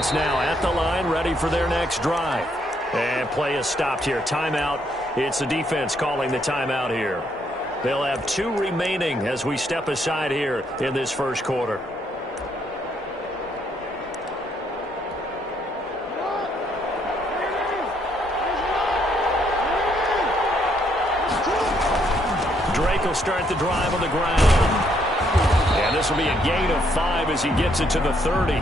offense now at the line, ready for their next drive. And play is stopped here. Timeout. It's the defense calling the timeout here. They'll have 2 remaining as we step aside here in this first quarter. Drake will start the drive on the ground. And this will be a gain of 5 as he gets it to the 30.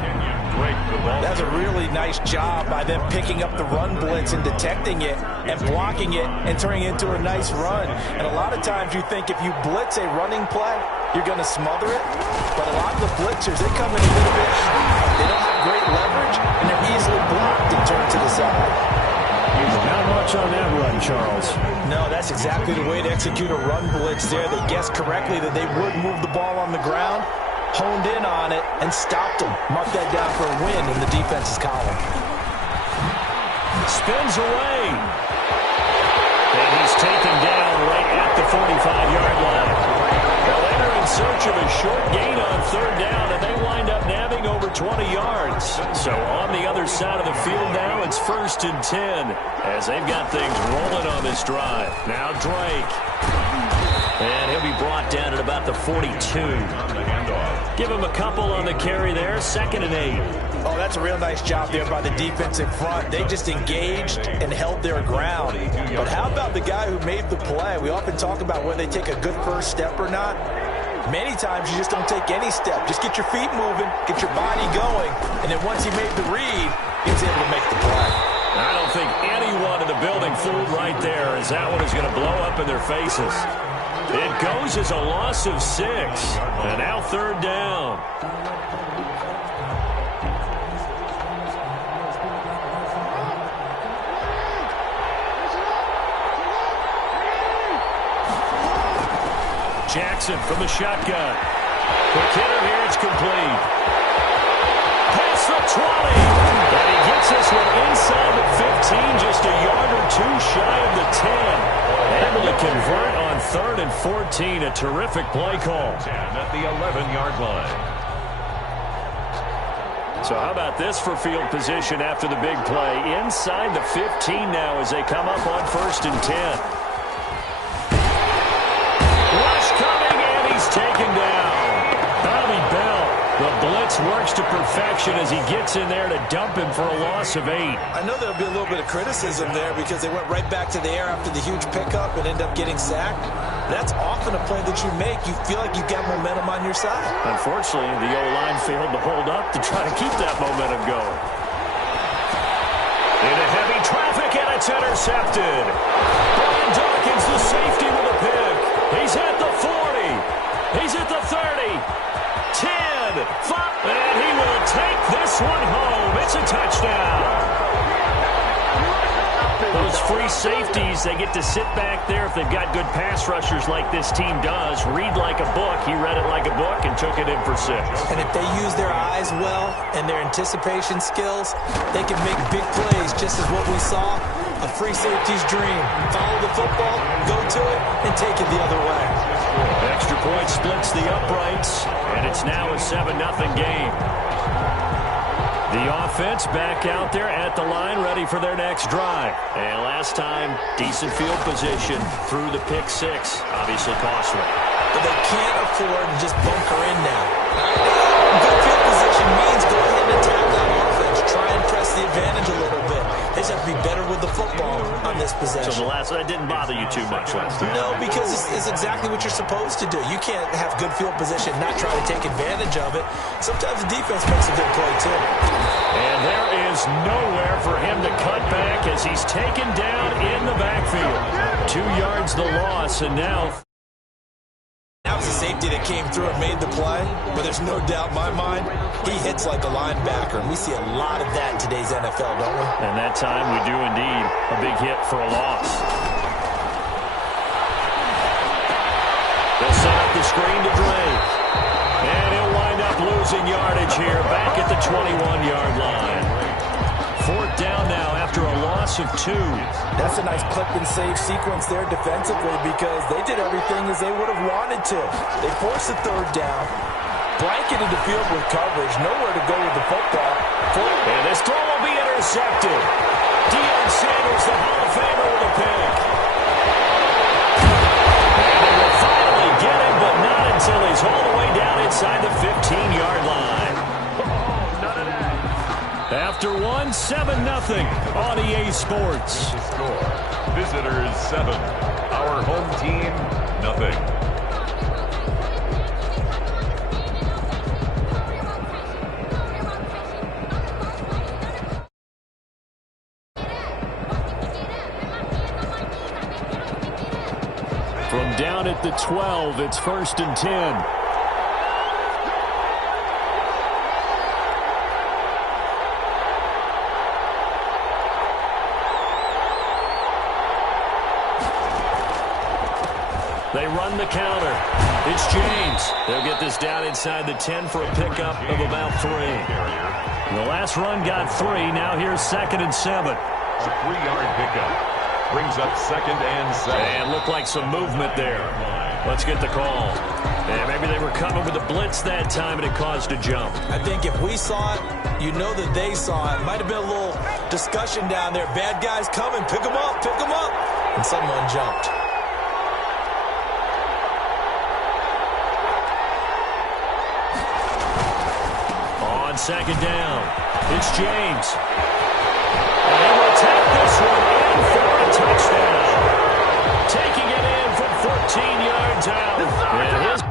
That's a really nice job by them picking up the run blitz and detecting it and blocking it and turning it into a nice run. And a lot of times you think if you blitz a running play, you're going to smother it. But a lot of the blitzers, they come in a little bit high. They don't have great leverage, and they're easily blocked and turned to the side. Not much on that run, Charles. No, that's exactly the way to execute a run blitz there. They guessed correctly that they would move the ball on the ground, honed in on it, and stopped them. Mark that down for a win in the defense's column. Spins away. And he's taken down right at the 45-yard line. Well, they were in search of a short gain on 3rd down, and they wind up nabbing over 20 yards. So on the other side of the field now, it's 1st and 10 as they've got things rolling on this drive. Now Drake. And he'll be brought down at about the 42. Give him a couple on the carry there. 2nd and 8. Oh, that's a real nice job there by the defense in front. They just engaged and held their ground. But how about the guy who made the play? We often talk about whether they take a good first step or not. Many times you just don't take any step. Just get your feet moving, get your body going, and then once he made the read, he was able to make the play. I don't think anyone in the building fooled right there, as that one is going to blow up in their faces. It goes as a loss of 6, and now 3rd down. Jackson from the shotgun. Quick hitter here, it's complete. Past the 20. And he gets this one inside the 15, just a yard or 2 shy of the 10. Able to convert on 3rd and 14. A terrific play call. At the 11-yard line. So how about this for field position after the big play? Inside the 15 now as they come up on 1st and 10. Taken down. Bobby Bell. The blitz works to perfection as he gets in there to dump him for a loss of 8. I know there'll be a little bit of criticism there because they went right back to the air after the huge pickup and end up getting sacked. That's often a play that you make. You feel like you've got momentum on your side. Unfortunately, the O-line failed to hold up to try to keep that momentum going. Into heavy traffic, and it's intercepted. Brian Dawkins, the safety with a pick. He's at the 40. He's at the 30, 10, 5, and he will take this one home. It's a touchdown. Those free safeties, they get to sit back there if they've got good pass rushers like this team does. Read like a book. He read it like a book and took it in for 6. And if they use their eyes well and their anticipation skills, they can make big plays, just as what we saw. A free safety's dream. Follow the football, go to it, and take it the other way. Extra point splits the uprights, and it's now a 7-0 game. The offense back out there at the line, ready for their next drive. And last time, decent field position through the pick 6. Obviously costly. But they can't afford to just bunker in now. Good field position means go ahead and attack that offense. Try and press the advantage a little bit. They just have to be better with the football on this possession. So that didn't bother you too much last time? No, because it's exactly what you're supposed to do. You can't have good field position, not try to take advantage of it. Sometimes the defense makes a good play, too. And there is nowhere for him to cut back as he's taken down in the backfield. 2 yards the loss, and now... That was a safety that came through and made the play, but there's no doubt in my mind, he hits like a linebacker, and we see a lot of that in today's NFL, don't we? And that time we do indeed. A big hit for a loss. They'll set up the screen to Drake. And he'll wind up losing yardage here back at the 21-yard line. 4th down now after a loss of 2. That's a nice clip and save sequence there defensively because they did everything as they would have wanted to. They forced the 3rd down. Blanketed the field with coverage. Nowhere to go with the football. And this throw will be intercepted. Deion Sanders, the Hall of Famer, with a pick. And they will finally get him, but not until he's all the way down inside the 15-yard line. None of that. After one, 7-0 on EA Sports. The score. Visitors 7. Our home team, nothing. From down at the 12, it's 1st and 10. They run the counter. It's James. They'll get this down inside the 10 for a pickup of about 3. The last run got 3. Now here's 2nd and 7. A 3-yard pickup. Brings up 2nd and 7. And looked like some movement there. Let's get the call. And maybe they were coming with a blitz that time, and it caused a jump. I think if we saw it, you know that they saw it. Might have been a little discussion down there. Bad guys coming. Pick them up. Pick them up. And someone jumped. On 2nd down, it's James. And they will take this one in for a touchdown. Taking it in from 14 yards out. And his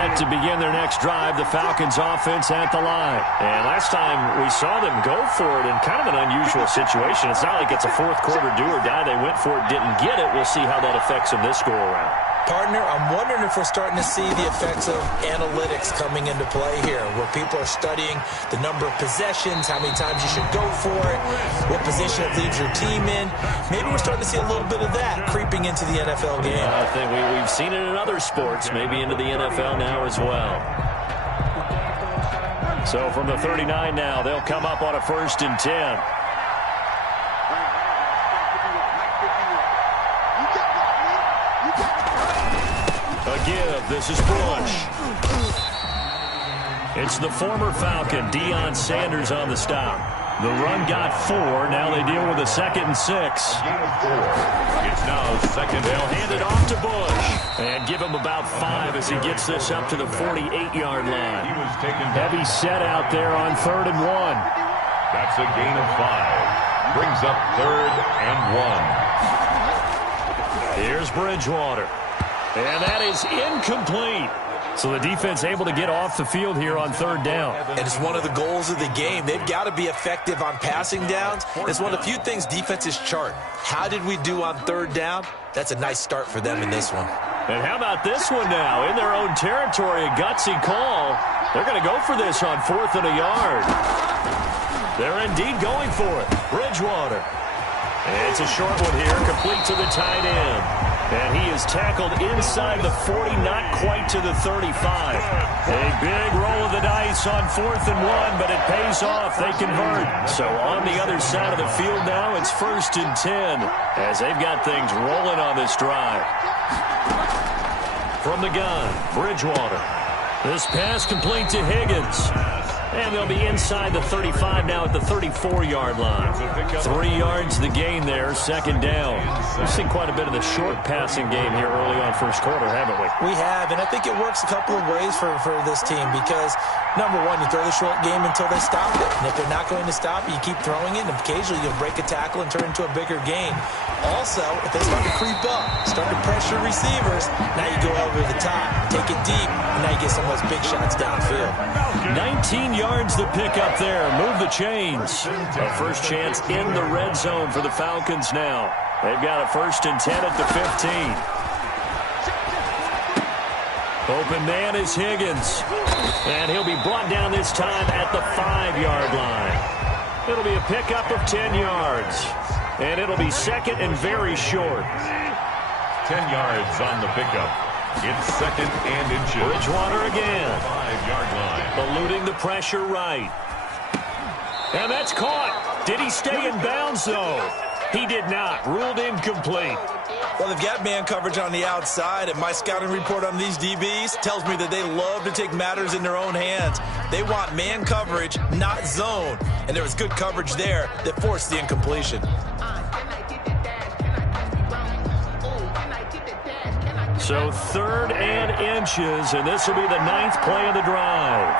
set to begin their next drive. The Falcons offense at the line. And last time we saw them go for it in kind of an unusual situation. It's not like it's a fourth quarter do or die. They went for it, didn't get it. We'll see how that affects them this go around. Partner, I'm wondering if we're starting to see the effects of analytics coming into play here, where people are studying the number of possessions, how many times you should go for it, what position it leaves your team in. Maybe we're starting to see a little bit of that creeping into the NFL game. I think we've seen it in other sports, maybe into the NFL now as well. So from the 39 now, they'll come up on a 1st and 10. Give. This is Bush. It's the former Falcon, Deion Sanders, on the stop. The run got 4. Now they deal with a 2nd and 6. It's now 2nd. They'll hand it off to Bush and give him about 5 as he gets this up to the 48-yard line. He was taken Heavy set out there on 3rd and 1. That's a gain of 5. Brings up 3rd and 1. Here's Bridgewater. And that is incomplete. So the defense able to get off the field here on 3rd down. And it's one of the goals of the game. They've got to be effective on passing downs. It's one of the few things defenses chart. How did we do on 3rd down? That's a nice start for them in this one. And how about this one now? In their own territory, a gutsy call. They're going to go for this on 4th and a yard. They're indeed going for it. Bridgewater. And it's a short one here, complete to the tight end. And he is tackled inside the 40, not quite to the 35. A big roll of the dice on 4th and 1, but it pays off. They convert. So on the other side of the field now, it's 1st and 10 as they've got things rolling on this drive. From the gun, Bridgewater. This pass complete to Higgins. And they'll be inside the 35 now at the 34-yard line. 3 yards the gain there, 2nd down. We've seen quite a bit of the short passing game here early on 1st quarter, haven't we? We have, and I think it works a couple of ways for this team because, number one, you throw the short game until they stop it. And if they're not going to stop it, you keep throwing it, and occasionally you'll break a tackle and turn it into a bigger gain. Also, if they start to creep up, start to pressure receivers, now you go over the top, take it deep, and now you get some of those big shots downfield. 19 yards the pick up there. Move the chains. A first chance in the red zone for the Falcons now. They've got a 1st and 10 at the 15. Open man is Higgins. And he'll be brought down this time at the 5-yard line. It'll be a pickup of 10 yards. And it'll be 2nd and very short. 10 yards on the pickup. It's 2nd and inches. Bridgewater again. 5-yard line. Eluding the pressure right. And that's caught. Did he stay in bounds, though? He did not. Ruled incomplete. Well, they've got man coverage on the outside, and my scouting report on these DBs tells me that they love to take matters in their own hands. They want man coverage, not zone. And there was good coverage there that forced the incompletion. So 3rd and inches, and this will be the 9th play of the drive.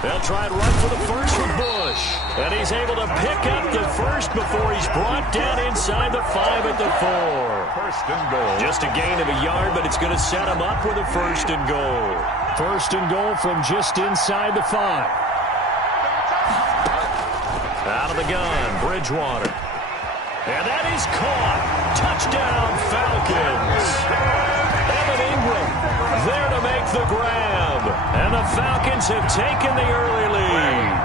They'll try and run for the first with Bush. And he's able to pick up the first before he's brought down inside the 5 at the 4. 1st and goal. Just a gain of a yard, but it's going to set him up with a 1st and goal. 1st and goal from just inside the 5. Out of the gun, Bridgewater. And that is caught. Touchdown, Falcons. Evan Ingram there to make the grab. And the Falcons have taken the early lead.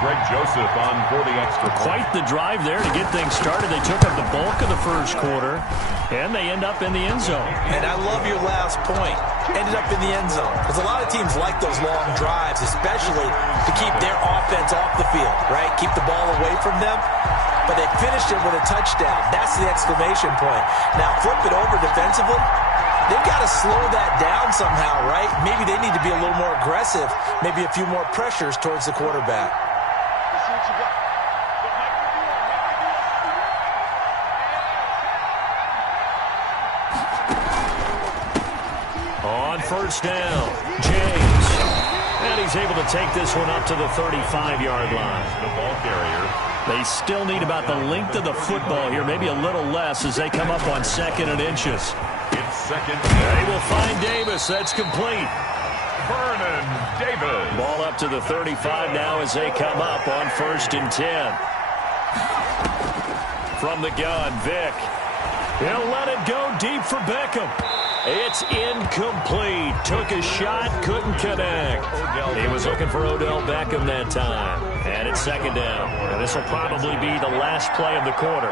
Greg Joseph on for the extra point. Quite the drive there to get things started. They took up the bulk of the 1st quarter, and they end up in the end zone. And I love your last point. Ended up in the end zone. Because a lot of teams like those long drives, especially to keep their offense off the field, right? Keep the ball away from them. But they finished it with a touchdown. That's the exclamation point. Now, flip it over defensively. They've got to slow that down somehow, right? Maybe they need to be a little more aggressive. Maybe a few more pressures towards the quarterback. On 1st down, James. And he's able to take this one up to the 35-yard line. The ball carrier. They still need about the length of the football here, maybe a little less as they come up on 2nd and inches. It's 2nd. They will find Davis. That's complete. Vernon Davis. Ball up to the 35 now as they come up on 1st and 10. From the gun, Vick. He'll let it go deep for Beckham. It's incomplete. Took a shot, couldn't connect. He was looking for Odell Beckham that time. And it's 2nd down. And this will probably be the last play of the quarter.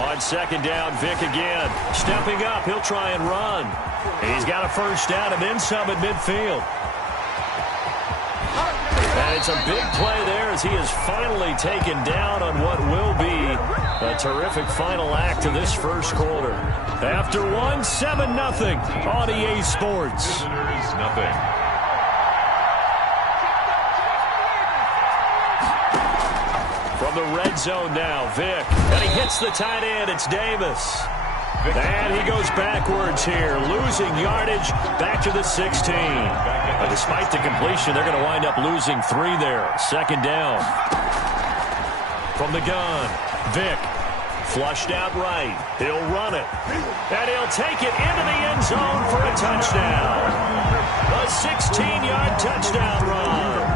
On 2nd down, Vick again. Stepping up, he'll try and run. He's got a 1st down and then some at midfield. And it's a big play there as he is finally taken down on what will be a terrific final act to this 1st quarter. After 1, 7-0 on EA Sports. Visitors, nothing. From the red zone now, Vick. And he hits the tight end. It's Davis. And he goes backwards here, losing yardage back to the 16. But despite the completion, they're going to wind up losing 3 there. 2nd down. From the gun, Vick. Flushed out right. He'll run it. And he'll take it into the end zone for a touchdown. A 16-yard touchdown run.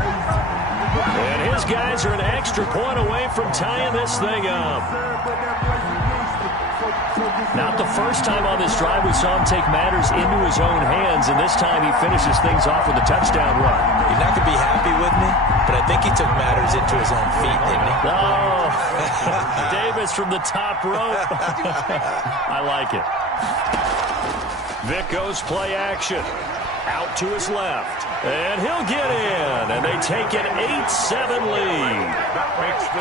And his guys are an extra point away from tying this thing up. Not the first time on this drive we saw him take matters into his own hands, and this time he finishes things off with a touchdown run. You're not going to be happy with me, but I think he took matters into his own feet, didn't he? Oh, Davis from the top rope. I like it. Vick goes play action. Out to his left. And he'll get in. And they take an 8-7 lead.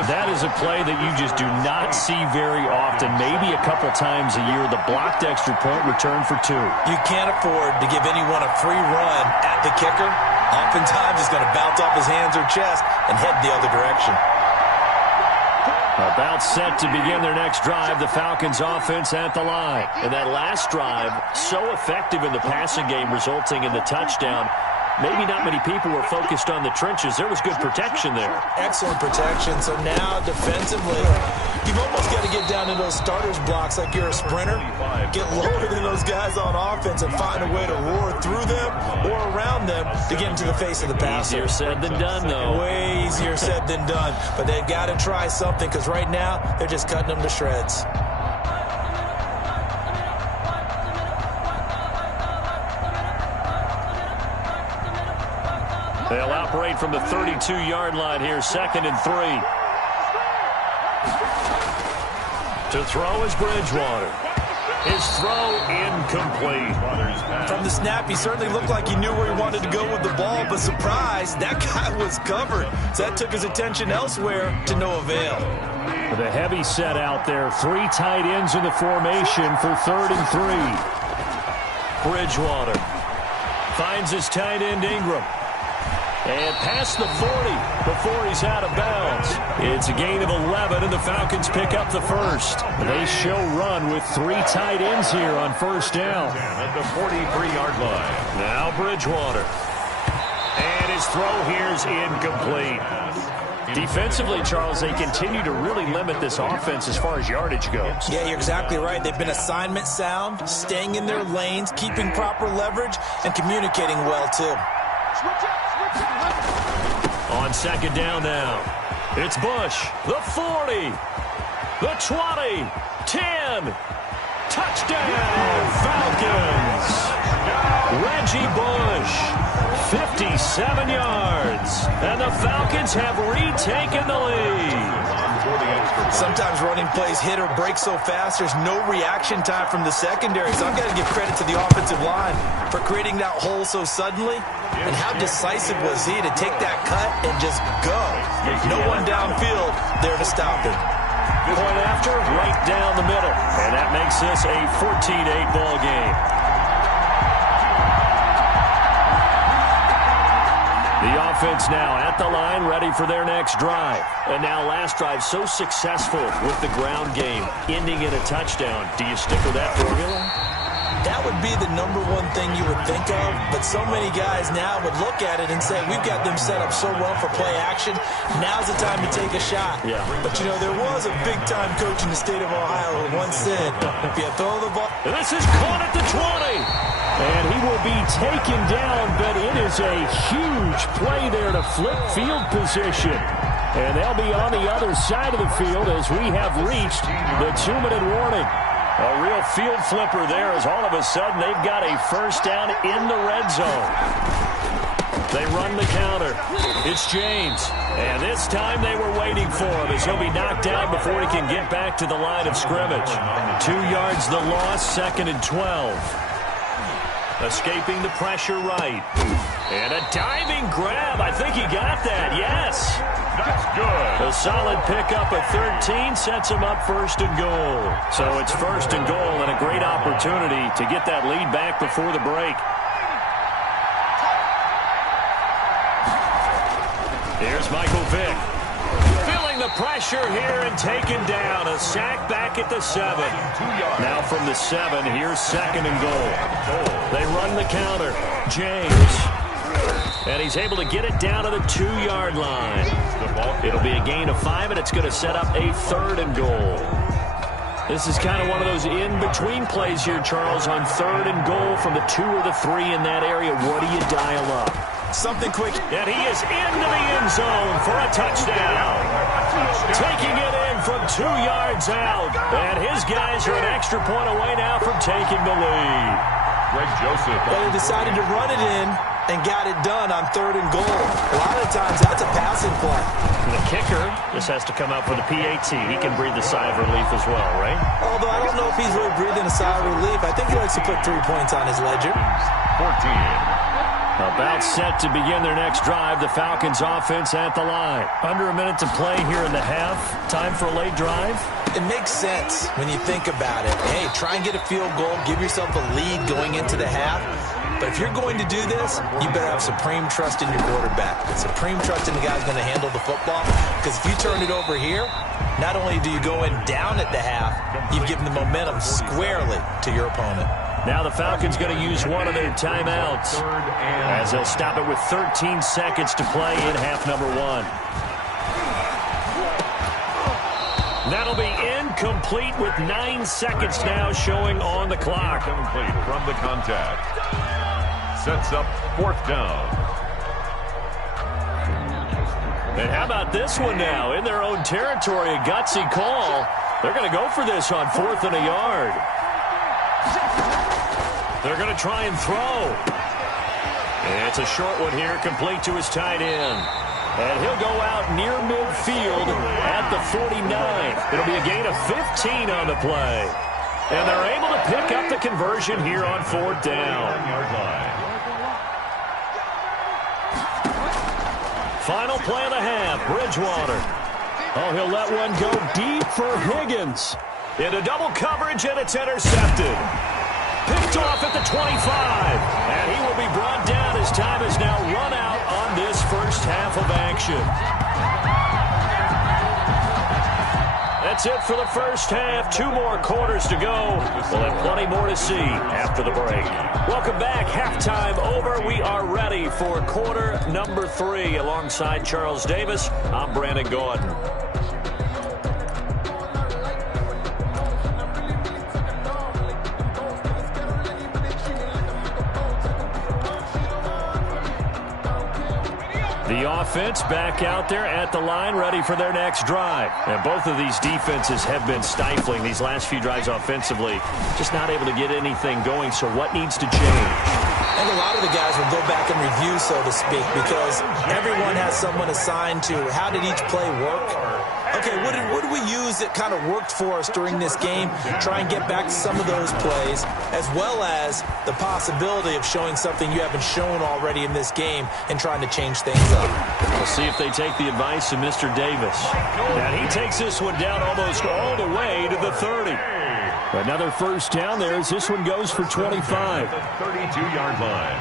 That is a play that you just do not see very often. Maybe a couple times a year. The blocked extra point return for 2. You can't afford to give anyone a free run at the kicker. Oftentimes he's going to bounce off his hands or chest and head the other direction. About set to begin their next drive, the Falcons offense at the line. And that last drive, so effective in the passing game, resulting in the touchdown. Maybe not many people were focused on the trenches. There was good protection there. Excellent protection. So now defensively, you've almost got to get down to those starters blocks like you're a sprinter. Get lower than those guys on offense and find a way to roar through them or around them to get into the face of the passer. Easier said than done, though. Way easier said than done. But they've got to try something because right now they're just cutting them to shreds. They'll operate from the 32-yard line here, 2nd and 3. To throw is Bridgewater. His throw incomplete. From the snap, he certainly looked like he knew where he wanted to go with the ball, but surprise, that guy was covered. So that took his attention elsewhere to no avail. With a heavy set out there, 3 tight ends in the formation for 3rd and 3. Bridgewater finds his tight end Ingram. And past the 40 before he's out of bounds. It's a gain of 11, and the Falcons pick up the 1st. They show run with 3 tight ends here on 1st down. At the 43-yard line. Now Bridgewater. And his throw here is incomplete. Defensively, Charles, they continue to really limit this offense as far as yardage goes. Yeah, you're exactly right. They've been assignment sound, staying in their lanes, keeping proper leverage, and communicating well, too. On 2nd down now, it's Bush, the 40, the 20, 10, touchdown, Falcons. Reggie Bush, 57 yards, and the Falcons have retaken the lead. Sometimes running plays hit or break so fast, there's no reaction time from the secondary. So I've got to give credit to the offensive line for creating that hole so suddenly. And how decisive was he to take that cut and just go? No one downfield there to stop him. Point after, right down the middle. And that makes this a 14-8 ball game. The offense now at the line, ready for their next drive. And now last drive so successful with the ground game, ending in a touchdown. Do you stick with that formula? That would be the number one thing you would think of, but so many guys now would look at it and say, we've got them set up so well for play action, now's the time to take a shot. Yeah. But, you know, there was a big-time coach in the state of Ohio who once said, if you throw the ball... This is caught at the 20. And he will be taken down, but it is a huge play there to flip field position. And they'll be on the other side of the field as we have reached the 2-minute warning. A real field flipper there as all of a sudden they've got a first down in the red zone. They run the counter. It's James. And this time they were waiting for him as he'll be knocked down before he can get back to the line of scrimmage. 2 yards the loss, 2nd and 12. Escaping the pressure right. And a diving grab. I think he got that. Yes. That's good. A solid pickup of 13 sets him up 1st and goal. So it's 1st and goal and a great opportunity to get that lead back before the break. Here's Michael Vick. Feeling the pressure here and taken down. A sack back at the 7. Now from the 7, here's 2nd and goal. They run the counter. James. And he's able to get it down to the 2-yard line. It'll be a gain of 5, and it's going to set up a 3rd and goal. This is kind of one of those in-between plays here, Charles, on 3rd and goal from the 2 or the 3 in that area. What do you dial up? Something quick. And he is into the end zone for a touchdown. Taking it in from 2 yards out. And his guys are an extra point away now from taking the lead. Greg Joseph. Well, he decided to run it in and got it done on 3rd and goal. A lot of times that's a passing play. And the kicker just has to come out for the PAT. He can breathe a sigh of relief as well, right? Although I don't know if he's really breathing a sigh of relief. I think he likes to put 3 points on his ledger. 14. About set to begin their next drive. The Falcons offense at the line. Under a minute to play here in the half. Time for a late drive. It makes sense when you think about it. Hey, try and get a field goal. Give yourself a lead going into the half. But if you're going to do this, you better have supreme trust in your quarterback. Supreme trust in the guy who's going to handle the football. Because if you turn it over here, not only do you go in down at the half, you've given the momentum squarely to your opponent. Now the Falcons going to use one of their timeouts as they'll stop it with 13 seconds to play in half number 1. That'll be incomplete with 9 seconds now showing on the clock. Incomplete from the contact. Sets up 4th down. And how about this one now? In their own territory, a gutsy call. They're going to go for this on 4th and a yard. They're going to try and throw. And it's a short one here, complete to his tight end. And he'll go out near midfield at the 49. It'll be a gain of 15 on the play. And they're able to pick up the conversion here on 4th down. Final play of the half, Bridgewater. Oh, he'll let one go deep for Higgins. Into double coverage, and it's intercepted. Picked off at the 25. And he will be brought down as time is now run out on this first half of action. That's it for the first half. 2 more quarters to go. We'll have plenty more to see after the break. Welcome back. Halftime over. We are ready for quarter number 3. Alongside Charles Davis, I'm Brandon Gordon. The offense back out there at the line, ready for their next drive. And both of these defenses have been stifling these last few drives offensively. Just not able to get anything going, so what needs to change? And a lot of the guys will go back and review, so to speak, because everyone has someone assigned to how did each play work. Okay, what did we use that kind of worked for us during this game? Try and get back to some of those plays, as well as the possibility of showing something you haven't shown already in this game and trying to change things up. We'll see if they take the advice of Mr. Davis. And he takes this one down almost all the way to the 30. Another first down there as this one goes for 25. 32-yard line.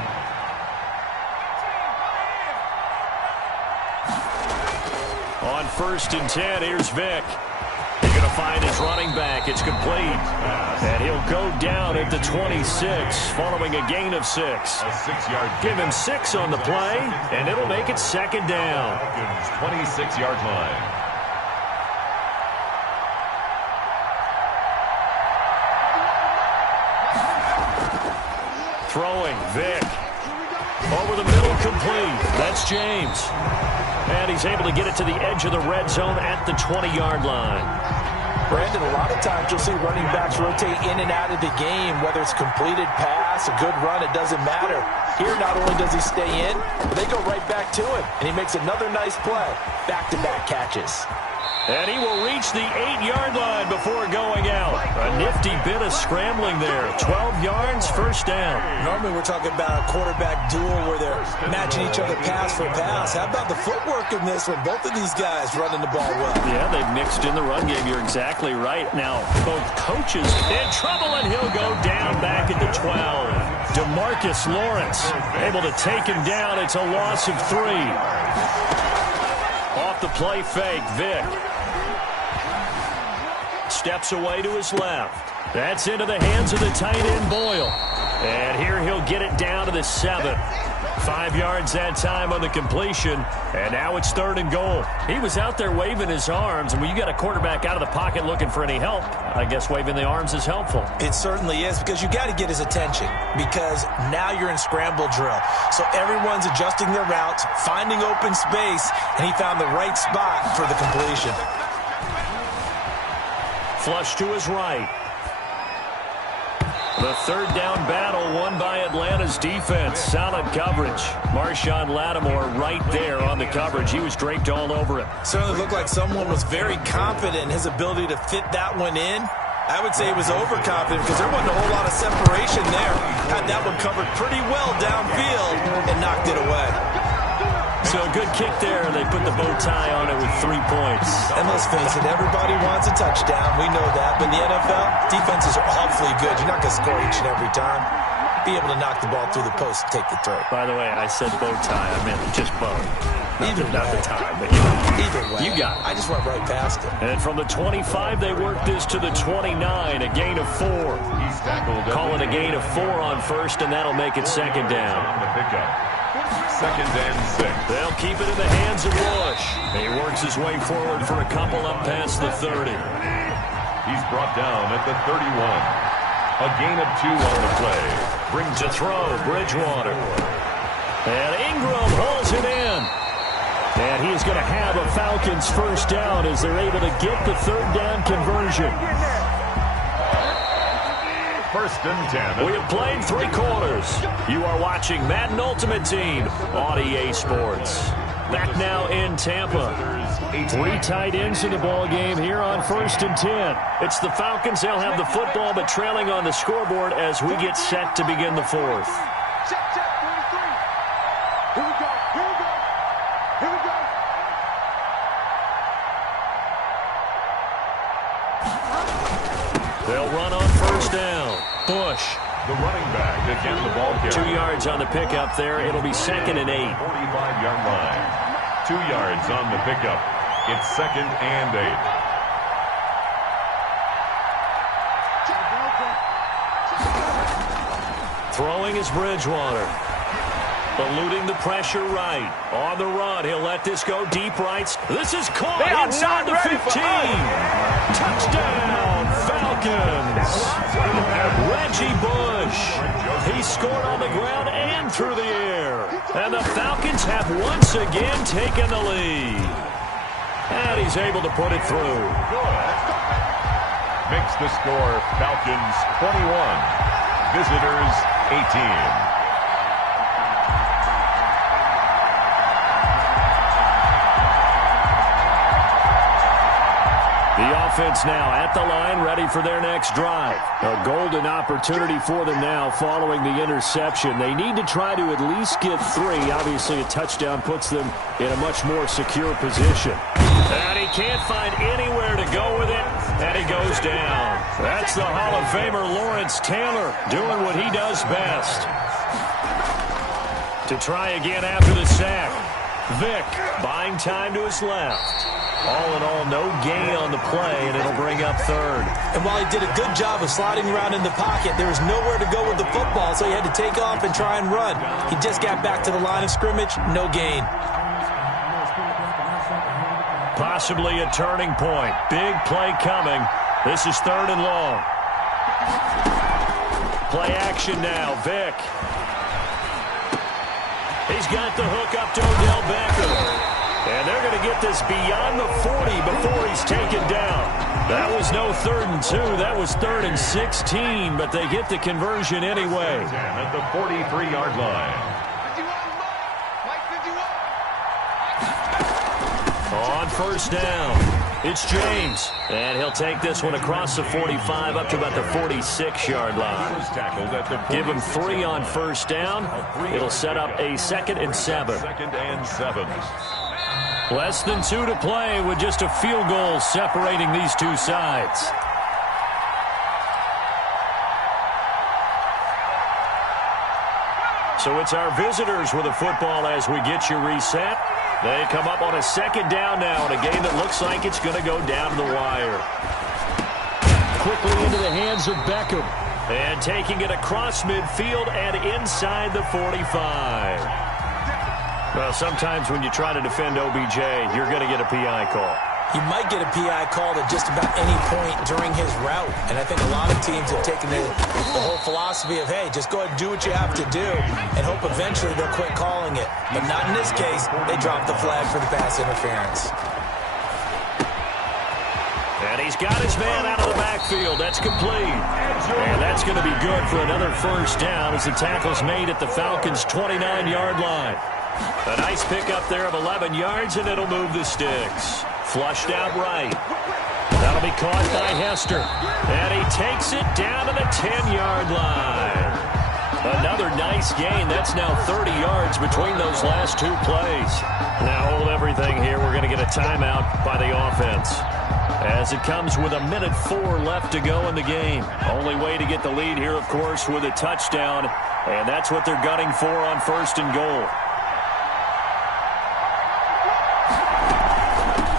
On 1st and 10, here's Vick. He's going to find his running back. It's It's complete. And he'll go down at the 26 following a gain of 6. A 6-yard. Give him 6 on the play, and it'll make it second down. Falcons 26-yard line. Throwing, Vic. Over the middle, complete. That's James. And he's able to get it to the edge of the red zone at the 20-yard line. Brandon, a lot of times you'll see running backs rotate in and out of the game, whether it's completed pass, a good run, it doesn't matter. Here, not only does he stay in, they go right back to him, and he makes another nice play. Back-to-back catches. And he will reach the 8-yard line before going out. A nifty bit of scrambling there. 12 yards, first down. Normally we're talking about a quarterback duel where they're matching each other pass for pass. How about the footwork in this one? Both of these guys running the ball well. Yeah, they've mixed in the run game. You're exactly right. Now, both coaches in trouble, and he'll go down back at the 12. DeMarcus Lawrence able to take him down. It's a loss of 3. Off the play fake, Vic. Steps away to his left. That's into the hands of the tight end, Boyle. And here he'll get it down to the 7. 5 yards that time on the completion. And now it's 3rd and goal. He was out there waving his arms. And when you got a quarterback out of the pocket looking for any help, I guess waving the arms is helpful. It certainly is, because you got to get his attention, because now you're in scramble drill. So everyone's adjusting their routes, finding open space, and he found the right spot for the completion. Flush to his right. The 3rd down battle won by Atlanta's defense. Solid coverage. Marshawn Lattimore right there on the coverage. He was draped all over him. Certainly looked like someone was very confident in his ability to fit that one in. I would say he was overconfident because there wasn't a whole lot of separation there. Had that one covered pretty well downfield and knocked it away. So a good kick there. They put the bow tie on it with 3 points. And let's face it, everybody wants a touchdown. We know that. But in the NFL, defenses are awfully good. You're not going to score each and every time. Be able to knock the ball through the post and take the throw. By the way, I said bow tie. I meant just bow. Not the tie, but either way. You got it. I just went right past it. And from the 25, they work this to the 29. A gain of 4. He's tackled. Call it a gain of 4 on first, and that'll make it second down. On the pickup. 2nd and 6. They'll keep it in the hands of Bush. He works his way forward for a couple up past the 30. He's brought down at the 31. A gain of 2 on the play. Brings a throw, Bridgewater. And Ingram hauls it in. And he is going to have a Falcons first down as they're able to get the 3rd down conversion. 1st and 10. We have played 3 quarters. You are watching Madden Ultimate Team on EA Sports. Back now in Tampa. 3 tight ends in the ball game here on 1st and 10. It's the Falcons. They'll have the football, but trailing on the scoreboard as we get set to begin the 4th. They'll run on 1st down. Bush. The running back again, the ball carrier. 2 yards on the pickup there. It'll be 2nd and 8. 45-yard line. 2 yards on the pickup. It's 2nd and 8. Throwing is Bridgewater. Eluding the pressure right. On the run, he'll let this go deep right. This is caught inside the 15. Touchdown, Falcons. Reggie Bush. He scored on the ground and through the air. And the Falcons have once again taken the lead. And he's able to put it through. Makes the score Falcons 21. Visitors 18. The offense now at the line, ready for their next drive. A golden opportunity for them now following the interception. They need to try to at least get 3. Obviously, a touchdown puts them in a much more secure position. And he can't find anywhere to go with it, and he goes down. That's the Hall of Famer Lawrence Taylor doing what he does best. To try again after the sack. Vic buying time to his left. All in all, no gain on the play, and it'll bring up third. And while he did a good job of sliding around in the pocket, there was nowhere to go with the football, so he had to take off and try and run. He just got back to the line of scrimmage, no gain. Possibly a turning point. Big play coming. This is third and long. Play action now. Vick. He's got the hook up to Odell Beckham. And they're going to get this beyond the 40 before he's taken down. That was no 3rd and 2. That was 3rd and 16, but they get the conversion anyway. At the 43-yard line. On first down, it's James. And he'll take this one across the 45 up to about the 46-yard line. Give him 3 on first down. It'll set up a 2nd and 7. 2nd and 7. Less than 2 to play with just a field goal separating these two sides. So it's our visitors with the football as we get you reset. They come up on a 2nd down now in a game that looks like it's going to go down to the wire. Quickly into the hands of Beckham. And taking it across midfield and inside the 45. Well, sometimes when you try to defend OBJ, you're going to get a PI call. You might get a PI called at just about any point during his route. And I think a lot of teams have taken the whole philosophy of, hey, just go ahead and do what you have to do and hope eventually they'll quit calling it. But not in this case. They dropped the flag for the pass interference. And he's got his man out of the backfield. That's complete. And that's going to be good for another first down as the tackle's made at the Falcons' 29-yard line. A nice pickup there of 11 yards, and it'll move the sticks. Flushed out right. That'll be caught by Hester. And he takes it down to the 10-yard line. Another nice gain. That's now 30 yards between those last 2 plays. Now hold everything here. We're going to get a timeout by the offense. As it comes with 1:04 left to go in the game. Only way to get the lead here, of course, with a touchdown. And that's what they're gunning for on 1st and goal.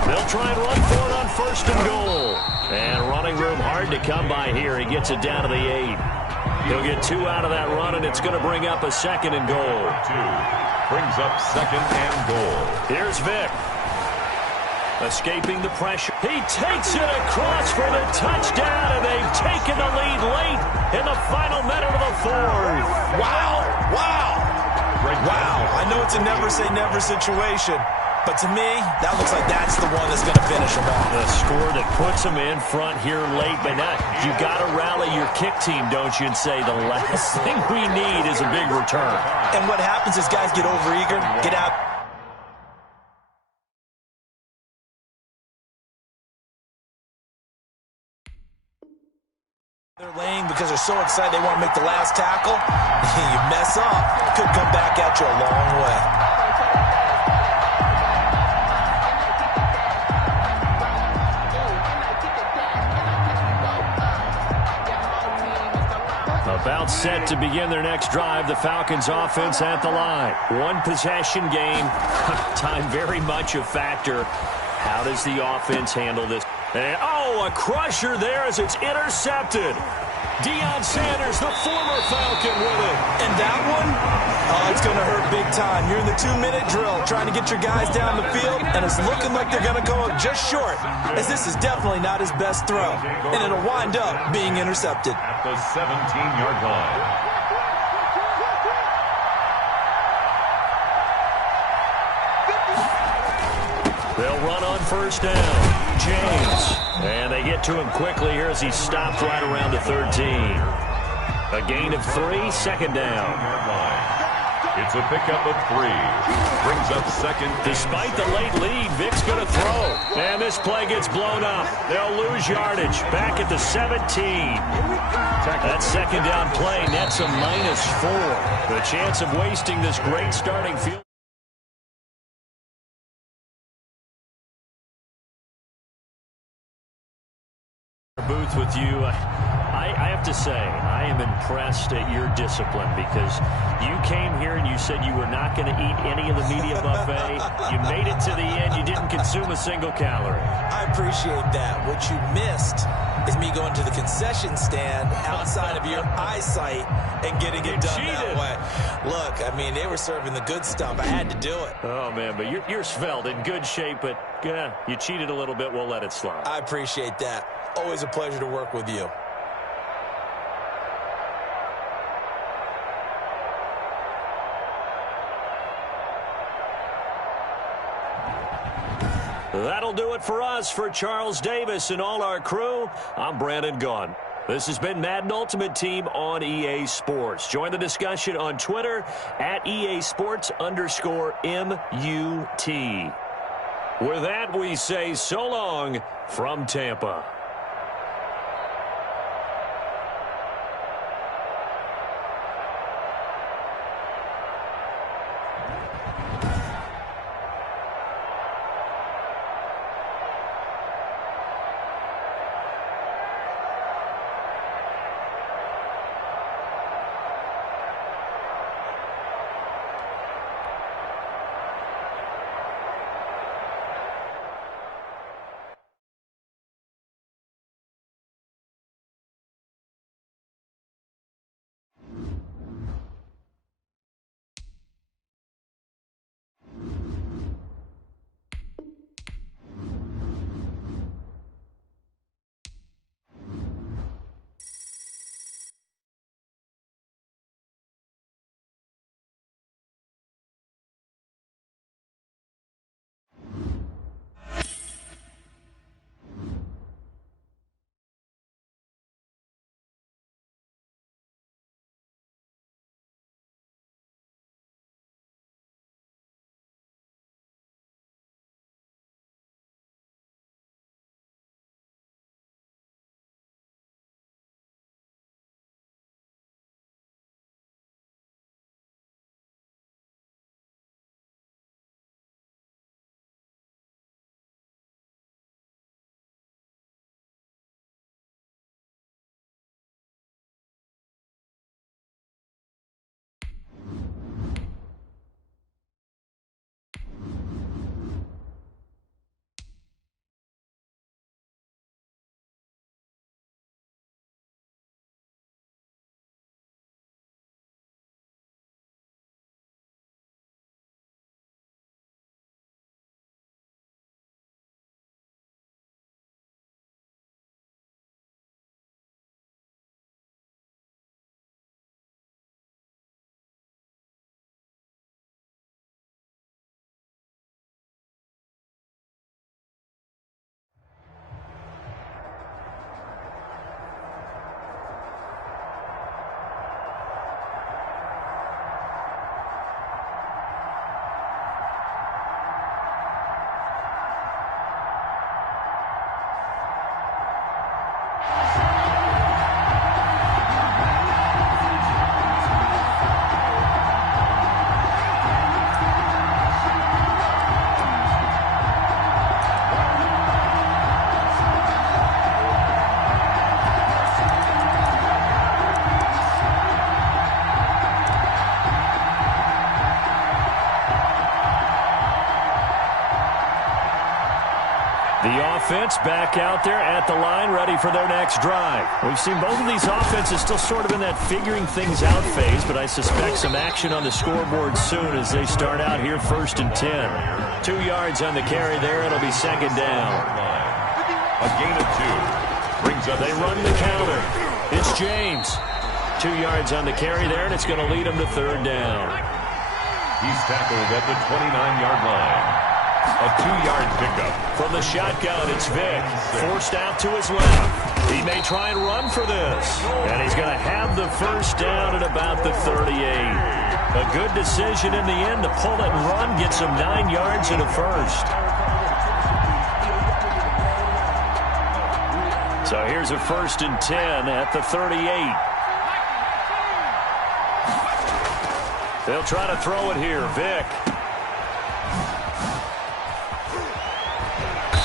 They'll try and run for it on 1st and goal. And running room hard to come by here. He gets it down to the 8. He'll get 2 out of that run, and it's going to bring up a 2nd and goal. 2 brings up 2nd and goal. Here's Vick. Escaping the pressure. He takes it across for the touchdown, and they've taken the lead late in the final minute of the 4th. Wow. Wow. Wow. I know it's a never-say-never situation. But to me, that looks like that's the one that's going to finish them off. The score that puts them in front here late. But now you got to rally your kick team, don't you, and say the last thing we need is a big return. And what happens is guys get overeager, get out. They're laying because they're so excited they want to make the last tackle. You mess up, could come back at you a long way. About set to begin their next drive, the Falcons offense at the line. 1 possession game. Time very much a factor. How does the offense handle this? And, oh, a crusher there as it's intercepted. Deion Sanders, the former Falcon, with it. And that one, oh, it's going to hurt big time. You're in the 2-minute drill trying to get your guys down the field, and it's looking like they're going to go up just short, as this is definitely not his best throw. And it'll wind up being intercepted. At the 17-yard line. They'll run on first down. James. And they get to him quickly here as he stopped right around the 13. A gain of 3, 2nd down. It's a pickup of 3. Brings up 2nd. Despite the late lead, Vick's going to throw. And this play gets blown up. They'll lose yardage. Back at the 17. That 2nd down play nets a -4. The chance of wasting this great starting field. Booth with you. I have to say, I am impressed at your discipline because you came here and you said you were not going to eat any of the media buffet. You made it to the end. You didn't consume a single calorie. I appreciate that. What you missed is me going to the concession stand outside of your eyesight and getting it done that way. Look, I mean, they were serving the good stuff. I had to do it. Oh, man, but you're svelte, in good shape, but you cheated a little bit. We'll let it slide. I appreciate that. Always a pleasure to work with you. That'll do it for us. For Charles Davis and all our crew, I'm Brandon Gaughan. This has been Madden Ultimate Team on EA Sports. Join the discussion on Twitter at EA Sports_MUT. With that, we say so long from Tampa. The offense back out there at the line, ready for their next drive. We've seen both of these offenses still sort of in that figuring things out phase, but I suspect some action on the scoreboard soon as they start out here 1st and 10. 2 yards on the carry there. It'll be second down. A gain of 2. Brings up they run the counter. It's James. 2 yards on the carry there, and it's going to lead them to 3rd down. He's tackled at the 29-yard line. A 2-yard pickup. From the shotgun, it's Vick. Forced out to his left. He may try and run for this. And he's going to have the 1st down at about the 38. A good decision in the end to pull it and run. Gets him 9 yards and a 1st. So here's a 1st and 10 at the 38. They'll try to throw it here. Vick.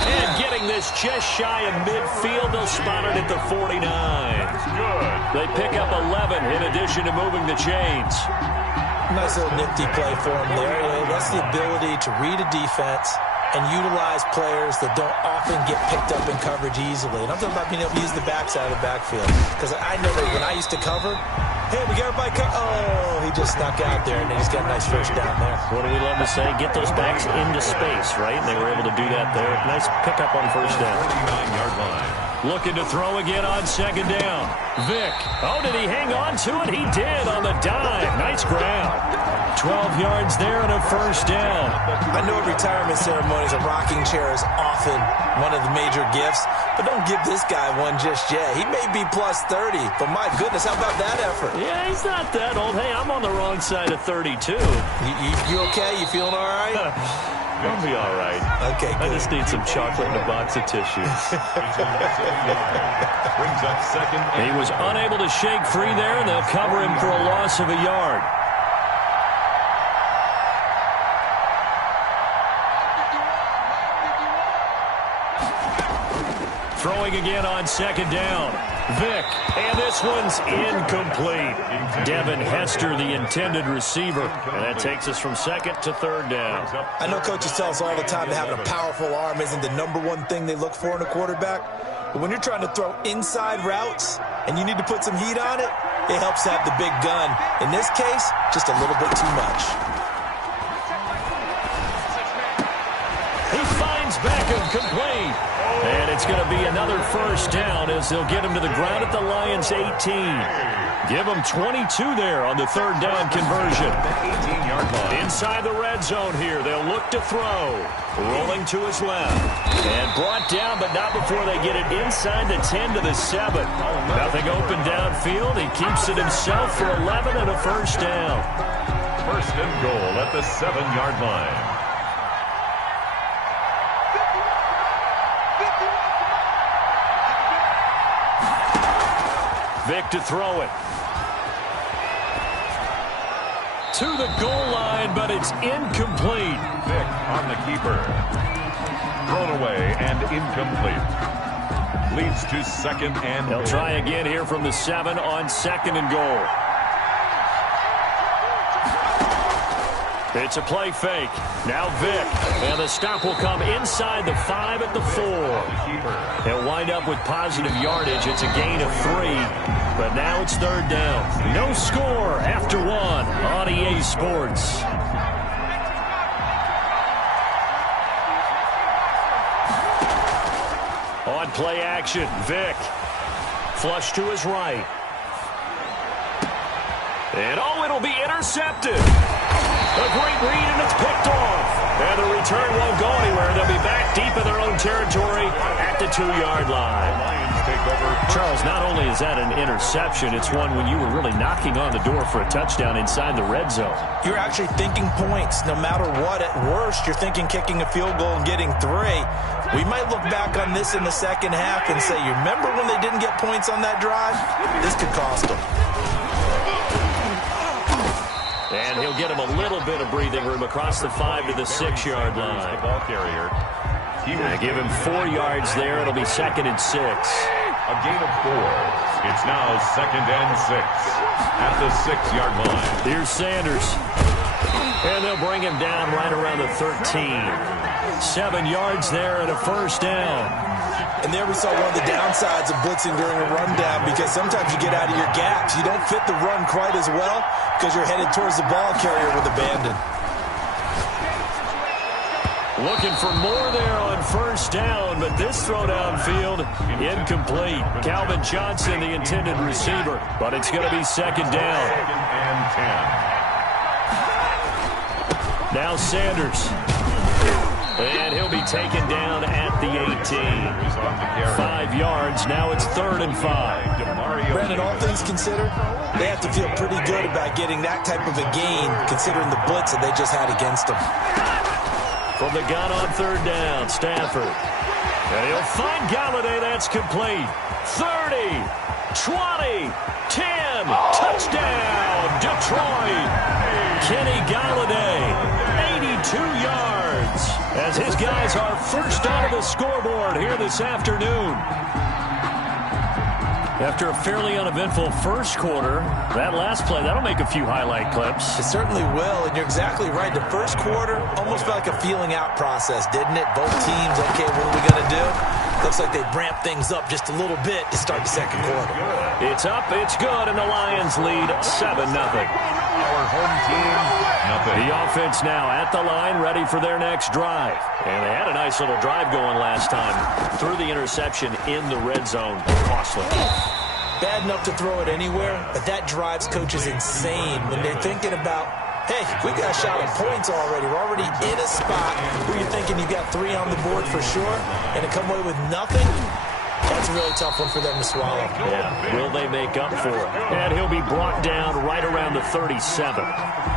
And getting this just shy of midfield. They'll spot it at the 49. They pick up 11 in addition to moving the chains. Nice little nifty play for him there. That's the ability to read a defense and utilize players that don't often get picked up in coverage easily. And I'm talking about being able to use the backside of the backfield. Because I know that when I used to cover, hey, we got everybody oh, he just snuck out there, and then he's got a nice first down there. What do we love to say? Get those backs into space, right? And they were able to do that there. Nice pickup on first down. 49-yard line. Looking to throw again on second down. Vic. Oh, did he hang on to it? He did on the dive. Nice ground. 12 yards there and a first down. I know at retirement ceremonies, a rocking chair is often one of the major gifts, but don't give this guy one just yet. He may be plus 30, but my goodness, how about that effort? Yeah, he's not that old. Hey, I'm on the wrong side of 32. You okay? You feeling all right? I'll be all right. Okay, good. I just need some chocolate and a box of tissue. Brings up second. He was unable to shake free there, and they'll cover him for a loss of a yard. Throwing again on second down. Vic, and this one's incomplete. Devin Hester, the intended receiver. And that takes us from second to third down. I know coaches tell us all the time that having a powerful arm isn't the #1 thing they look for in a quarterback. But when you're trying to throw inside routes and you need to put some heat on it, it helps to have the big gun. In this case, just a little bit too much. He finds Beckham complete. And it's going to be another first down as they'll get him to the ground at the Lions' 18. Give him 22 there on the third down conversion. 18-yard line. Inside the red zone here. They'll look to throw. Rolling to his left. And brought down, but not before they get it inside the 10 to the 7. Nothing open downfield. He keeps it himself for 11 and a first down. First and goal at the 7-yard line. Vic to throw it. To the goal line, but it's incomplete. Vic on the keeper. Thrown away and incomplete. Leads to second and They'll goal. try again here from the 7 on second and goal. It's a play fake. Now Vic. And the stop will come inside the 5 at the 4. They'll wind up with positive yardage. It's a gain of 3. But now it's third down. No score after 1 on EA Sports. On play action, Vic. Flush to his right. And oh, it'll be intercepted. A great read, and it's picked off. And the return won't go anywhere. They'll be back deep in their own territory at the 2-yard line. Lions take over. Charles, not only is that an interception, it's one when you were really knocking on the door for a touchdown inside the red zone. You're actually thinking points no matter what. At worst, you're thinking kicking a field goal and getting 3. We might look back on this in the second half and say, you remember when they didn't get points on that drive? This could cost them. And he'll get him a little bit of breathing room across the 5 to the 6-yard line. The ball carrier. They give him 4 yards there. It'll be second and 6. A gain of 4. It's now second and 6 at the 6-yard line. Here's Sanders. And they'll bring him down right around the 13. 7 yards there and a first down. And there we saw one of the downsides of blitzing during a rundown, because sometimes you get out of your gaps. You don't fit the run quite as well because you're headed towards the ball carrier with abandon. Looking for more there on first down, but this throw downfield incomplete. Calvin Johnson, the intended receiver, but it's going to be second down. Second and 10. Now Sanders. And he'll be taken down at the 18. 5 yards. Now it's third and 5. Brandon, all things considered, they have to feel pretty good about getting that type of a gain, considering the blitz that they just had against them. From the gun on third down, Stafford. And he'll find Galladay. That's complete. 30, 20, 10. Touchdown, Detroit. Kenny Galladay, 82 yards. As his guys are first onto the scoreboard here this afternoon. After a fairly uneventful first quarter, that last play, that'll make a few highlight clips. It certainly will, and you're exactly right. The first quarter almost felt like a feeling out process, didn't it? Both teams, okay, what are we going to do? Looks like they ramped things up just a little bit to start the second quarter. It's up, it's good, and the Lions lead 7-0. Our home team, nothing. The offense now at the line, ready for their next drive. And they had a nice little drive going last time. Threw the interception in the red zone. Costly. Bad enough to throw it anywhere, but that drives coaches insane when they're thinking about, hey, we got a shot at points already. We're already in a spot where you're thinking you got 3 on the board for sure, and to come away with nothing, that's a really tough one for them to swallow. Yeah, will they make up for it? And he'll be brought down right around the 37.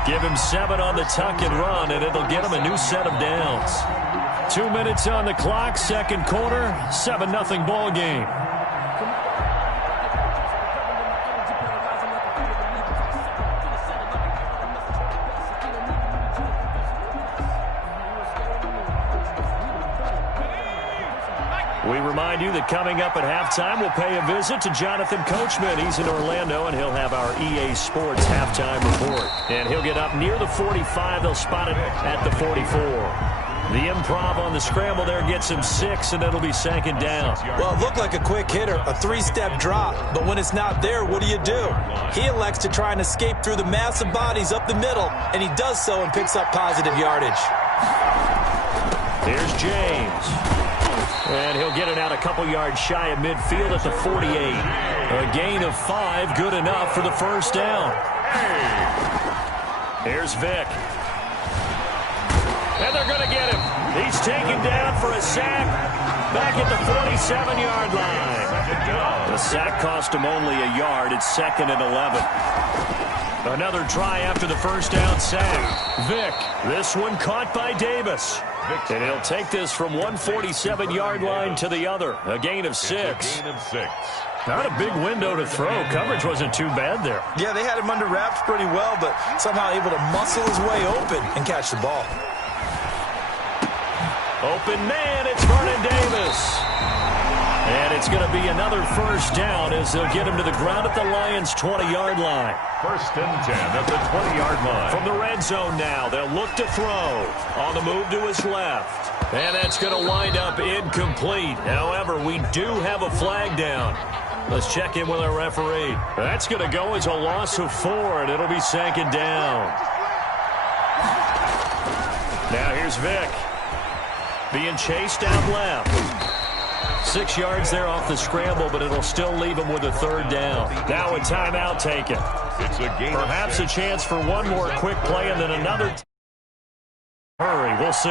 Give him 7 on the tuck and run, and it'll get him a new set of downs. 2 minutes on the clock, second quarter, 7-0 ball game. We remind you that coming up at halftime, we'll pay a visit to Jonathan Coachman. He's in Orlando, and he'll have our EA Sports halftime report. And he'll get up near the 45. They'll spot it at the 44. The improv on the scramble there gets him 6, and it'll be second down. Well, it looked like a quick hitter, a 3-step drop. But when it's not there, what do? He elects to try and escape through the massive bodies up the middle, and he does so and picks up positive yardage. Here's James. And he'll get it out a couple yards shy of midfield at the 48. A gain of 5, good enough for the first down. Here's Vick. And they're going to get him. He's taken down for a sack back at the 47-yard line. The sack cost him only a yard. It's 2nd and 11. Another try after the first down sack. Vick, this one caught by Davis. And he'll take this from 147-yard line to the other. A gain of 6. Not a big window to throw. Coverage wasn't too bad there. Yeah, they had him under wraps pretty well, but somehow able to muscle his way open and catch the ball. Open man, it's Vernon Davis. And it's going to be another first down as they'll get him to the ground at the Lions' 20-yard line. 1st and 10 at the 20-yard line. From the red zone now, they'll look to throw. On the move to his left. And that's going to wind up incomplete. However, we do have a flag down. Let's check in with our referee. That's going to go as a loss of 4, and it'll be 2nd down. Now here's Vick. Being chased out left. 6 yards there off the scramble, but it'll still leave him with a 3rd down. Now a timeout taken. It's a game. Perhaps a chance for one more quick play and then another. Hurry, we'll see.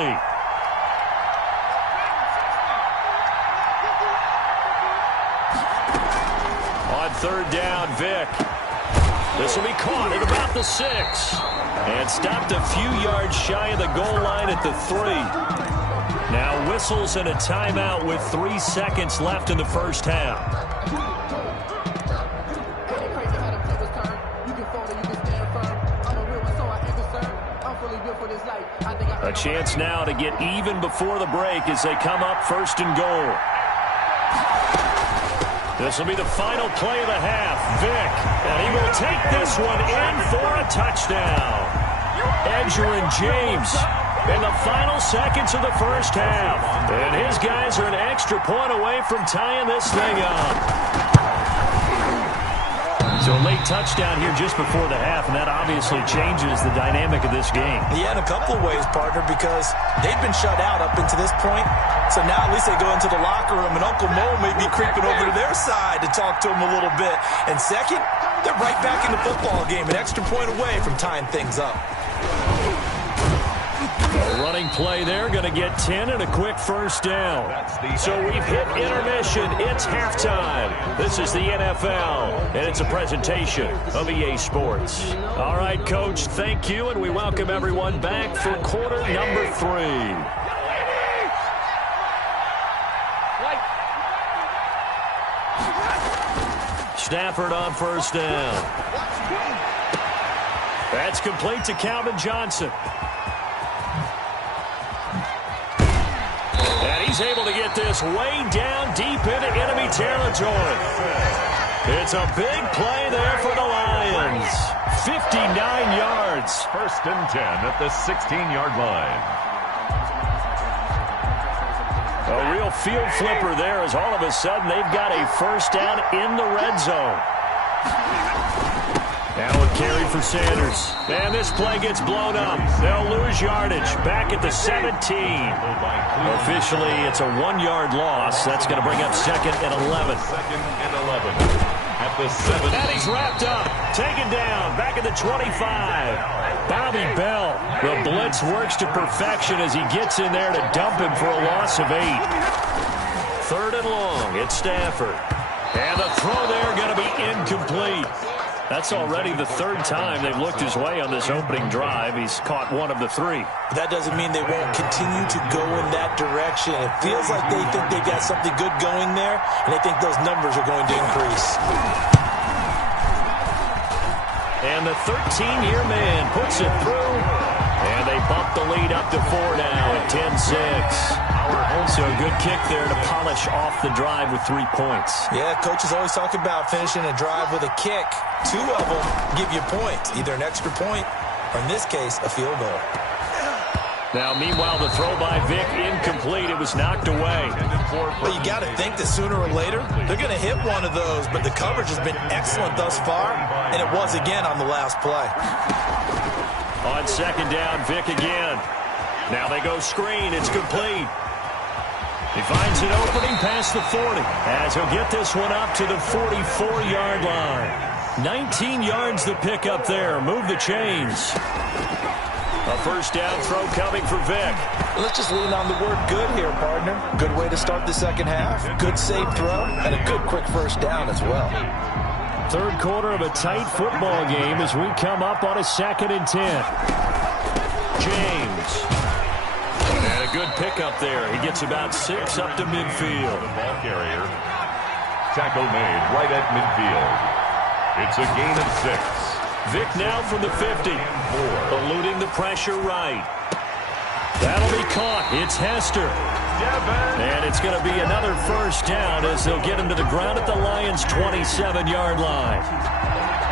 On 3rd down, Vick. This will be caught at about the 6. And stopped a few yards shy of the goal line at the 3. Now whistles and a timeout with 3 seconds left in the first half. A chance now to get even before the break as they come up 1st and goal. This will be the final play of the half. Vick, and he will take this one in for a touchdown. Edgerrin James in the final seconds of the first half. And his guys are an extra point away from tying this thing up. So a late touchdown here just before the half, and that obviously changes the dynamic of this game. Yeah, in a couple of ways, partner, because they've been shut out up until this point. So now at least they go into the locker room, and Uncle Mo may be creeping over to their side to talk to him a little bit. And second, they're right back in the football game, an extra point away from tying things up. A running play there, going to get 10 and a quick first down. So we've hit intermission. It's halftime. This is the NFL, and it's a presentation of EA Sports. All right, Coach, thank you, and we welcome everyone back for quarter number 3. Stafford on first down. That's complete to Calvin Johnson. And he's able to get this way down deep into enemy territory. It's a big play there for the Lions. 59 yards. First and 10 at the 16-yard line. A real field flipper there as all of a sudden they've got a first down in the red zone. Now a carry for Sanders. And this play gets blown up. They'll lose yardage. Back at the 17. Officially, it's a 1-yard loss. That's going to bring up second and 11. Second and 11 at the 7. And he's wrapped up. Taken down. Back at the 25. Bobby Bell. The blitz works to perfection as he gets in there to dump him for a loss of 8. Third and long. It's Stafford. And the throw there going to be incomplete. That's already the third time they've looked his way on this opening drive. He's caught one of the 3. That doesn't mean they won't continue to go in that direction. It feels like they think they've got something good going there, and they think those numbers are going to increase. And the 13-year man puts it through. And they bump the lead up to 4 now at 10-6. So a good kick there to polish off the drive with 3 points. Yeah, coaches always talk about finishing a drive with a kick. 2 of them give you points, either an extra point or, in this case, a field goal. Now, meanwhile, the throw by Vick incomplete. It was knocked away. But you got to think that sooner or later they're going to hit one of those. But the coverage has been excellent thus far, and it was again on the last play. On second down, Vick again. Now they go screen. It's complete. He finds an opening past the 40 as he'll get this one up to the 44-yard line. 19 yards the pick up there. Move the chains. A first down throw coming for Vick. Let's just lean on the word good here, partner. Good way to start the second half. Good safe throw and a good quick first down as well. Third quarter of a tight football game as we come up on a 2nd and 10. James. And a good pickup there. He gets about 6 up to midfield. The ball carrier. Tackle made right at midfield. It's a gain of 6. Vick now from the 50. Eluding the pressure right. That'll be caught. It's Hester. And it's going to be another first down as they'll get him to the ground at the Lions' 27-yard line.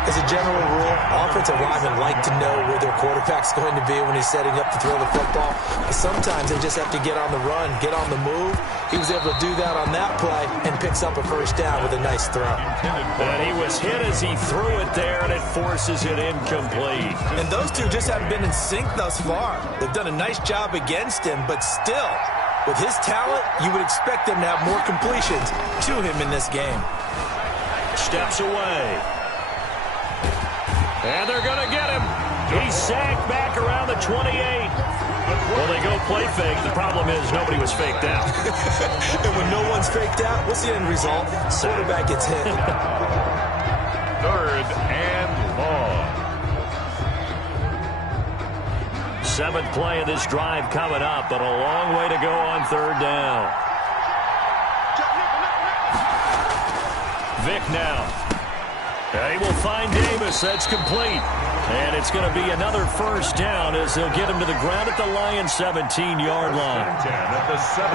As a general rule, offensive linemen like to know where their quarterback's going to be when he's setting up to throw the football. But sometimes they just have to get on the run, get on the move. He was able to do that on that play and picks up a first down with a nice throw. And he was hit as he threw it there, and it forces it incomplete. And those two just haven't been in sync thus far. They've done a nice job against him, but still, with his talent, you would expect them to have more completions to him in this game. Steps away. And they're going to get him. He's sacked back around the 28. Well, they go play fake. The problem is nobody was faked out. And when no one's faked out, what's the end result? Quarterback gets hit. Third and long. 7th play of this drive coming up, but a long way to go on third down. Vick now. They will find Davis. That's complete. And it's going to be another first down as they'll get him to the ground at the Lions' 17-yard line.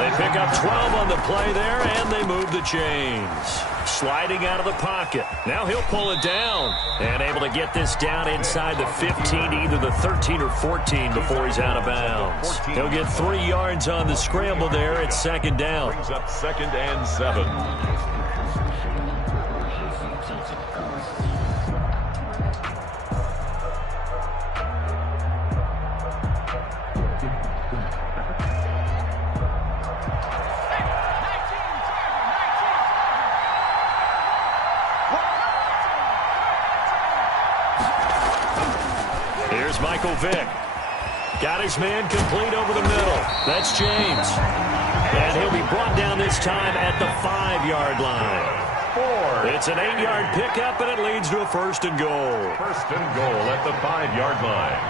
They pick up 12 on the play there, and they move the chains. Sliding out of the pocket. Now he'll pull it down. And able to get this down inside the 15, either the 13 or 14 before he's out of bounds. He'll get 3 yards on the scramble there. It's second down. Brings up 2nd and 7. Michael Vick. Got his man complete over the middle. That's James. And he'll be brought down this time at the 5-yard line. It's an 8-yard pickup, and it leads to a first and goal. First and goal at the 5-yard line.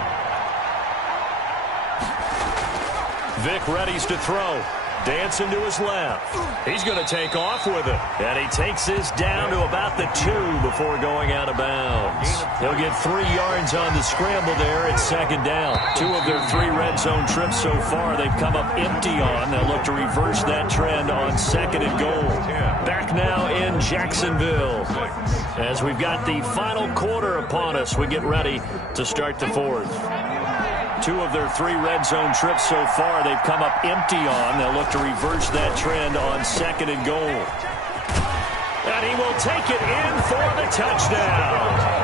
Vick readies to throw. Dancing to his left. He's going to take off with it. And he takes this down to about the 2 before going out of bounds. He'll get 3 yards on the scramble there at second down. 2 of their 3 red zone trips so far they've come up empty on. They'll look to reverse that trend on second and goal. Back now in Jacksonville. As we've got the final quarter upon us, we get ready to start the fourth. 2 of their 3 red zone trips so far they've come up empty on. They'll look to reverse that trend on second and goal. And he will take it in for the touchdown.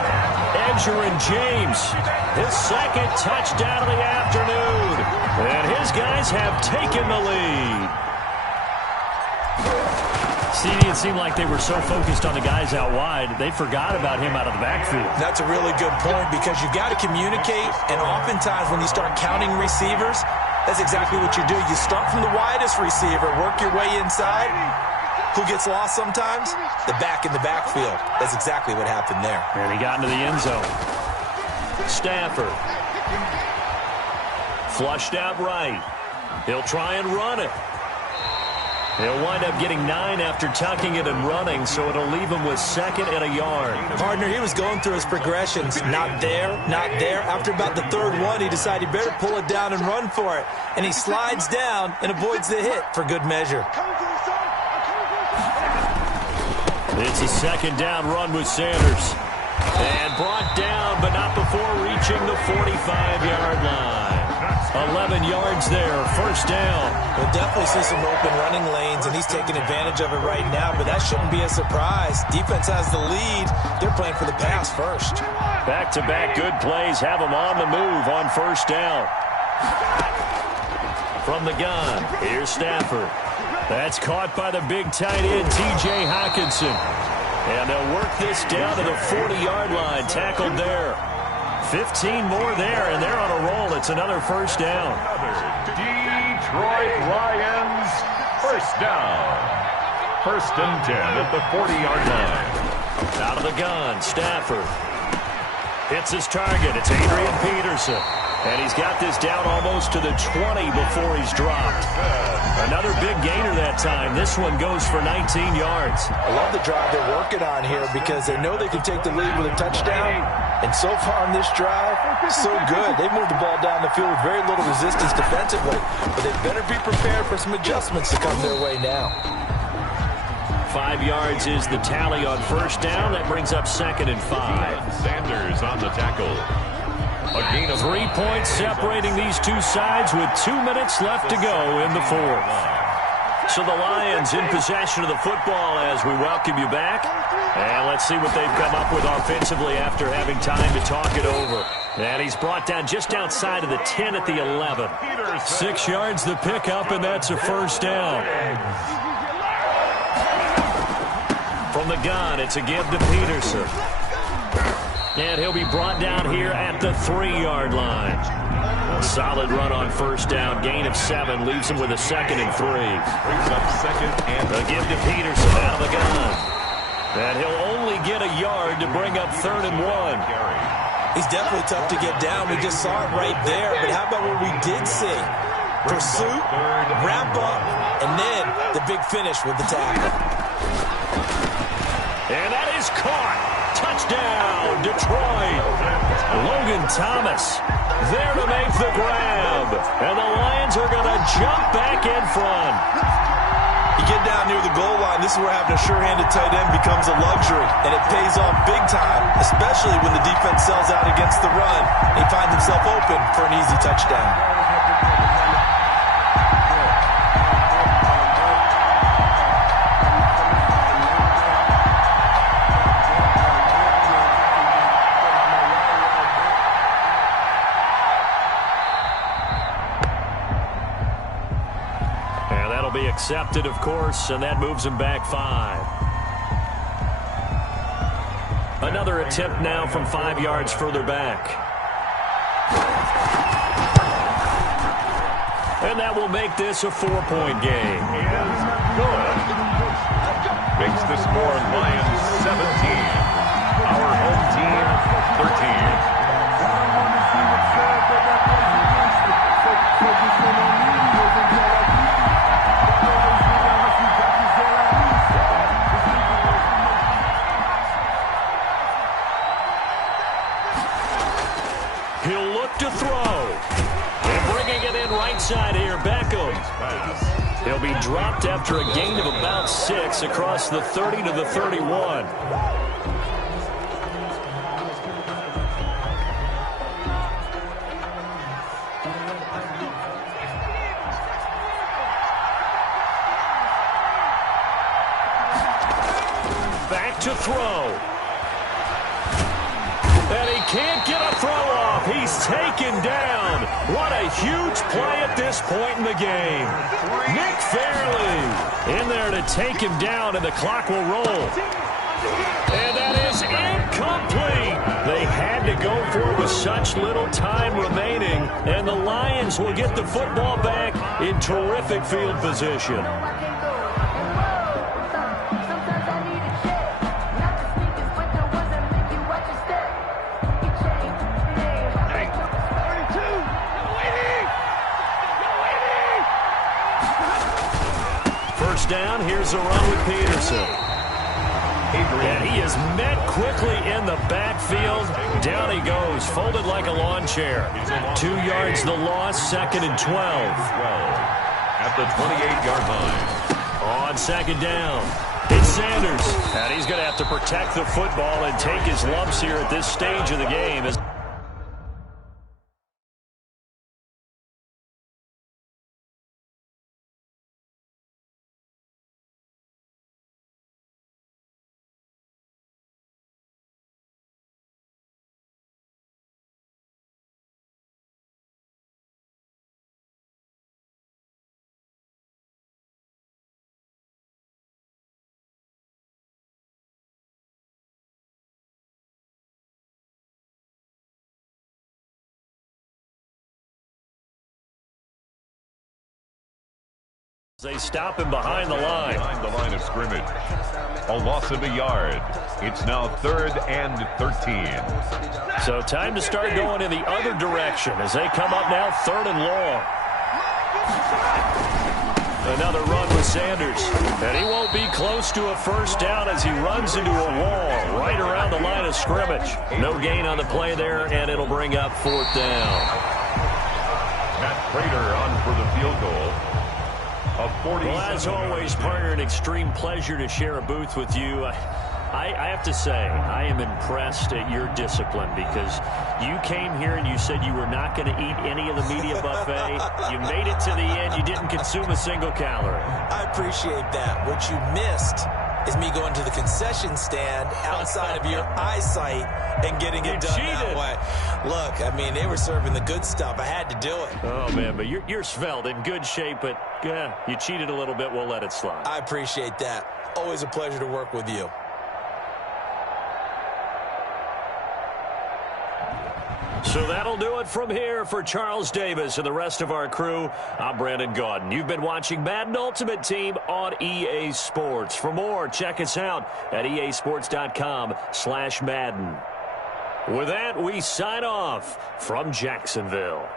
Edgerrin James, his second touchdown of the afternoon. And his guys have taken the lead. CD, it seemed like they were so focused on the guys out wide, they forgot about him out of the backfield. That's a really good point because you've got to communicate, and oftentimes when you start counting receivers, that's exactly what you do. You start from the widest receiver, work your way inside. Who gets lost sometimes? The back in the backfield. That's exactly what happened there. And he got into the end zone. Stafford. Flushed out right. He'll try and run it. He'll wind up getting 9 after tucking it and running, so it'll leave him with 2nd and a yard. Partner, he was going through his progressions. Not there, not there. After about the 3rd one, he decided he better pull it down and run for it. And he slides down and avoids the hit for good measure. It's a 2nd down run with Sanders. And brought down, but not before reaching the 45-yard line. 11 yards there, 1st down. We'll definitely see some open running lanes, and he's taking advantage of it right now, but that shouldn't be a surprise. Defense has the lead. They're playing for the pass first. Back-to-back good plays have them on the move on 1st down. From the gun, here's Stafford. That's caught by the big tight end, T.J. Hockenson. And they'll work this down to the 40-yard line, tackled there. 15 more there, and they're on a roll. It's another 1st down. Detroit Lions, 1st down. 1st and 10 at the 40-yard line. Out of the gun, Stafford. Hits his target. It's Adrian Peterson. And he's got this down almost to the 20 before he's dropped. Another big gainer that time. This one goes for 19 yards. I love the drive they're working on here because they know they can take the lead with a touchdown. And so far on this drive, so good. They moved the ball down the field with very little resistance defensively. But they better be prepared for some adjustments to come their way now. 5 yards is the tally on 1st down. That brings up 2nd and 5. Sanders on the tackle. A gain of 3 points separating these two sides with 2 minutes left to go in the 4th. So the Lions in possession of the football as we welcome you back. And let's see what they've come up with offensively after having time to talk it over. And he's brought down just outside of the 10 at the 11. 6 yards the pickup, and that's a 1st down. From the gun, it's a give to Peterson. And he'll be brought down here at the 3-yard line. A solid run on 1st down. Gain of 7 leaves him with a 2nd and 3. Brings up 2nd and a give to Peterson out of the gun. And he'll only get a yard to bring up 3rd and 1. He's definitely tough to get down. We just saw it right there. But how about what we did see? Pursuit, wrap up, and then the big finish with the tackle. And that is caught. Touchdown, Detroit. Logan Thomas there to make the grab. And the Lions are going to jump back in front. You get down near the goal line, this is where having a sure-handed tight end becomes a luxury. And it pays off big time, especially when the defense sells out against the run. He finds himself open for an easy touchdown. Accepted, of course, and that moves him back 5. Another attempt now from 5 yards further back. And that will make this a 4-point game. Is good. Makes the score Lions 17. Our home team 13. look to throw. And bringing it in right side here, Beckham. He'll be dropped after a gain of about 6 across the 30 to the 31. Back to throw. And he can't get a throw off. He's taken down. What a huge play at this point in the game. Nick Fairley in there to take him down, and the clock will roll. And that is incomplete. They had to go for it with such little time remaining, and the Lions will get the football back in terrific field position. Down. Here's a run with Peterson. And he is met quickly in the backfield. Down he goes, folded like a lawn chair. 2 yards the loss, 2nd and 12. At the 28-yard line. On 2nd down, it's Sanders. And he's going to have to protect the football and take his lumps here at this stage of the game. They stop him behind the line. Behind the line of scrimmage. A loss of a yard. It's now 3rd and 13. So time to start going in the other direction as they come up now 3rd and long. Another run with Sanders. And he won't be close to a first down as he runs into a wall right around the line of scrimmage. No gain on the play there, and it'll bring up 4th down. Matt Prater on for the field goal. Well, as always, partner, an extreme pleasure to share a booth with you. I have to say, I am impressed at your discipline because you came here and you said you were not going to eat any of the media buffet. You made it to the end. You didn't consume a single calorie. I appreciate that. What you missed is me going to the concession stand outside of your eyesight and getting it done that way. Look, I mean, they were serving the good stuff. I had to do it. Oh, man, but you're svelte, in good shape, but you cheated a little bit. We'll let it slide. I appreciate that. Always a pleasure to work with you. So that'll do it from here for Charles Davis and the rest of our crew. I'm Brandon Gaudin. You've been watching Madden Ultimate Team on EA Sports. For more, check us out at easports.com/Madden. With that, we sign off from Jacksonville.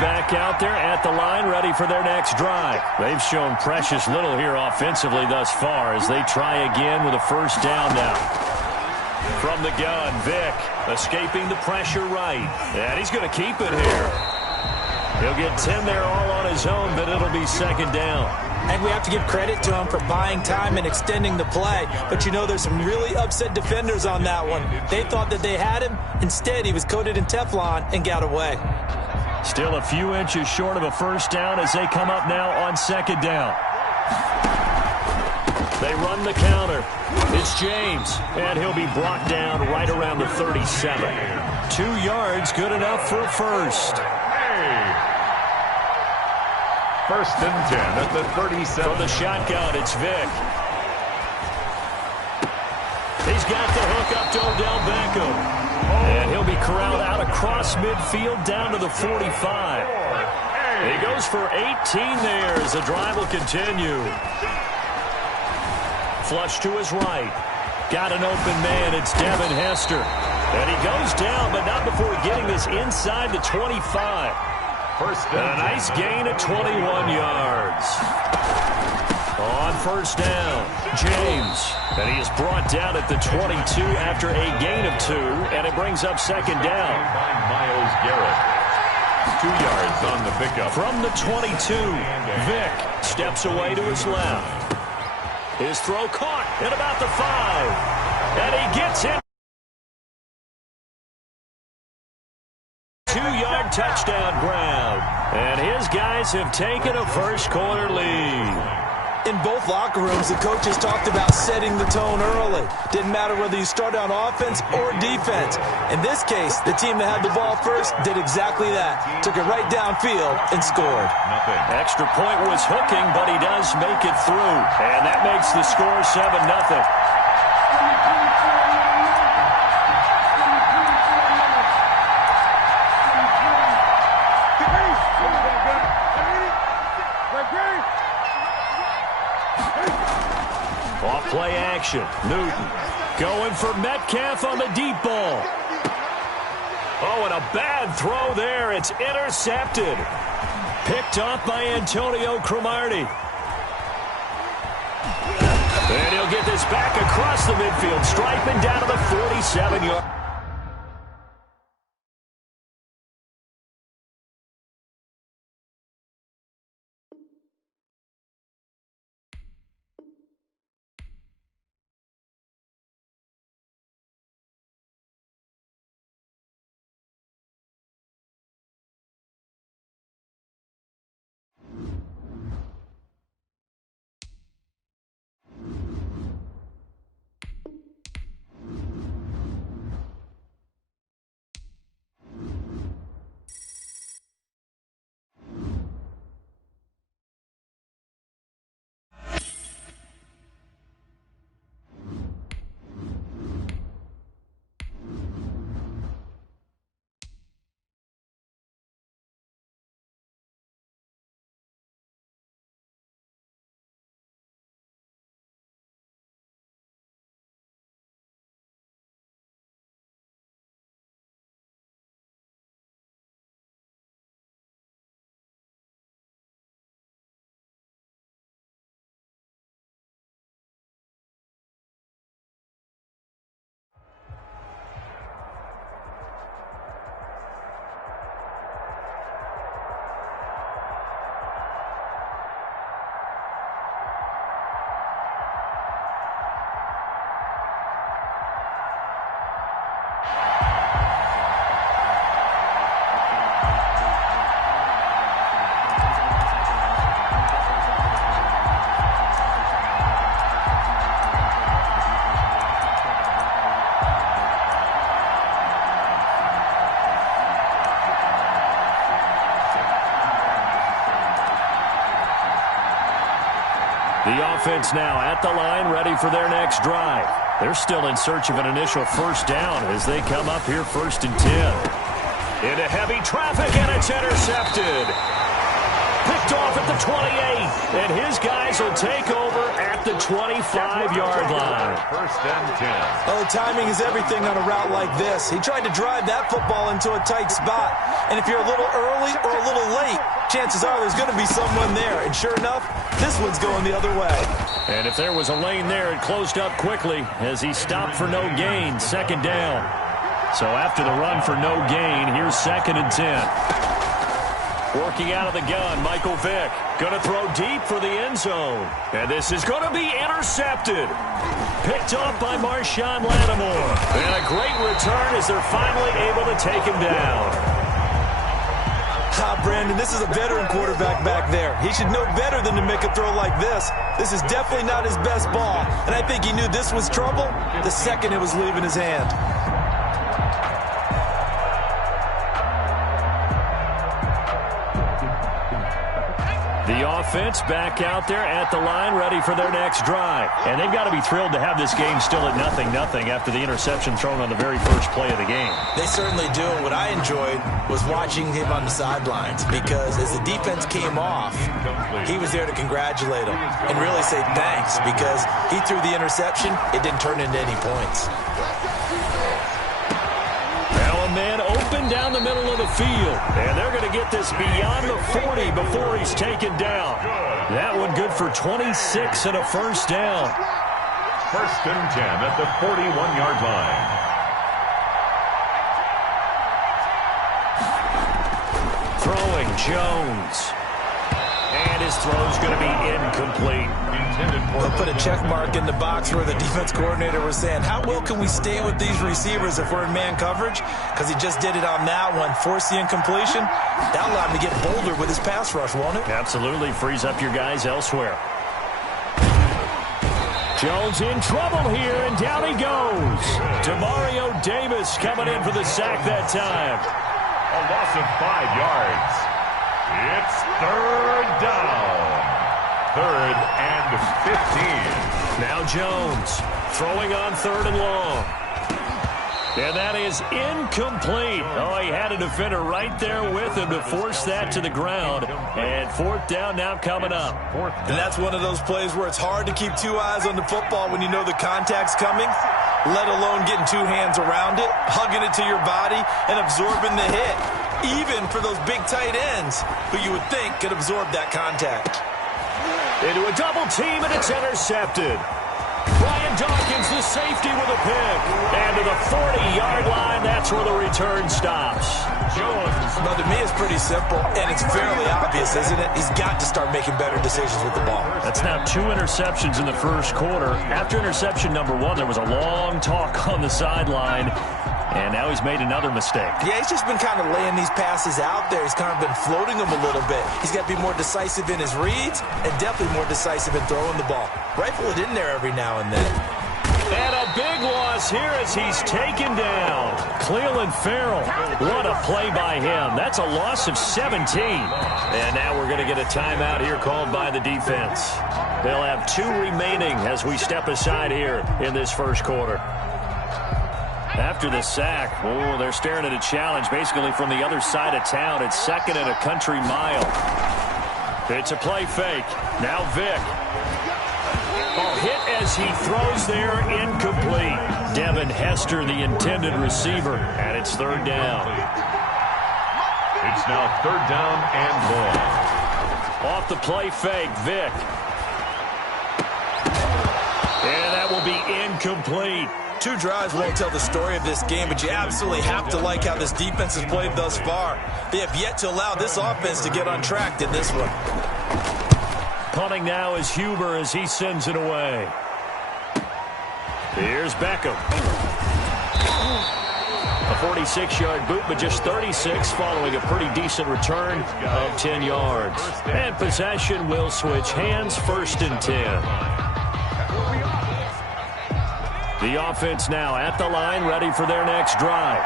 back out there at the line, ready for their next drive. They've shown precious little here offensively thus far as they try again with a first down now. From the gun, Vick escaping the pressure right. And he's going to keep it here. He'll get 10 there all on his own, but it'll be second down. And we have to give credit to him for buying time and extending the play. But, you know, there's some really upset defenders on that one. They thought that they had him. Instead, he was coated in Teflon and got away. Still a few inches short of a first down as they come up now on second down. They run the counter. It's James, and he'll be brought down right around the 37. 2 yards, good enough for a first. First and 10 at the 37. From the shotgun, it's Vick. He's got the hook up to Odell Beckham. And he'll be corralled out across midfield down to the 45. He goes for 18 there as the drive will continue. Flush to his right. Got an open man. It's Devin Hester. And he goes down, but not before getting this inside the 25. And a nice gain at 21 yards. On first down, James. And he is brought down at the 22 after a gain of 2. And it brings up second down. Myles Garrett. 2 yards on the pickup. From the 22, Vick steps away to his left. His throw caught at about the 5. And he gets it. 2-yard touchdown grab. And his guys have taken a first-quarter lead. In both locker rooms, the coaches talked about setting the tone early. Didn't matter whether you started on offense or defense. In this case, the team that had the ball first did exactly that. Took it right downfield and scored. Extra point was hooking, but he does make it through. And that makes the score 7-0. Off-play action. Newton going for Metcalf on the deep ball. Oh, and a bad throw there. It's intercepted. Picked off by Antonio Cromartie. And he'll get this back across the midfield, striping down to the 47-yard. The offense now at the line, ready for their next drive. They're still in search of an initial first down as they come up here 1st and 10. Into heavy traffic, and it's intercepted. Picked off at the 28, and his guys will take over at the 20. 25-yard line. First and 10. Oh, timing is everything on a route like this. He tried to drive that football into a tight spot. And if you're a little early or a little late, chances are there's going to be someone there. And sure enough, this one's going the other way. And if there was a lane there, it closed up quickly as he stopped for no gain. Second down. So after the run for no gain, here's 2nd and 10. Working out of the gun, Michael Vick. Going to throw deep for the end zone. And this is going to be intercepted. Picked off by Marshawn Lattimore. And a great return as they're finally able to take him down. Brandon, this is a veteran quarterback back there. He should know better than to make a throw like this. This is definitely not his best ball. And I think he knew this was trouble the second it was leaving his hand. The offense back out there at the line, ready for their next drive. And they've got to be thrilled to have this game still at 0-0 after the interception thrown on the very first play of the game. They certainly do. What I enjoyed was watching him on the sidelines because as the defense came off, he was there to congratulate them and really say thanks because he threw the interception. It didn't turn into any points. Man open down the middle of the field. And they're going to get this beyond the 40 before he's taken down. That one good for 26 and a first down. First and 10 at the 41-yard line. Throwing Jones. And his throw's going to be incomplete. They'll put a check mark in the box where the defense coordinator was saying, how well can we stay with these receivers if we're in man coverage? Because he just did it on that one, forced the incompletion. That'll allow him to get bolder with his pass rush, won't it? Absolutely. Frees up your guys elsewhere. Jones in trouble here, and down he goes. Demario Davis coming in for the sack that time. A loss of 5 yards. It's third down. 3rd and 15. Now Jones throwing on 3rd and long. And that is incomplete. Oh, he had a defender right there with him to force that to the ground. And 4th down now coming up. And that's one of those plays where it's hard to keep 2 eyes on the football when you know the contact's coming, let alone getting 2 hands around it, hugging it to your body, and absorbing the hit. Even for those big tight ends who you would think could absorb that contact. Into a double team, and it's intercepted. Brian Dawkins, the safety, with a pick. And to the 40-yard line, that's where the return stops. Jones. But to me, it's pretty simple, and it's fairly obvious, isn't it? He's got to start making better decisions with the ball. That's now 2 interceptions in the first quarter. After interception number 1, there was a long talk on the sideline. And now he's made another mistake. Yeah, he's just been kind of laying these passes out there. He's kind of been floating them a little bit. He's got to be more decisive in his reads and definitely more decisive in throwing the ball. Rifle it in there every now and then. And a big loss here as he's taken down. Cleveland Farrell, what a play by him. That's a loss of 17. And now we're going to get a timeout here called by the defense. They'll have 2 remaining as we step aside here in this first quarter. After the sack, oh, they're staring at a challenge basically from the other side of town. It's 2nd and a country mile. It's a play fake. Now Vick. Oh, hit as he throws there, incomplete. Devin Hester, the intended receiver, and it's 3rd down. It's now 3rd down and long. Off the play fake, Vick. And that will be incomplete. 2 drives won't tell the story of this game, but you absolutely have to like how this defense has played thus far. They have yet to allow this offense to get on track in this one. Punting now is Huber as he sends it away. Here's Beckham. A 46-yard boot, but just 36 following a pretty decent return of 10 yards. And possession will switch hands, 1st and 10. The offense now at the line, ready for their next drive.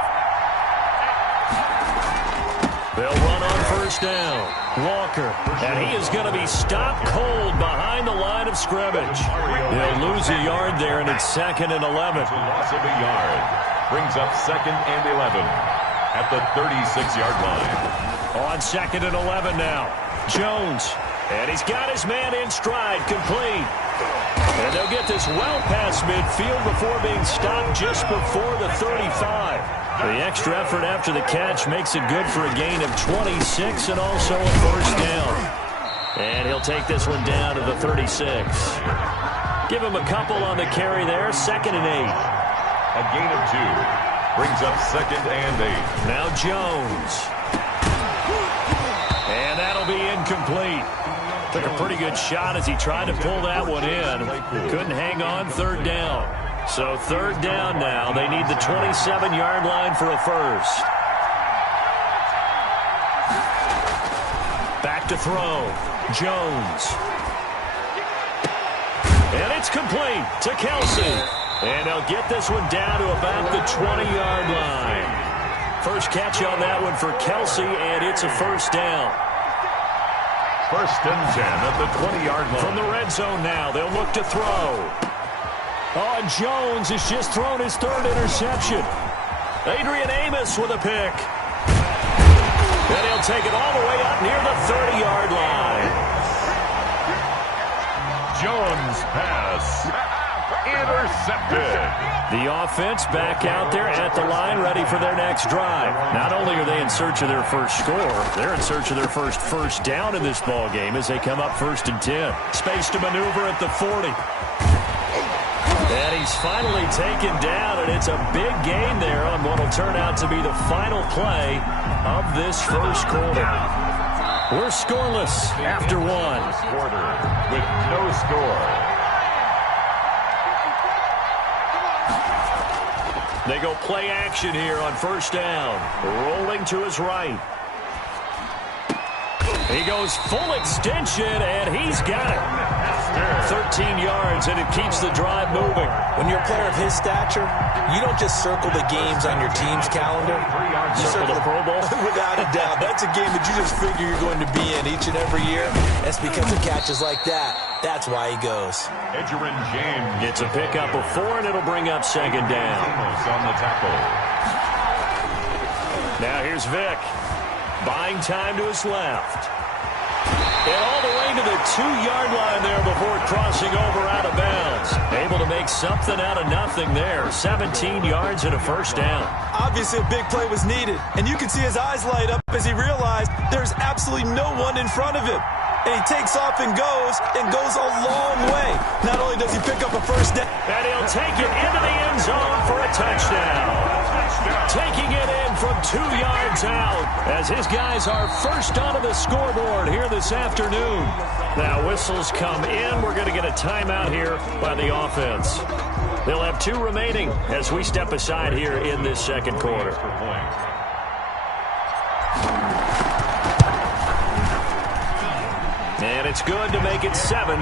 They'll run on 1st down. Walker, and he is going to be stopped cold behind the line of scrimmage. He'll lose a yard there, and it's 2nd and 11. Loss of a yard. Brings up 2nd and 11 at the 36-yard line. On 2nd and 11 now. Jones, and he's got his man in stride, complete. And And they'll get this well past midfield before being stopped just before the 35. The extra effort after the catch makes it good for a gain of 26 and also a first down. And he'll take this one down to the 36. Give him a couple on the carry there, 2nd and 8. A gain of 2 brings up 2nd and 8. Now Jones. And that'll be incomplete. Took a pretty good shot as he tried to pull that one in. Couldn't hang on, 3rd down. So 3rd down now. They need the 27-yard line for a first. Back to throw. Jones. And it's complete to Kelsey. And they'll get this one down to about the 20-yard line. First catch on that one for Kelsey, and it's a first down. 1st and 10 at the 20-yard line. From the red zone now, they'll look to throw. Oh, and Jones has just thrown his 3rd interception. Adrian Amos with a pick. And he'll take it all the way up near the 30-yard line. Jones pass. Intercepted. The offense back out there at the line, ready for their next drive. Not only are they in search of their first score, they're in search of their first down in this ball game as they come up 1st and 10. Space to maneuver at the 40. And he's finally taken down, and it's a big gain there on what will turn out to be the final play of this first quarter. We're scoreless after 1. Quarter with no score. They go play action here on 1st down. Rolling to his right. He goes full extension, and he's got it. 13 yards, and it keeps the drive moving. When you're a player of his stature, you don't just circle the games on your team's calendar. You circle the Pro Bowl? Without a doubt. That's a game that you just figure you're going to be in each and every year. That's because of catches like that. That's why he goes. Edgerrin James gets a pickup of 4, and it'll bring up 2nd down. on the tackle. Now here's Vick. Buying time to his left. And all the way to the 2-yard line there before crossing over out of bounds. Able to make something out of nothing there. 17 yards and a first down. Obviously a big play was needed, and you can see his eyes light up as he realized there's absolutely no one in front of him. And he takes off and goes a long way. Not only does he pick up a first down, and he'll take it into the end zone for a touchdown. Taking it in from 2 yards out as his guys are first onto the scoreboard here this afternoon. Now whistles come in. We're going to get a timeout here by the offense. They'll have 2 remaining as we step aside here in this second quarter. And it's good to make it 7-0.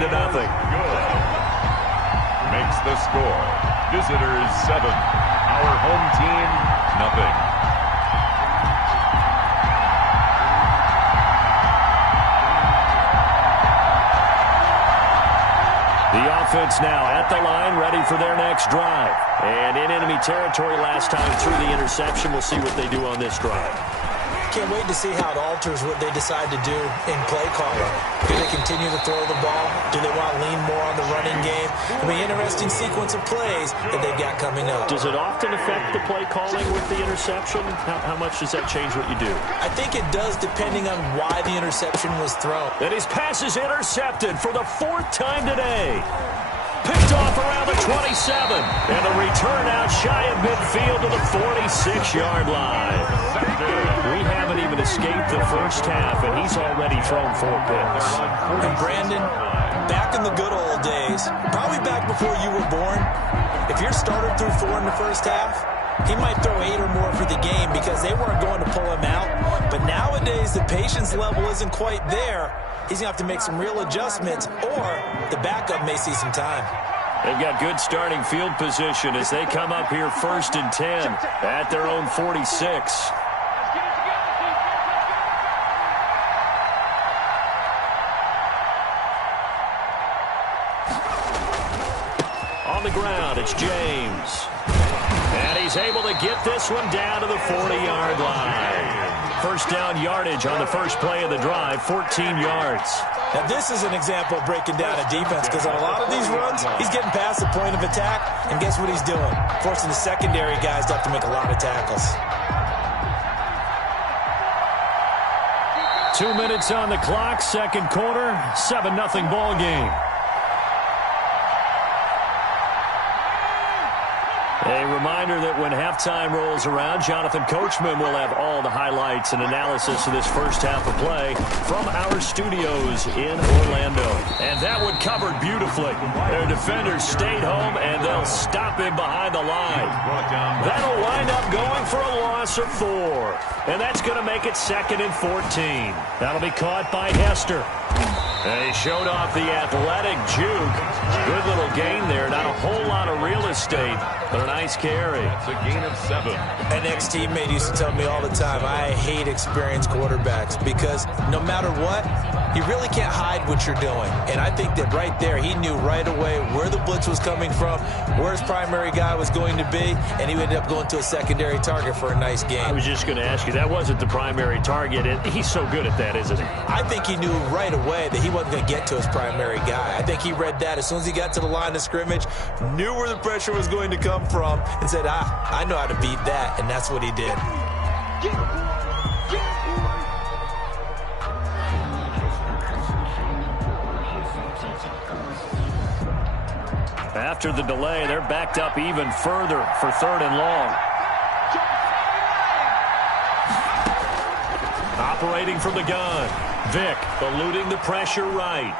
Makes the score. Visitors 7. Our home team, nothing. The offense now at the line, ready for their next drive. And in enemy territory last time through the interception. We'll see what they do on this drive. Can't wait to see how it alters what they decide to do in play calling. Do they continue to throw the ball? Do they want to lean more on the running game? It'll be an interesting sequence of plays that they've got coming up. Does it often affect the play calling with the interception? How much does that change what you do? I think it does depending on why the interception was thrown. And his pass is intercepted for the 4th time today. Picked off around the 27. And the return out shy of midfield to the 46-yard line. We haven't even escaped the first half, and he's already thrown 4 picks. And Brandon, back in the good old days, probably back before you were born, if your starter threw 4 in the first half, he might throw 8 or more for the game because they weren't going to pull him out. But nowadays, the patience level isn't quite there. He's going to have to make some real adjustments, or the backup may see some time. They've got good starting field position as they come up here 1st and 10 at their own 46. On the ground, it's James. And he's able to get this one down to the 40-yard line. First down yardage on the first play of the drive, 14 yards. Now, this is an example of breaking down a defense because on a lot of these runs, is he's getting past the point of attack, and guess what he's doing? Forcing the secondary guys to have to make a lot of tackles. 2 minutes on the clock, second quarter, 7-0 ball game. A reminder that when halftime rolls around, Jonathan Coachman will have all the highlights and analysis of this first half of play from our studios in Orlando. And that one covered beautifully. Their defenders stayed home, and they'll stop him behind the line. That'll wind up going for a loss of 4. And that's going to make it 2nd and 14. That'll be caught by Hester. And he showed off the athletic juke. Good little gain there. Not a whole lot of real estate, but a nice carry. That's a gain of 7. An ex-teammate used to tell me all the time, I hate experienced quarterbacks because no matter what, you really can't hide what you're doing. And I think that right there, he knew right away where the blitz was coming from, where his primary guy was going to be, and he ended up going to a secondary target for a nice game. I was just going to ask you, that wasn't the primary target. And he's so good at that, isn't he? I think he knew right away that he wasn't going to get to his primary guy. I think he read that as soon as he got to the line of scrimmage, knew where the pressure was going to come from, and said, I know how to beat that, and that's what he did. After the delay, they're backed up even further for 3rd and long. Operating from the gun. Vick eluding the pressure right.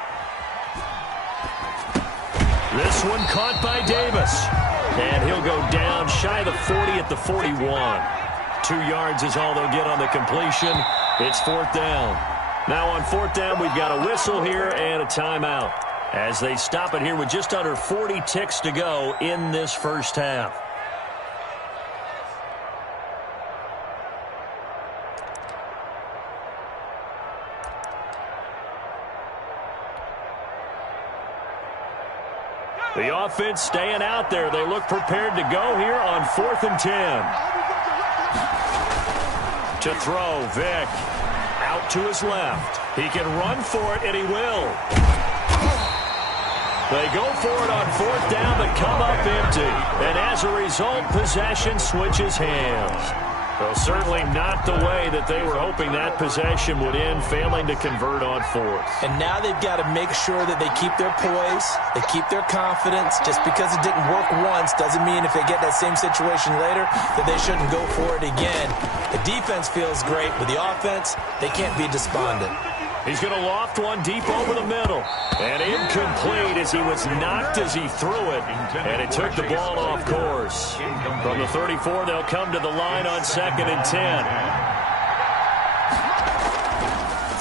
This one caught by Davis. And he'll go down shy of the 40 at the 41. 2 yards is all they'll get on the completion. It's 4th down. Now on 4th down, we've got a whistle here and a timeout, as they stop it here with just under 40 ticks to go in this first half. The offense staying out there. They look prepared to go here on 4th and 10. To throw, Vick. Out to his left. He can run for it, and he will. They go for it on 4th down, but come up empty. And as a result, possession switches hands. Well, certainly not the way that they were hoping that possession would end, failing to convert on 4th. And now they've got to make sure that they keep their poise, they keep their confidence. Just because it didn't work once doesn't mean if they get that same situation later that they shouldn't go for it again. The defense feels great, but the offense, they can't be despondent. He's going to loft one deep over the middle. And incomplete as he was knocked as he threw it. And it took the ball off course. From the 34, they'll come to the line on 2nd and 10.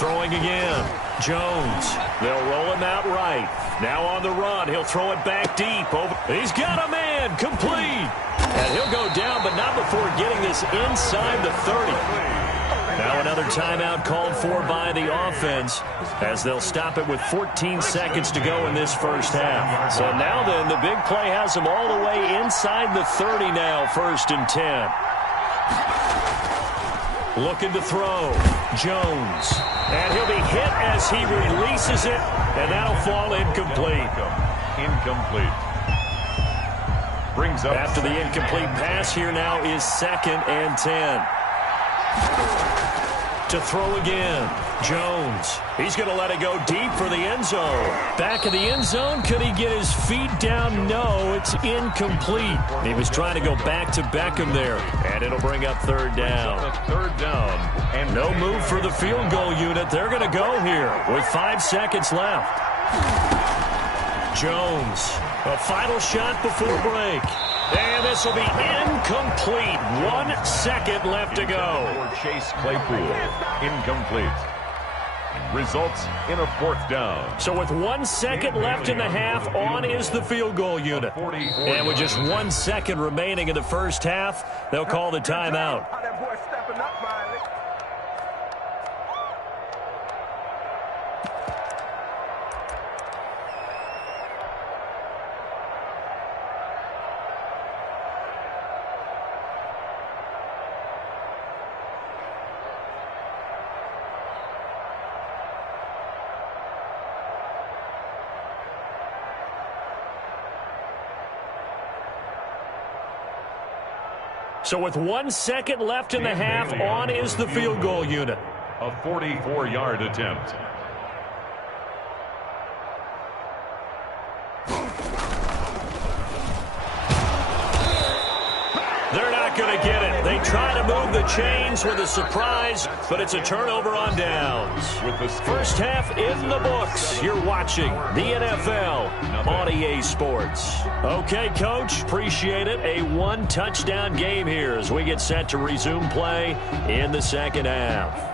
Throwing again. Jones. They'll roll him out right. Now on the run. He'll throw it back deep. He's got a man. Complete. And he'll go down, but not before getting this inside the 30. Now another timeout called for by the offense, as they'll stop it with 14 seconds to go in this first half. So now then, the big play has them all the way inside the 30 now, 1st and 10. Looking to throw. Jones. And he'll be hit as he releases it, and that'll fall incomplete. Incomplete. Brings up after the incomplete pass here now is 2nd and 10. To throw again. Jones. He's going to let it go deep for the end zone. Back of the end zone. Could he get his feet down? No, it's incomplete. He was trying to go back to Beckham there. And it'll bring up 3rd down. 3rd down. And no move for the field goal unit. They're going to go here with 5 seconds left. Jones. A final shot before break. And this will be incomplete. 1 second left to go. For Chase Claypool. Incomplete. Results in a 4th down. So with 1 second left in the half, on is the field goal unit. And with just 1 second remaining in the first half, they'll call the timeout. So with 1 second left in the half, on is the field goal unit. A 44-yard attempt. They're not going to get it. They try to move the chains with a surprise, but it's a turnover on downs. With the first half in the books, you're watching the NFL on EA Sports. Okay, Coach, appreciate it. A one-touchdown game here as we get set to resume play in the second half.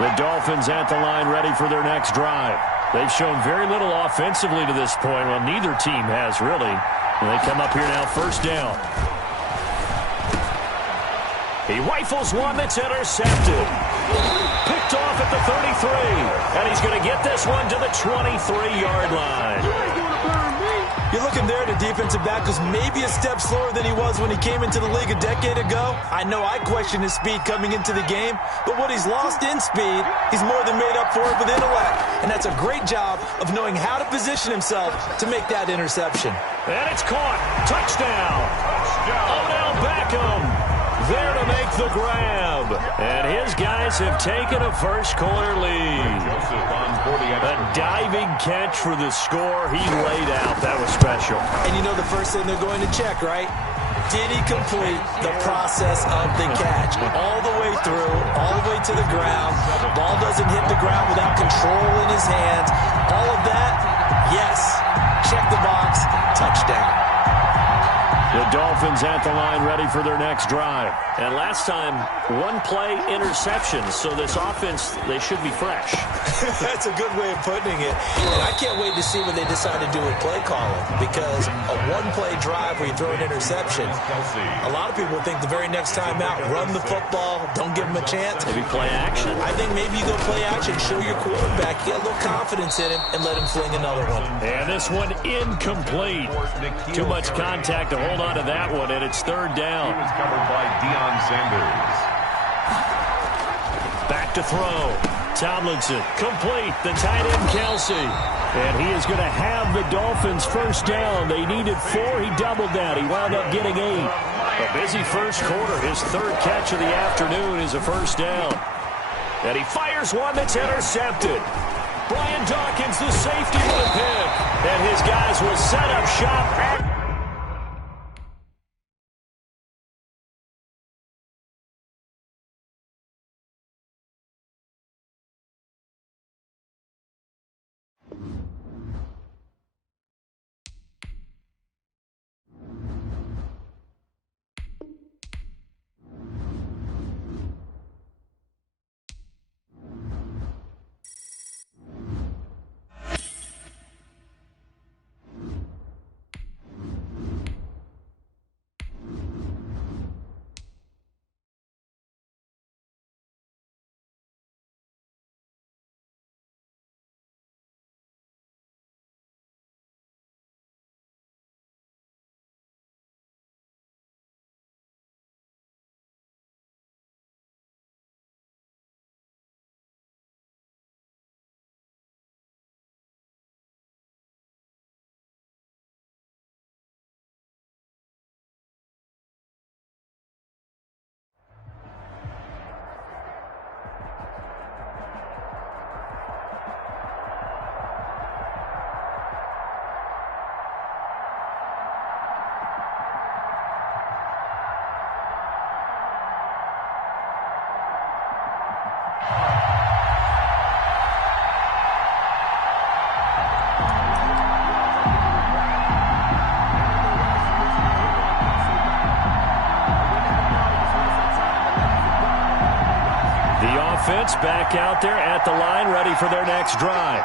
The Dolphins at the line ready for their next drive. They've shown very little offensively to this point. Well, neither team has really. And they come up here now, first down. He rifles one that's intercepted. Picked off at the 33. And he's going to get this one to the 23-yard line. You're looking there at a defensive back who's maybe a step slower than he was when he came into the league a decade ago. I know I questioned his speed coming into the game, but what he's lost in speed, he's more than made up for it with intellect. And that's a great job of knowing how to position himself to make that interception. And it's caught. Touchdown. Odell Beckham there to make the grab. And his guys have taken a first-quarter lead. A diving catch for the score. He laid out. That was special. And you know the first thing they're going to check, right? Did he complete the process of the catch? All the way through, all the way to the ground. Ball doesn't hit the ground without control in his hands. All of that, yes. Check the box. Touchdown. The Dolphins at the line ready for their next drive. And last time, one play interception. So this offense, they should be fresh. That's a good way of putting it. And I can't wait to see what they decide to do with play calling. Because a one-play drive where you throw an interception, a lot of people think the very next time out, run the football, don't give them a chance. Maybe play action. I think maybe you go play action, show your quarterback, get a little confidence in him, and let him fling another one. And this one incomplete. Too much contact to hold on to that one, and it's third down. He was covered by Deion Sanders. Back to throw. Tomlinson, complete. The tight end, Kelsey. And he is going to have the Dolphins first down. They needed 4. He doubled that. He wound up getting 8. A busy first quarter. His third catch of the afternoon is a first down. And he fires one that's intercepted. Brian Dawkins, the safety, with a pick. And his guys will set up shop. The offense back out there at the line, ready for their next drive.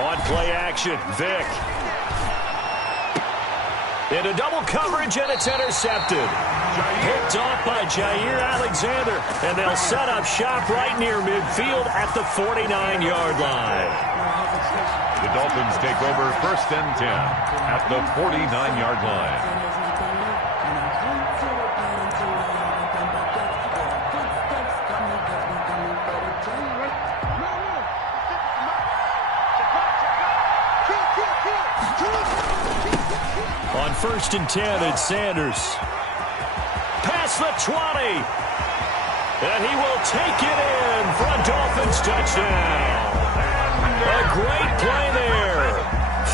On play action, Vick. Into double coverage, and it's intercepted. Picked off by Jair Alexander, and they'll set up shop right near midfield at the 49-yard line. The Dolphins take over 1st and 10 at the 49-yard line. On 1st and 10, it's Sanders. Past the 20. And he will take it in for a Dolphins touchdown. A great play there.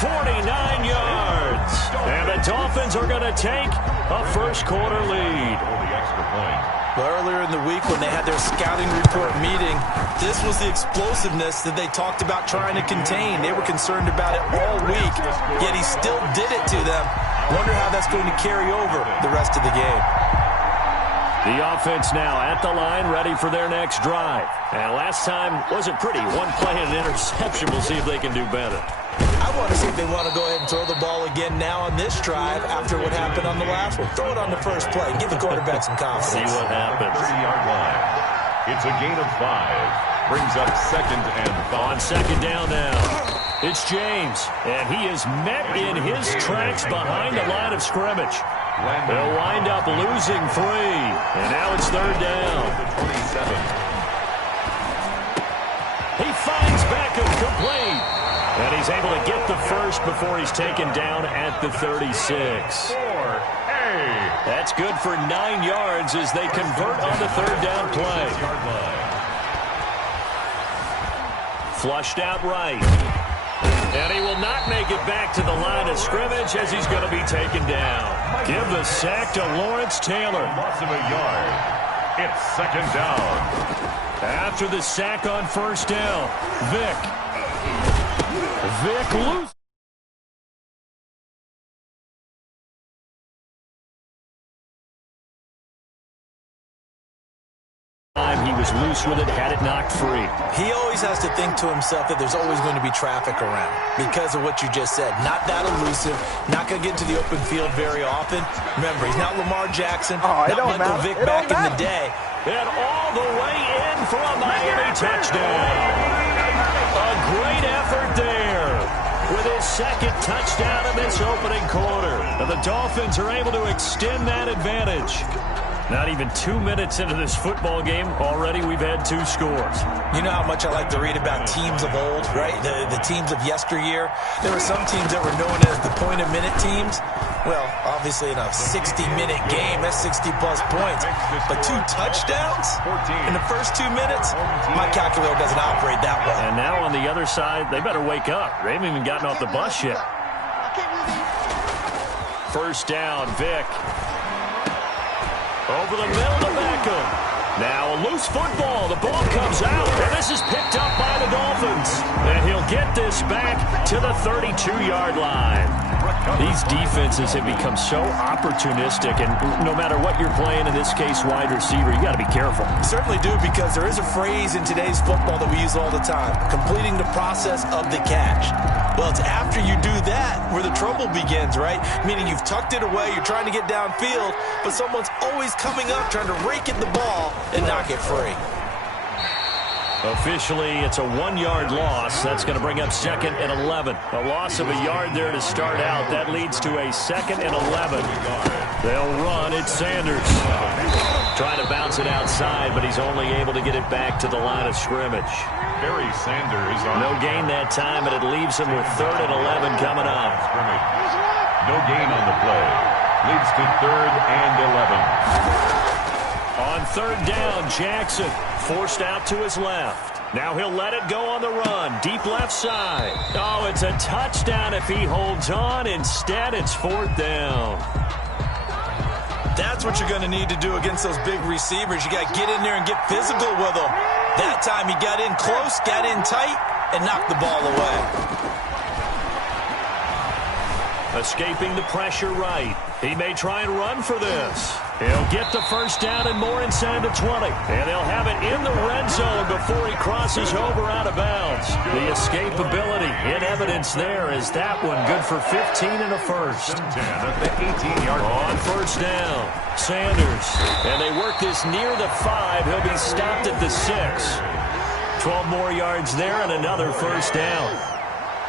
49 yards. And the Dolphins are going to take a first-quarter lead. For the extra point. Well, earlier in the week when they had their scouting report meeting, this was the explosiveness that they talked about trying to contain. They were concerned about it all week, yet he still did it to them. Wonder how that's going to carry over the rest of the game. The offense now at the line, ready for their next drive. And last time wasn't pretty. One play and an interception. We'll see if they can do better. I want to see if they want to go ahead and throw the ball again now on this drive after what happened on the last one. Throw it on the first play and give the quarterback some confidence. See what happens. 30-yard line. It's a gain of 5. Brings up 2nd and 5. On 2nd down now, it's James. And he is met in his tracks behind the line of scrimmage. They'll wind up losing 3. And now it's 3rd down. 27. He finds Beckham complete. And he's able to get the first before he's taken down at the 36. 4A. That's good for 9 yards as they convert on the 3rd down play. Flushed out right. And he will not make it back to the line of scrimmage as he's going to be taken down. Give the sack to Lawrence Taylor. Loss of a yard. It's 2nd down. After the sack on 1st down, Vick loose. He was loose with it, had it knocked free. He always has to think to himself that there's always going to be traffic around because of what you just said. Not that elusive, not going to get into the open field very often. Remember, he's not Lamar Jackson, not Michael Vick back in the day. And all the way in for a Miami touchdown. A great effort there with his 2nd touchdown in this opening quarter. And the Dolphins are able to extend that advantage. Not even 2 minutes into this football game, already we've had 2 scores. You know how much I like to read about teams of old, right? The teams of yesteryear. There were some teams that were known as the point-a-minute teams. Well, obviously in a 60-minute game, that's 60-plus points. But 2 touchdowns in the first 2 minutes? My calculator doesn't operate that way. And now on the other side, they better wake up. They haven't even gotten off the bus yet. 1st down, Vick. Over the middle to Beckham. Now a loose football. The ball comes out. And this is picked up by the Dolphins. And he'll get this back to the 32-yard line. These defenses have become so opportunistic, and no matter what you're playing, in this case wide receiver, you got to be careful. Certainly do, because there is a phrase in today's football that we use all the time, completing the process of the catch. Well, it's after you do that where the trouble begins, right? Meaning you've tucked it away, you're trying to get downfield, but someone's always coming up trying to rake at the ball and knock it free. Officially, it's a 1-yard loss. That's going to bring up 2nd and 11. A loss of a yard there to start out. That leads to a 2nd and 11. They'll run. It's Sanders. Trying to bounce it outside, but he's only able to get it back to the line of scrimmage. Barry Sanders. No gain that time, and it leaves him with 3rd and 11 coming up. No gain on the play. Leads to 3rd and 11. On 3rd down, Jackson forced out to his left. Now he'll let it go on the run. Deep left side. Oh, it's a touchdown if he holds on. Instead, it's 4th down. That's what you're going to need to do against those big receivers. You got to get in there and get physical with them. That time he got in close, got in tight, and knocked the ball away. Escaping the pressure right. He may try and run for this. He'll get the first down and more inside the 20. And they'll have it in the red zone before he crosses over out of bounds. The escapability in evidence there as that one good for 15 and a first. 10 at the 18-yard line. On first down, Sanders. And they work this near the 5. He'll be stopped at the 6. 12 more yards there and another first down.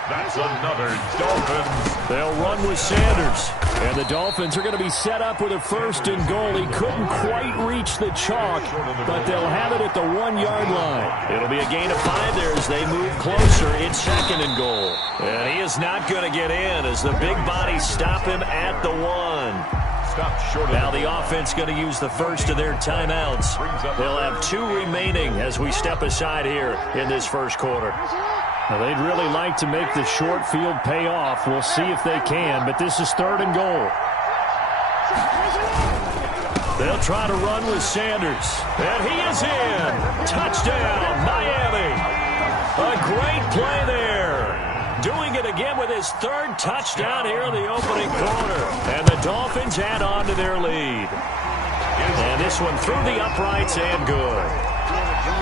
That's another Dolphins. They'll run with Sanders. And the Dolphins are going to be set up with a first and goal. He couldn't quite reach the chalk, but they'll have it at the 1-yard line. It'll be a gain of 5 there as they move closer. It's second and goal. And he is not going to get in as the big bodies stop him at the 1. Stopped short of now the offense going to use the first of their timeouts. They'll have 2 remaining as we step aside here in this first quarter. Now, they'd really like to make the short field pay off. We'll see if they can, but this is third and goal. They'll try to run with Sanders. And he is in. Touchdown, Miami. A great play there. Doing it again with his 3rd touchdown here in the opening quarter. And the Dolphins add on to their lead. And this one through the uprights and good.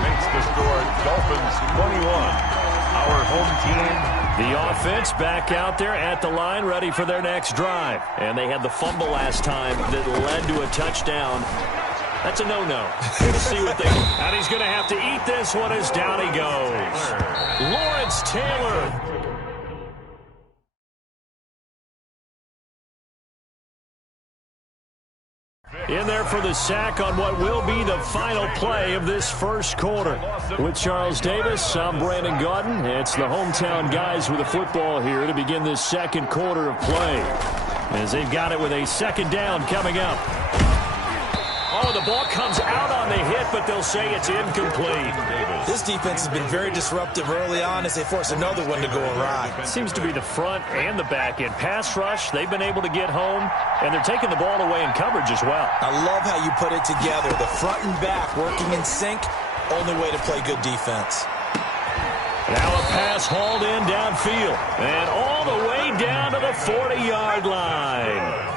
Makes the score Dolphins 21. Our home team. The offense back out there at the line, ready for their next drive. And they had the fumble last time that led to a touchdown. That's a no-no. We'll see what they... And he's going to have to eat this one as down he goes. Lawrence Taylor. In there for the sack on what will be the final play of this first quarter. With Charles Davis, I'm Brandon Gaudin. It's the hometown guys with the football here to begin this second quarter of play. As they've got it with a second down coming up. Oh, the ball comes out on the hit, but they'll say it's incomplete. This defense has been very disruptive early on as they force another one to go awry. Seems to be the front and the back end. Pass rush, they've been able to get home, and they're taking the ball away in coverage as well. I love how you put it together. The front and back working in sync, only way to play good defense. Now a pass hauled in downfield, and all the way down to the 40-yard line.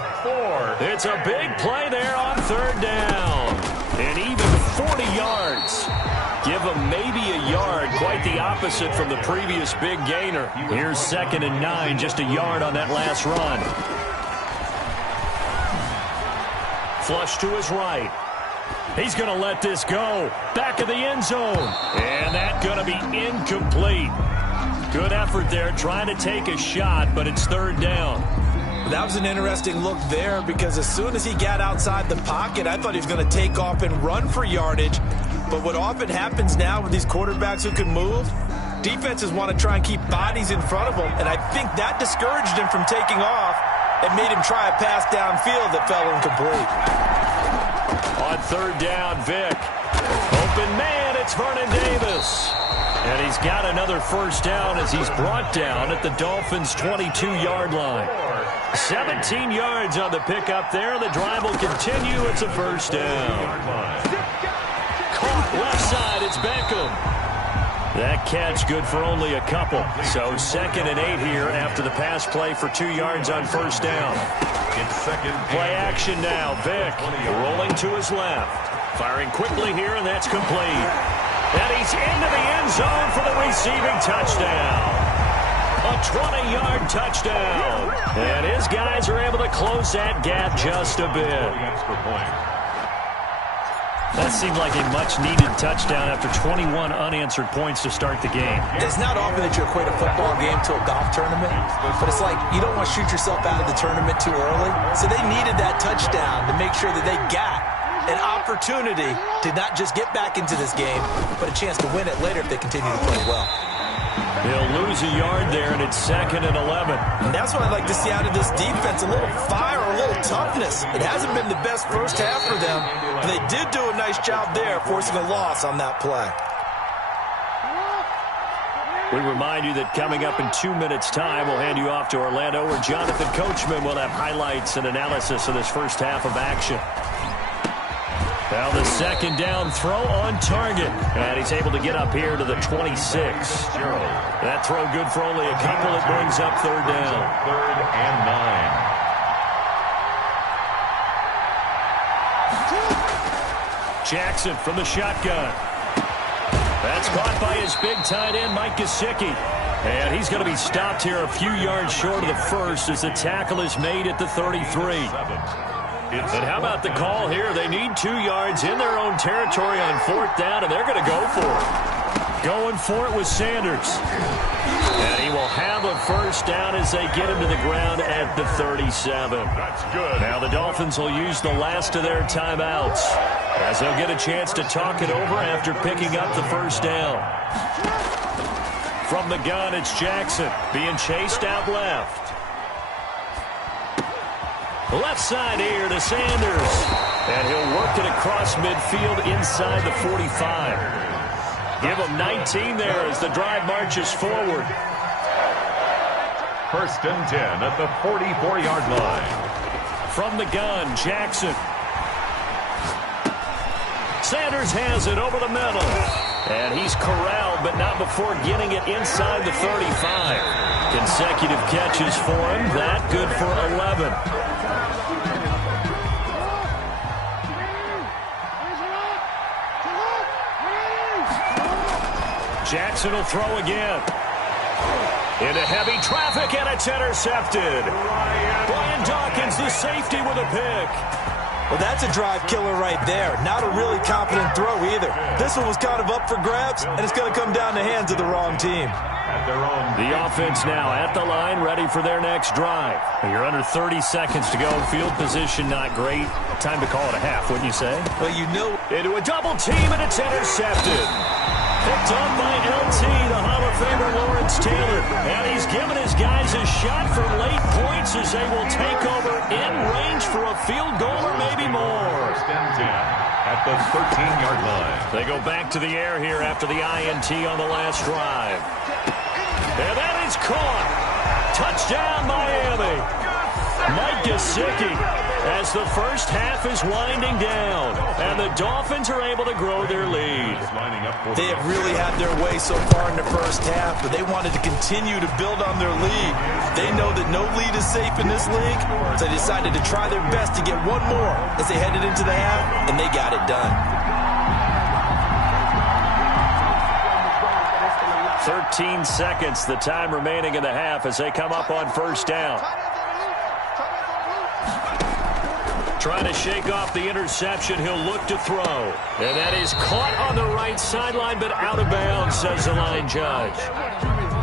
It's a big play there on third down. And even 40 yards. Give them maybe a yard. Quite the opposite from the previous big gainer. Here's 2nd and 9, just a yard on that last run. Flush to his right. He's going to let this go. Back of the end zone. And that's going to be incomplete. Good effort there trying to take a shot, but it's third down. That was an interesting look there because as soon as he got outside the pocket, I thought he was going to take off and run for yardage. But what often happens now with these quarterbacks who can move, defenses want to try and keep bodies in front of them. And I think that discouraged him from taking off and made him try a pass downfield that fell incomplete. On third down, Vic. Open man, it's Vernon Davis. And he's got another first down as he's brought down at the Dolphins' 22-yard line. 17 yards on the pickup there. The drive will continue. It's a first down. Caught left side. It's Beckham. That catch good for only a couple. So 2nd and 8 here after the pass play for 2 yards on first down. It's second. Play action now. Vic rolling to his left. Firing quickly here, and that's complete. And he's into the end zone for the receiving touchdown. A 20-yard touchdown. And his guys are able to close that gap just a bit. That seemed like a much-needed touchdown after 21 unanswered points to start the game. It's not often that you equate a football game to a golf tournament, but it's like you don't want to shoot yourself out of the tournament too early. So they needed that touchdown to make sure that they got an opportunity to not just get back into this game, but a chance to win it later if they continue to play well. They'll lose a yard there, and it's 2nd and 11. And that's what I'd like to see out of this defense, a little fire, a little toughness. It hasn't been the best first half for them, but they did do a nice job there, forcing a loss on that play. We remind you that coming up in 2 minutes' time, we'll hand you off to Orlando, where Jonathan Coachman will have highlights and analysis of this first half of action. Now the second down throw on target. And he's able to get up here to the 26. That throw good for only a couple. It brings up third down. 3rd and 9. Jackson from the shotgun. That's caught by his big tight end, Mike Gesicki. And he's going to be stopped here a few yards short of the first as the tackle is made at the 33. And how about the call here? They need 2 yards in their own territory on 4th down, and they're going to go for it. Going for it with Sanders. And he will have a first down as they get him to the ground at the 37. That's good. Now the Dolphins will use the last of their timeouts as they'll get a chance to talk it over after picking up the first down. From the gun, it's Jackson being chased out left. Left side here to Sanders. And he'll work it across midfield inside the 45. Give him 19 there as the drive marches forward. 1st and 10 at the 44-yard line. From the gun, Jackson. Sanders has it over the middle. And he's corralled, but not before getting it inside the 35. Consecutive catches for him. That good for 11. Jackson will throw again. Into heavy traffic, and it's intercepted. Brian Dawkins, the safety, with a pick. Well, that's a drive killer right there. Not a really confident throw either. This one was kind of up for grabs, and it's going to come down the hands of the wrong team. The offense now at the line, ready for their next drive. You're under 30 seconds to go. Field position not great. Time to call it a half, wouldn't you say? Well, you know. Into a double team, and it's intercepted. Picked up by LT, the Hall of Famer Lawrence Taylor. And he's given his guys a shot for late points as they will take over in range for a field goal or maybe more. 1st and 10 at the 13-yard line. They go back to the air here after the INT on the last drive. And that is caught. Touchdown, Miami. Mike Gesicki as the first half is winding down. And the Dolphins are able to grow their lead. They have really had their way so far in the first half, but they wanted to continue to build on their lead. They know that no lead is safe in this league, so they decided to try their best to get one more as they headed into the half, and they got it done. 13 seconds, the time remaining in the half as they come up on first down. Trying to shake off the interception, he'll look to throw. And that is caught on the right sideline, but out of bounds, says the line judge.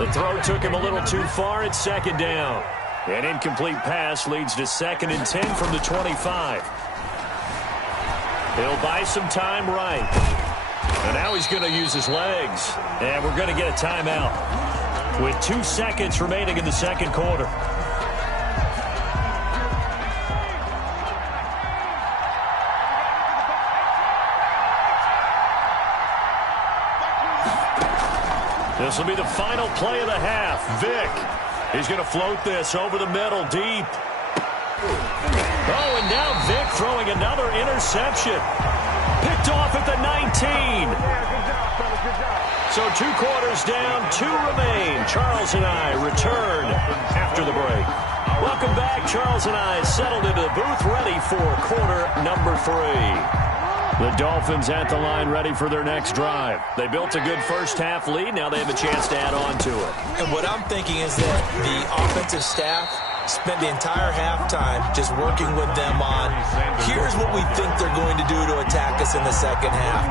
The throw took him a little too far at second down. An incomplete pass leads to 2nd and 10 from the 25. He'll buy some time right. And now he's going to use his legs. And we're going to get a timeout with 2 seconds remaining in the second quarter. This will be the final play of the half. Vick, he's going to float this over the middle, deep. Oh, and now Vick throwing another interception. Picked off at the 19. So 2 quarters down, 2 remain. Charles and I return after the break. Welcome back. Charles and I settled into the booth, ready for quarter number 3. The Dolphins at the line, ready for their next drive. They built a good first half lead. Now they have a chance to add on to it. And what I'm thinking is that the offensive staff spent the entire halftime just working with them on, here's what we think they're going to do to attack us in the second half.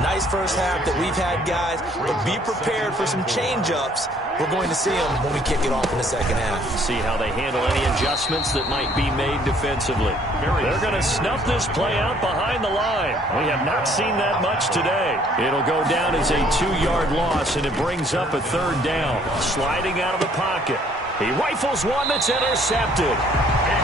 Nice first half that we've had, guys, but be prepared for some change-ups. We're going to see them when we kick it off in the second half. See how they handle any adjustments that might be made defensively. They're going to snuff this play out behind the line. We have not seen that much today. It'll go down as a 2-yard loss, and it brings up a 3rd down. Sliding out of the pocket. He rifles one that's intercepted.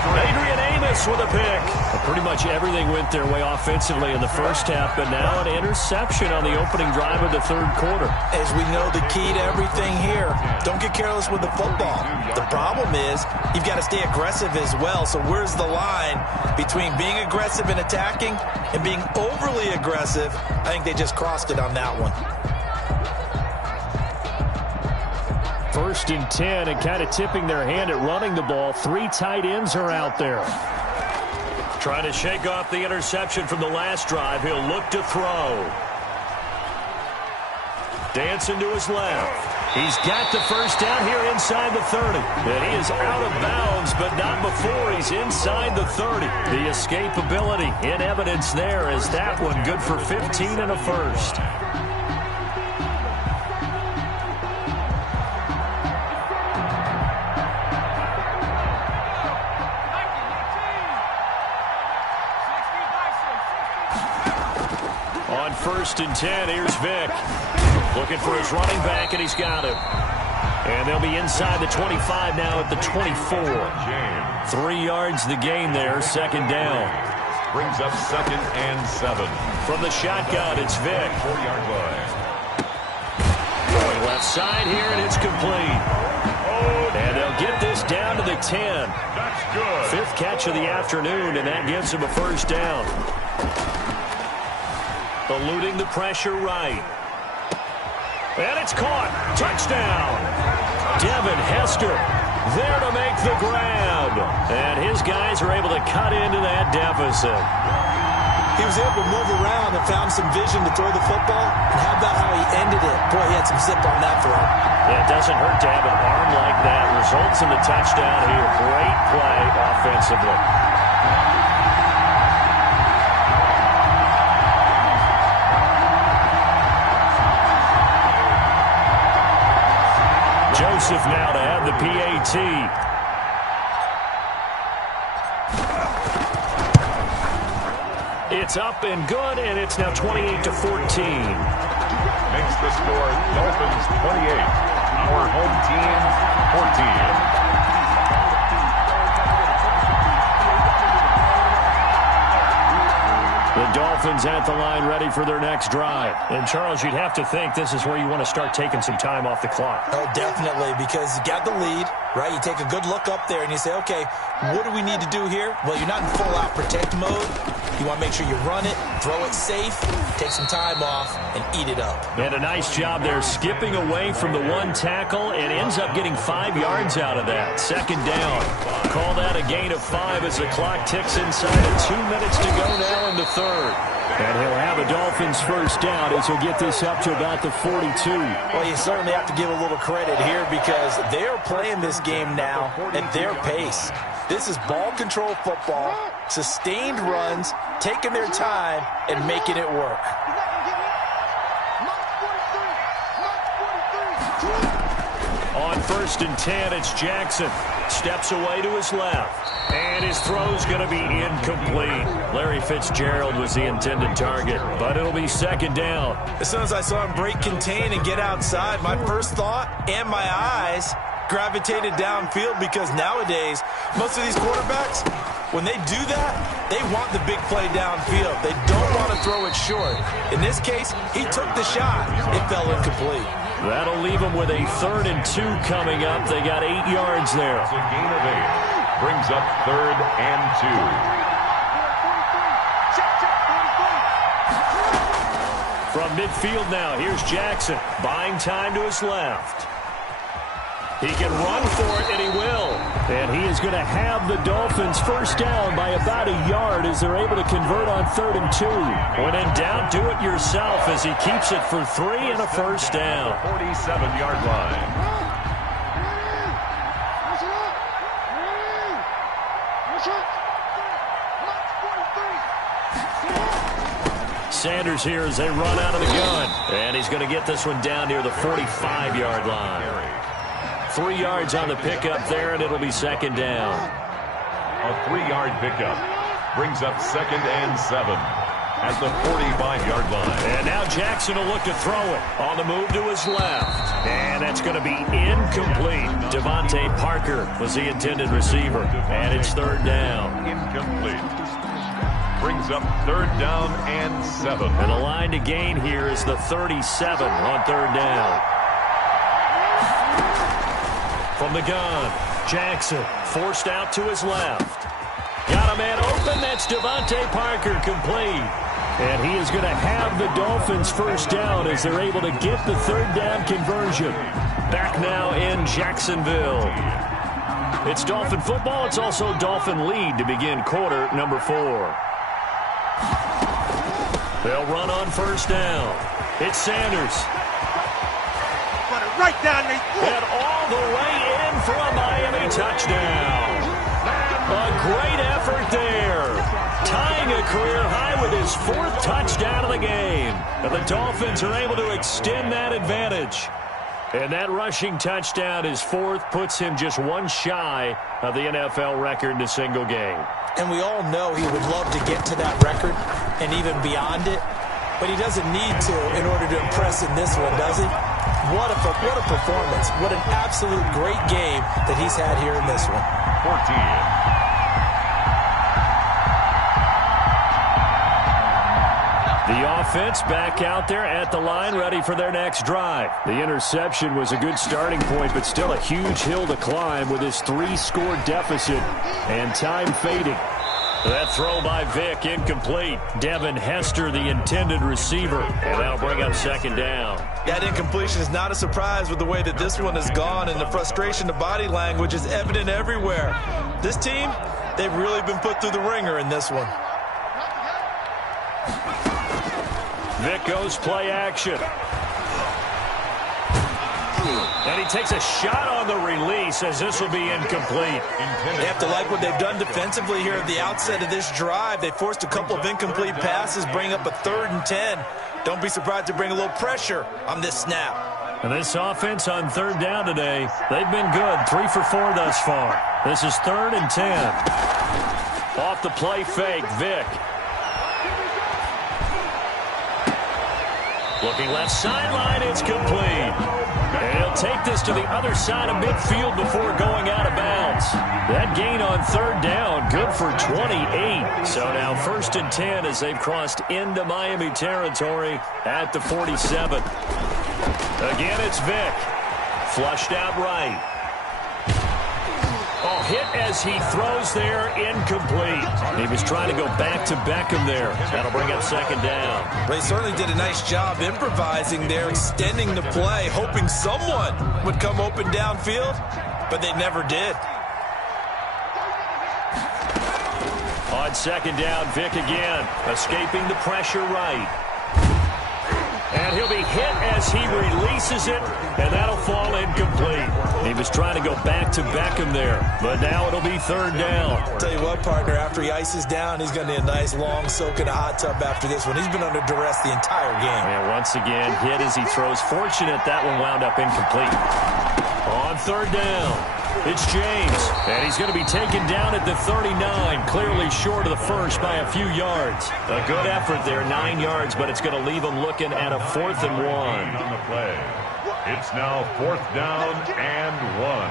Adrian Amos with a pick. Well, pretty much everything went their way offensively in the first half, but now an interception on the opening drive of the third quarter. As we know, the key to everything here, don't get careless with the football. The problem is you've got to stay aggressive as well. So where's the line between being aggressive and attacking and being overly aggressive? I think they just crossed it on that one. 1st and 10, and kind of tipping their hand at running the ball. 3 tight ends are out there. Trying to shake off the interception from the last drive. He'll look to throw. Dancing to his left. He's got the first down here inside the 30. And he is out of bounds, but not before he's inside the 30. The escapability in evidence there as that one good for 15 and a first. On 1st and 10, here's Vick. Looking for his running back, and he's got him. And they'll be inside the 25 now at the 24. 3 yards the gain there, 2nd down. Brings up 2nd and 7. From the shotgun, it's Vick. 4-yard line. Going left side here, and it's complete. And they'll get this down to the 10. That's good. 5th catch of the afternoon, and that gives him a first down. Eluding the pressure right. And it's caught. Touchdown. Devin Hester there to make the grab. And his guys are able to cut into that deficit. He was able to move around and found some vision to throw the football. And how about how he ended it? Boy, he had some zip on that throw. Yeah, it doesn't hurt to have an arm like that. Results in the touchdown here. Great play offensively. Joseph now to have the PAT. It's up and good, and it's now 28-14. Makes the score Dolphins 28. Our home team 14. The Dolphins at the line ready for their next drive. And, Charles, you'd have to think this is where you want to start taking some time off the clock. Oh, definitely, because you got the lead, right? You take a good look up there and you say, okay, what do we need to do here? Well, you're not in full-out protect mode. You want to make sure you run it, throw it safe, take some time off, and eat it up. And a nice job there skipping away from the one tackle and ends up getting 5 yards out of that. 2nd down. Call that a gain of 5 as the clock ticks inside of 2 minutes to go now in the 3rd. And he'll have a Dolphins first down as he'll get this up to about the 42. Well, you certainly have to give a little credit here because they're playing this game now at their pace. This is ball control football, sustained runs, taking their time, and making it work. On 1st and 10, it's Jackson. Steps away to his left. And his throw's going to be incomplete. Larry Fitzgerald was the intended target, but it'll be 2nd down. As soon as I saw him break contain and get outside, my first thought and my eyes gravitated downfield because nowadays, most of these quarterbacks, when they do that, they want the big play downfield. They don't want to throw it short. In this case, he took the shot. It fell incomplete. That'll leave them with a 3rd and 2 coming up. They got 8 yards there. It's a gain of 8. Brings up 3rd and 2. From midfield now, here's Jackson. Buying time to his left. He can run for it, and he will. And he is going to have the Dolphins first down by about a yard as they're able to convert on 3rd and 2. When in doubt, do it yourself as he keeps it for 3 and a first down. 47-yard line. Sanders here as they run out of the gun. And he's going to get this one down near the 45-yard line. 3 yards on the pickup there, and it'll be 2nd down. A 3-yard pickup. Brings up 2nd and 7. at the 45-yard line. And now Jackson will look to throw it on the move to his left. And that's going to be incomplete. Devontae Parker was the intended receiver. And it's third down. Incomplete. Brings up third down and 7. And the line to gain here is the 37 on third down. From the gun, Jackson forced out to his left. Got a man open. That's Devontae Parker, complete. And he is going to have the Dolphins first down as they're able to get the third down conversion. Back now in Jacksonville. It's Dolphin football. It's also Dolphin lead to begin quarter number 4. They'll run on first down. It's Sanders. Run it right down their throat. And all the way in for a Miami touchdown. A great effort there. Tying a career high with his 4th touchdown of the game. And the Dolphins are able to extend that advantage. And that rushing touchdown, his 4th, puts him just one shy of the NFL record in a single game. And we all know he would love to get to that record and even beyond it. But he doesn't need to in order to impress in this one, does he? What a performance. What an absolute great game that he's had here in this one. 14. The offense back out there at the line, ready for their next drive. The interception was a good starting point, but still a huge hill to climb with his 3-score deficit and time fading. That throw by Vick, incomplete. Devin Hester, the intended receiver, and that'll bring up second down. That incompletion is not a surprise with the way that this one has gone, and the frustration, the body language is evident everywhere. This team, they've really been put through the ringer in this one. Vick goes play action. And he takes a shot on the release as this will be incomplete. They have to like what they've done defensively here at the outset of this drive. They forced a couple of incomplete passes, bring up a 3rd and 10. Don't be surprised to bring a little pressure on this snap. And this offense on third down today, they've been good. 3 for 4 thus far. This is 3rd and 10. Off the play fake, Vick. Looking left sideline, it's complete. And he'll take this to the other side of midfield before going out of bounds. That gain on third down, good for 28. So now 1st and 10 as they've crossed into Miami territory at the 47. Again, it's Vick. Flushed out right. Oh, hit as he throws there, incomplete. He was trying to go back to Beckham there. That'll bring up second down. They certainly did a nice job improvising there, extending the play, hoping someone would come open downfield, but they never did. On second down, Vick again, escaping the pressure right. And he'll be hit as he releases it, and that'll fall incomplete. He was trying to go back to Beckham there, but now it'll be third down. Tell you what, partner, after he ices down, he's going to need a nice long soak in a hot tub after this one. He's been under duress the entire game. And once again, hit as he throws. Fortunate that one wound up incomplete. On third down, it's James, and he's going to be taken down at the 39, clearly short of the first by a few yards. A good effort there, 9 yards, but it's going to leave him looking at a 4th and 1. On the play. It's now 4th down and 1.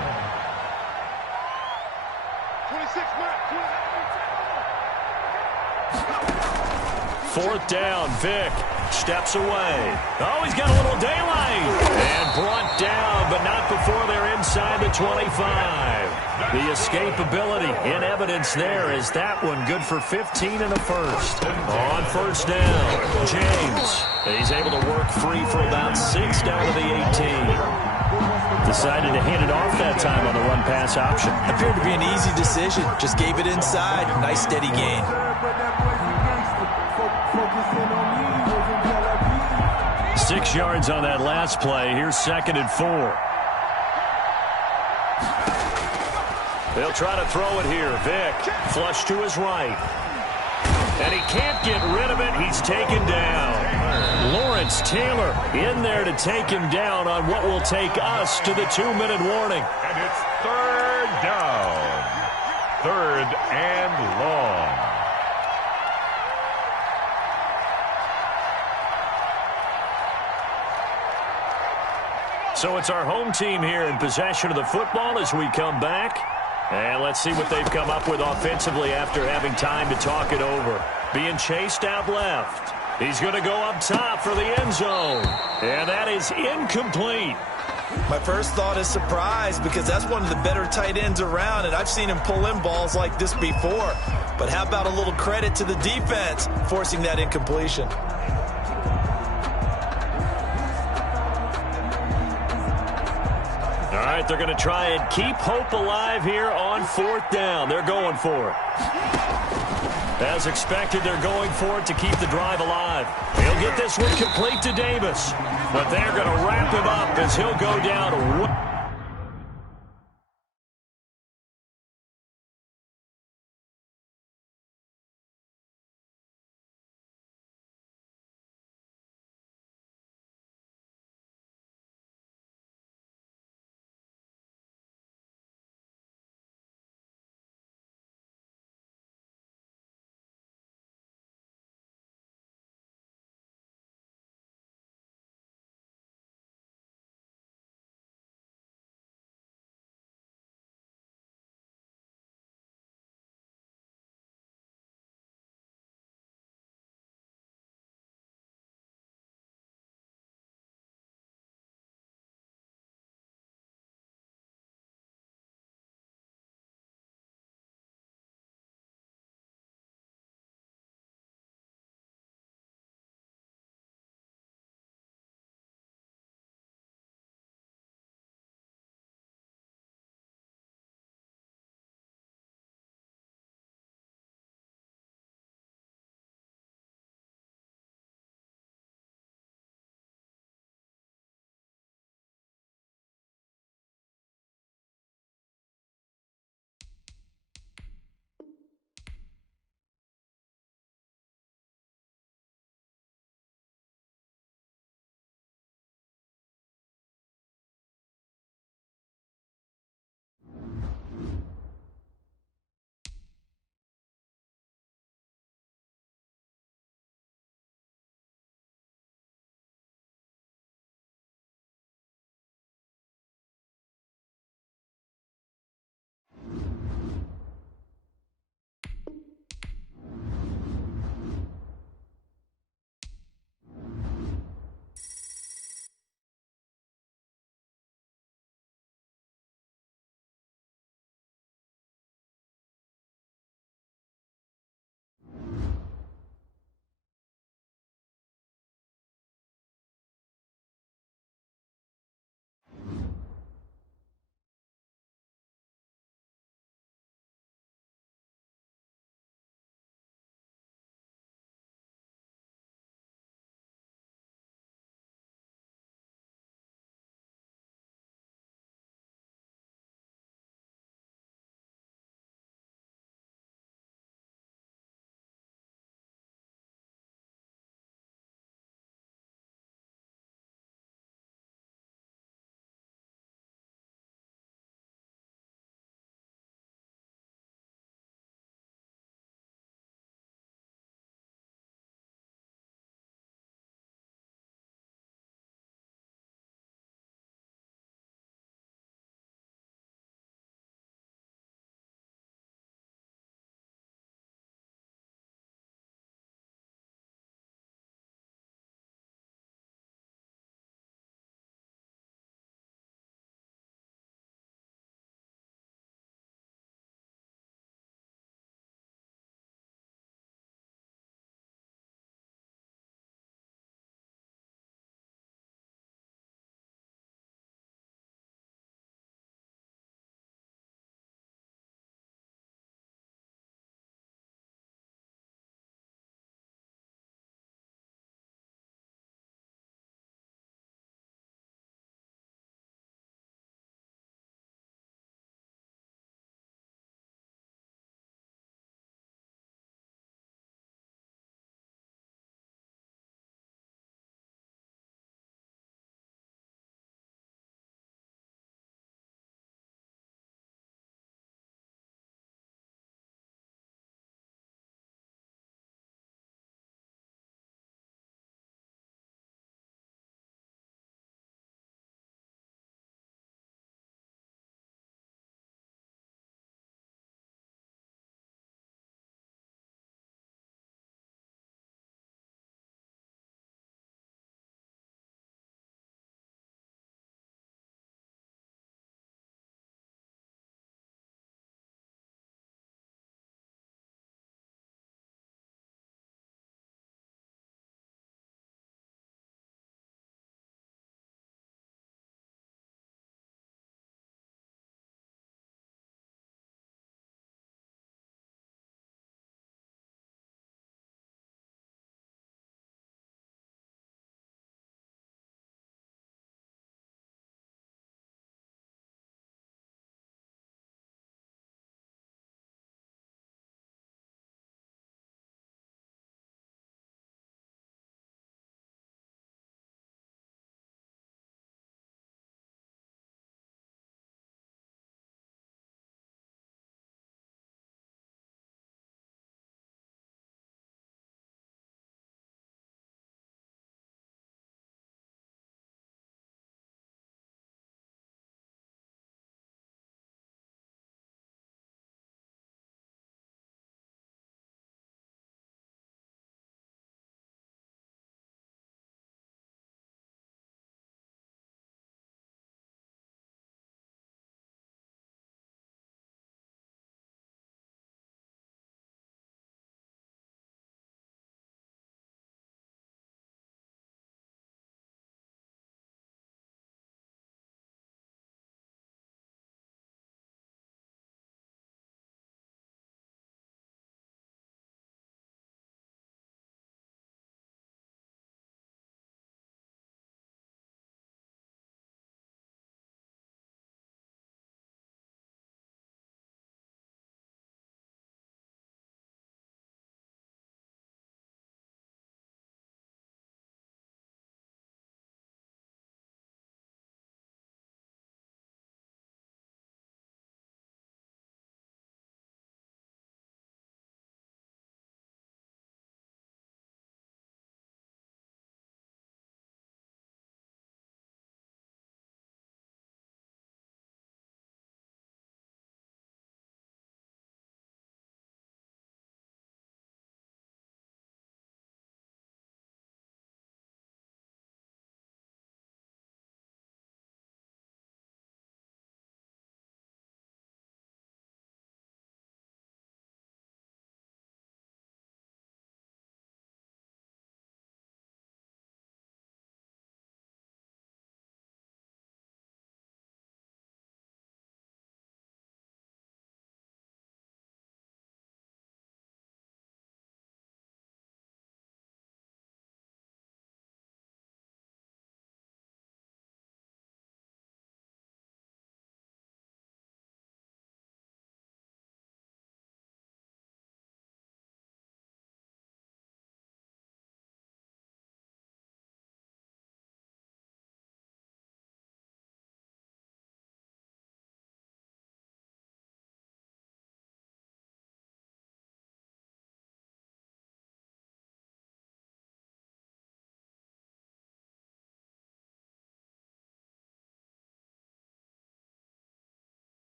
4th down, Vick steps away. Oh, he's got a little daylight. And brought down, but not before they're inside the 25. The escapability in evidence there is that one good for 15 and a first. On first down, James. He's able to work free for about 6 down to the 18. Decided to hand it off that time on the run-pass option. Appeared to be an easy decision. Just gave it inside. Nice steady gain. 6 yards on that last play. Here's 2nd and 4. They'll try to throw it here. Vick, flush to his right. And he can't get rid of it. He's taken down. Lawrence Taylor in there to take him down on what will take us to the 2-minute warning. And it's third down. 3rd and long. So it's our home team here in possession of the football as we come back. And let's see what they've come up with offensively after having time to talk it over. Being chased out left. He's going to go up top for the end zone. And that is incomplete. My first thought is surprise because that's one of the better tight ends around, and I've seen him pull in balls like this before. But how about a little credit to the defense forcing that incompletion? All right, they're going to try and keep hope alive here on 4th down. They're going for it. As expected, they're going for it to keep the drive alive. He'll get this one complete to Davis. But they're going to wrap him up as he'll go down.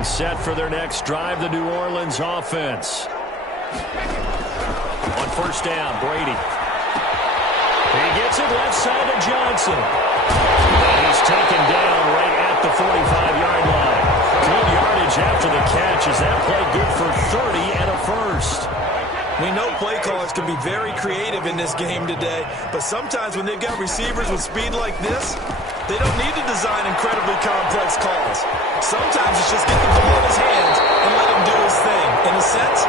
Getting set for their next drive, the New Orleans offense. On first down, Brady. He gets it left side to Johnson. And he's taken down right at the 45-yard line. Good yardage after the catch. Is that play good for 30 and a first? We know play callers can be very creative in this game today, but sometimes when they've got receivers with speed like this, they don't need to design incredibly complex calls. Sometimes it's just get the ball in his hands and let him do his thing. In a sense,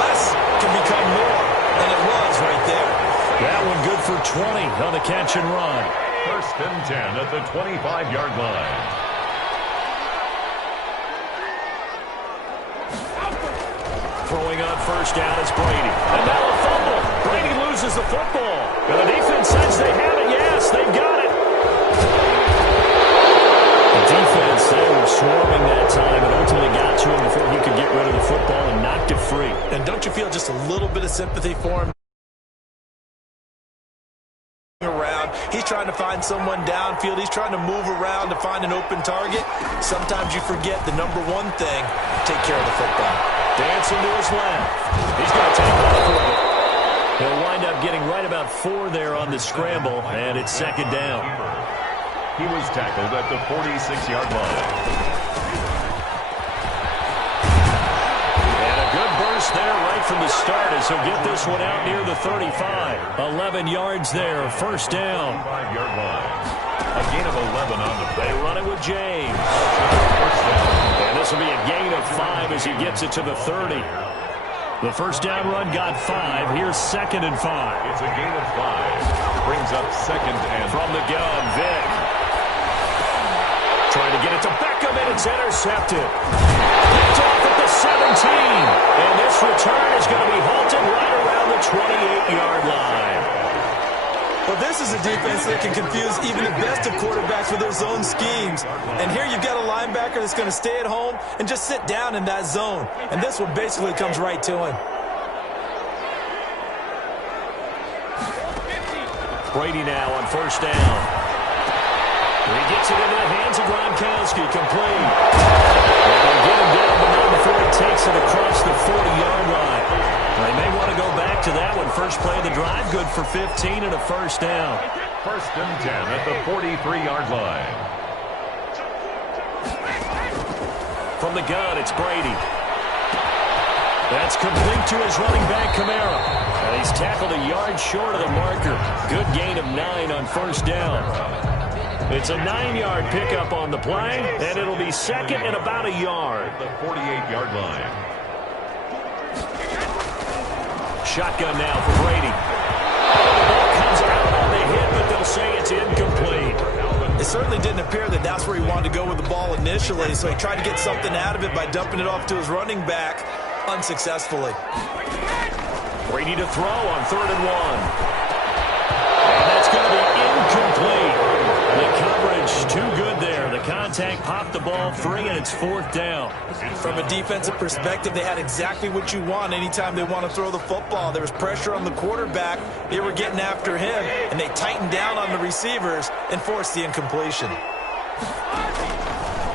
less can become more, and it was right there. That one good for 20 on the catch and run. First and 10 at the 25-yard line. Throwing on first down is Brady. And now a fumble. Brady loses the football. And the defense says they have it. Yes, they've got it. The defense, they were swarming that time and ultimately got to him before he could get rid of the football and knocked it free. And don't you feel just a little bit of sympathy for him? Around. He's trying to find someone downfield. He's trying to move around to find an open target. Sometimes you forget the number one thing, take care of the football. Dancing to his left. He's going to take off with it. He'll wind up getting right about 4 there on the scramble, and it's second down. He was tackled at the 46-yard line. And a good burst there right from the start as he'll get this one out near the 35. 11 yards there, first down. 5-yard line. A gain of 11 on the play. They run it with James. And this will be a gain of 5 as he gets it to the 30. The first down run got 5. Here's second and 5. It's a gain of 5. Brings up second and from the gun, Vic. Trying to get it to Beckham, and it's intercepted. Picked off at the 17. And this return is going to be halted right around the 28-yard line. Well, this is a defense that can confuse even the best of quarterbacks with their zone schemes. And here you've got a linebacker that's going to stay at home and just sit down in that zone. And this one basically comes right to him. Brady now on first down. He gets it into the hands of Gronkowski, complete. And they'll get him down, but not before he takes it across the 40-yard line. They may want to go back to that one. First play of the drive, good for 15 and a first down. First and 10 at the 43-yard line. From the gun, it's Brady. That's complete to his running back, Kamara. And he's tackled a yard short of the marker. Good gain of 9 on first down. It's a 9-yard pickup on the play, and it'll be second and about a yard. The 48-yard line. Shotgun now for Brady. The ball comes out on the hit, but they'll say it's incomplete. It certainly didn't appear that that's where he wanted to go with the ball initially, so he tried to get something out of it by dumping it off to his running back unsuccessfully. Brady to throw on 3rd and 1. And that's going to be incomplete. The coverage too good there. The contact popped the ball free, and it's 4th down. From a defensive perspective, they had exactly what you want anytime they want to throw the football. There was pressure on the quarterback. They were getting after him, and they tightened down on the receivers and forced the incompletion.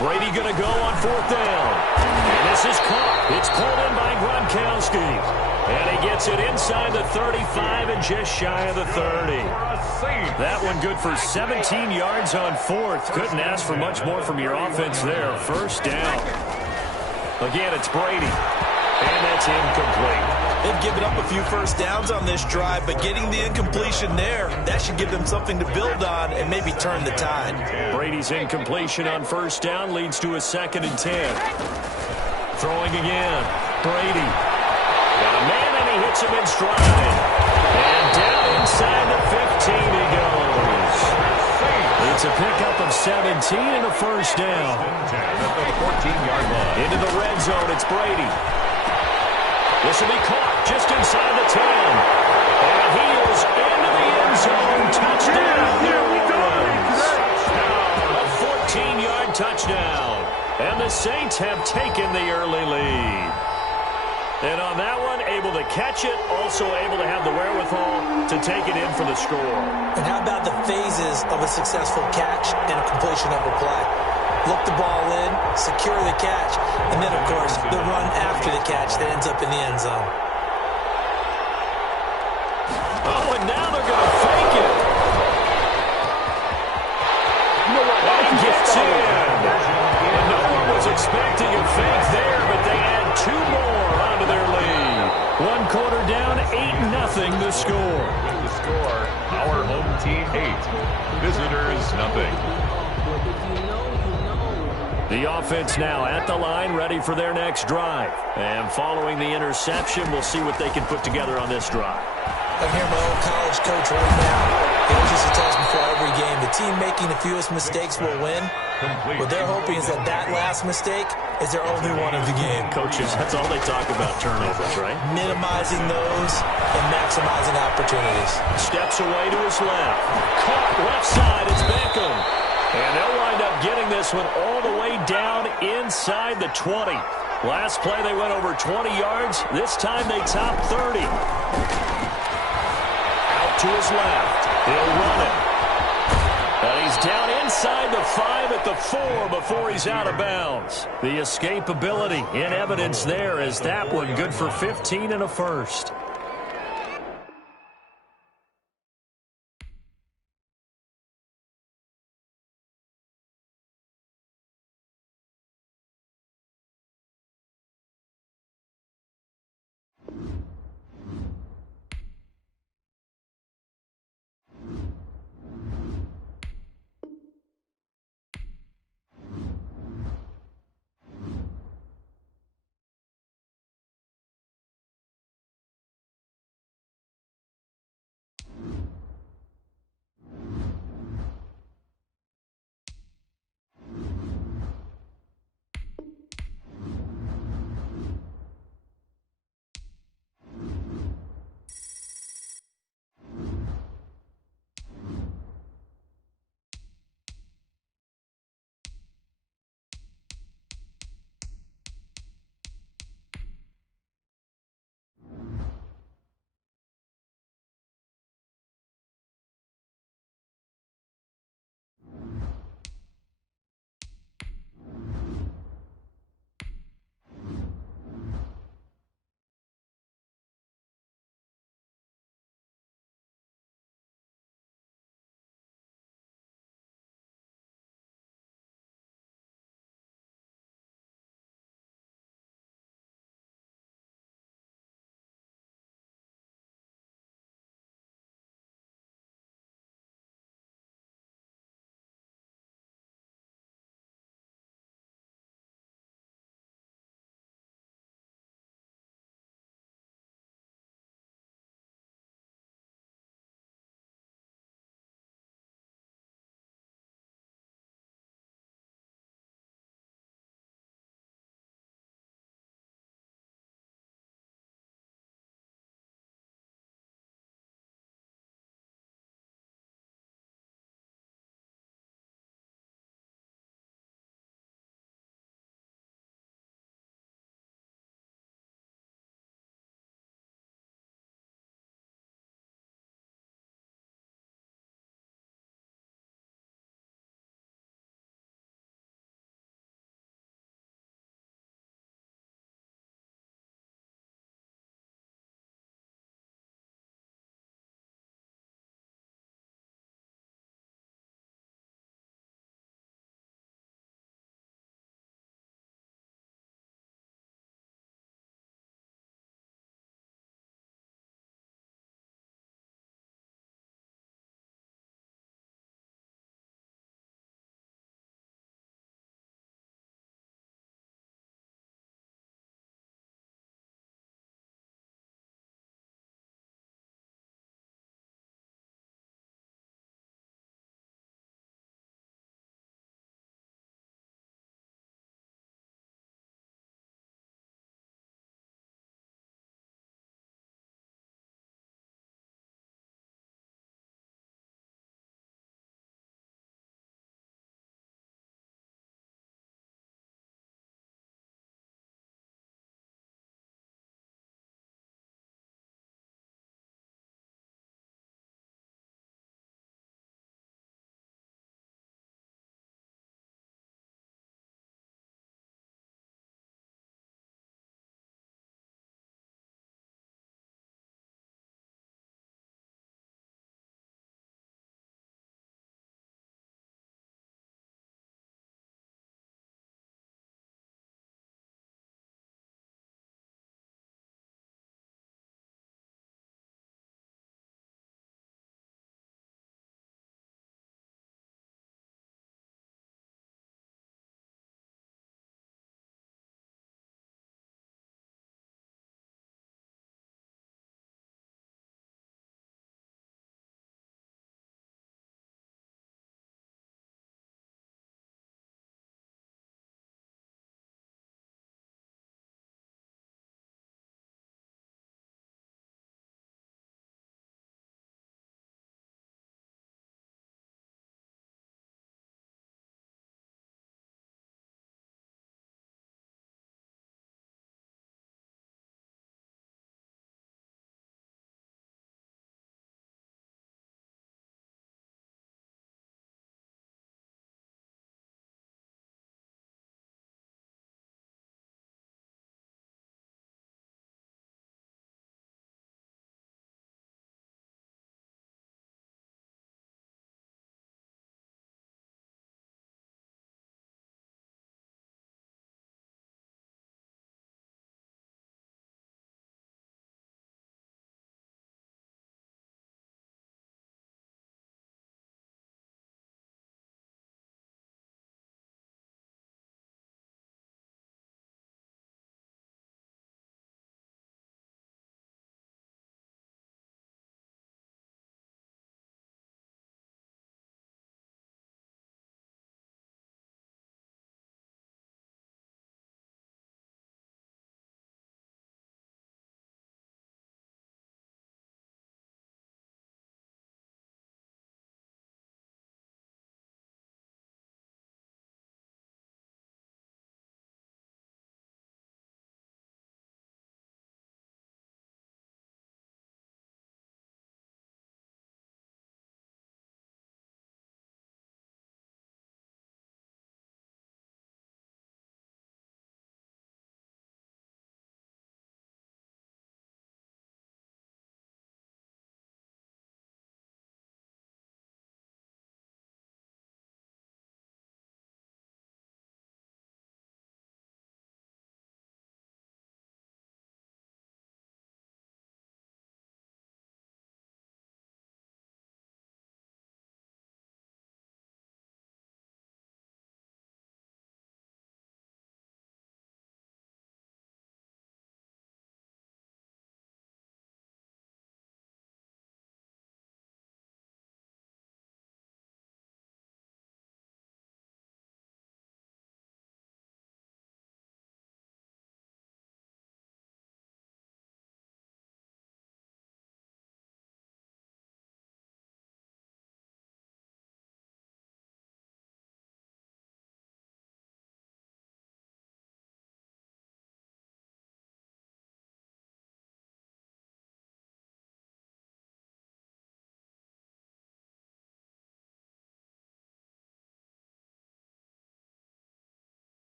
Brady going to go on 4th down. And this is caught. It's pulled in by Gronkowski. And he gets it inside the 35 and just shy of the 30. That one good for 17 yards on 4th. Couldn't ask for much more from your offense there. First down. Again, it's Brady. And that's incomplete. They've given up a few first downs on this drive, but getting the incompletion there, that should give them something to build on and maybe turn the tide. Brady's incompletion on first down leads to a 2nd and 10. Throwing again. Brady. Got a man, and he hits him in stride. And down inside the 15 he goes. It's a pickup of 17 and a first down. At the 14-yard line. Into the red zone, it's Brady. This will be caught just inside the 10. And he is into the end zone. Touchdown, New Orleans. A 14-yard touchdown. And the Saints have taken the early lead. And on that one, able to catch it, also able to have the wherewithal to take it in for the score. And how about the phases of a successful catch and a completion of a play? look the ball in, secure the catch, and then, of course, the run after the catch that ends up in the end zone. Oh, and now they're going to fake it. And he gets in. And no one was expecting a fake there, but they add 2 more onto their lead. 1 quarter down, 8-0 the score. With the score, our home team 8, visitors nothing. The offense now at the line, ready for their next drive. And following the interception, we'll see what they can put together on this drive. I hear my old college coach right now. He always used to tell us before every game, the team making the fewest mistakes will win. What they're hoping is that last mistake is their only one of the game. Coaches, that's all they talk about, turnovers, right? Minimizing those and maximizing opportunities. Steps away to his left. Caught left side, it's Beckham. And they'll wind up getting this one all the way down inside the 20. Last play they went over 20 yards. This time they top 30. Out to his left. He'll run it. And he's down inside the 5 at the 4 before he's out of bounds. The escapability in evidence there as that one good for 15 and a first.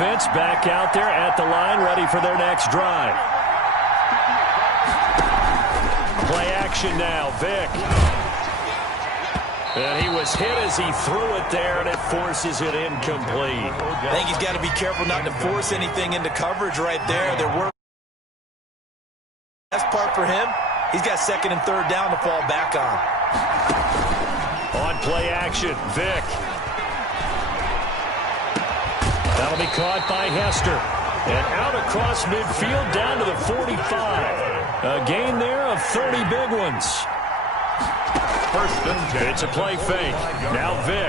defense back out there at the line, ready for their next drive. Play action now, Vic. And he was hit as he threw it there, and it forces it incomplete. I think he's got to be careful not to force anything into coverage right there. Best part for him, he's got second and third down to fall back on. On play action, Vic. That'll be caught by Hester. And out across midfield down to the 45. A gain there of 30 big ones. First and 10. It's a play fake. Now Vic.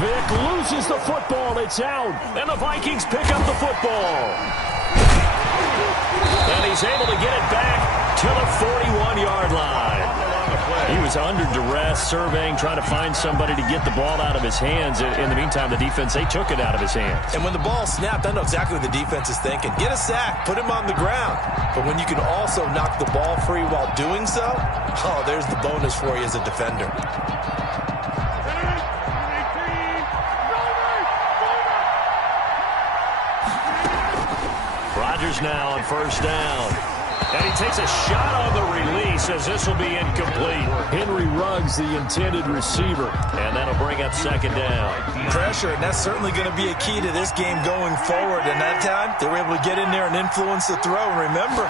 Vic loses the football. It's out. And the Vikings pick up the football. And he's able to get it back to the 41-yard line. He was under duress, surveying, trying to find somebody to get the ball out of his hands. In the meantime, the defense, they took it out of his hands. And when the ball snapped, I know exactly what the defense is thinking. Get a sack, put him on the ground. But when you can also knock the ball free while doing so, oh, there's the bonus for you as a defender. Rodgers now on first down. And he takes a shot on the release as this will be incomplete. Henry Ruggs, the intended receiver. And that'll bring up second down. Pressure, and that's certainly going to be a key to this game going forward. And that time, they were able to get in there and influence the throw. And remember,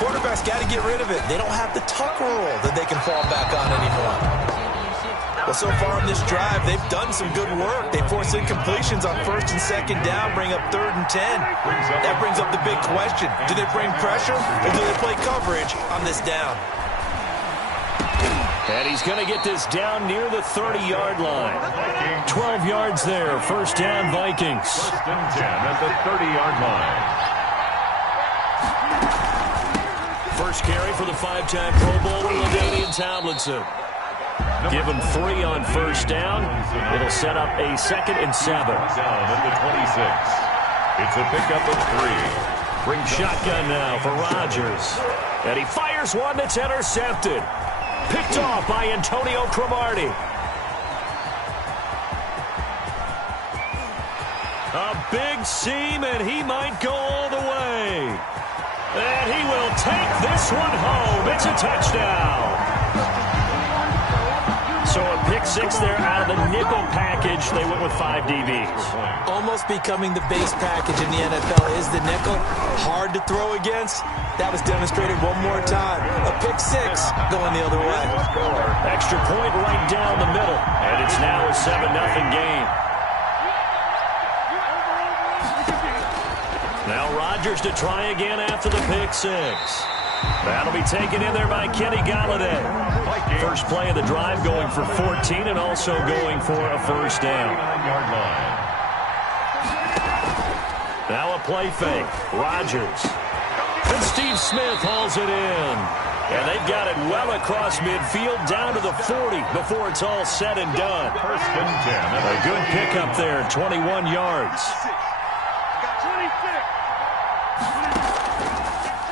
quarterbacks got to get rid of it. They don't have the tuck rule that they can fall back on anymore. Well, so far on this drive, they've done some good work. They force incompletions on first and second down, bring up third and 10. That brings up the big question. Do they bring pressure or do they play coverage on this down? And he's going to get this down near the 30-yard line. 12 yards there. First down, Vikings. First and 10 at the 30-yard line. First carry for the five-time Pro Bowler, LaDainian Tomlinson. Give him 3 on first down. It'll set up a 2nd and 7. Down at the 26. It's a pickup of 3. Bring shotgun now for Rodgers. And he fires one that's intercepted. Picked off by Antonio Cromartie. A big seam, and he might go all the way. And he will take this one home. It's a touchdown. So a pick 6 there out of the nickel package. They went with 5 DBs. Almost becoming the base package in the NFL is the nickel. Hard to throw against. That was demonstrated one more time. A pick 6 going the other way. Extra point right down the middle. And it's now a 7-0 game. Now Rodgers to try again after the pick 6. That'll be taken in there by Kenny Galladay. First play of the drive going for 14 and also going for a first down. Now a play fake. Rodgers. And Steve Smith hauls it in. And they've got it well across midfield down to the 40 before it's all said and done. First and 10. A good pickup there, 21 yards.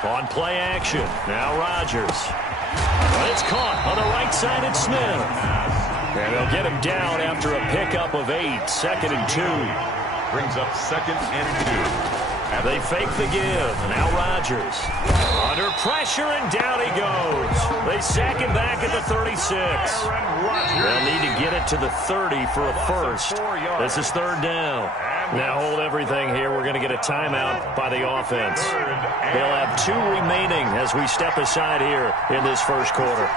On play action, now Rodgers. But it's caught on the right side at Smith. And they'll get him down after a pickup of 8, 2nd and 2. Brings up 2nd and 2. They fake the give. Now Rodgers. Under pressure, and down he goes. They sack him back at the 36. They'll need to get it to the 30 for a first. This is 3rd down. Now hold everything here. We're going to get a timeout by the offense. They'll have 2 remaining as we step aside here in this first quarter.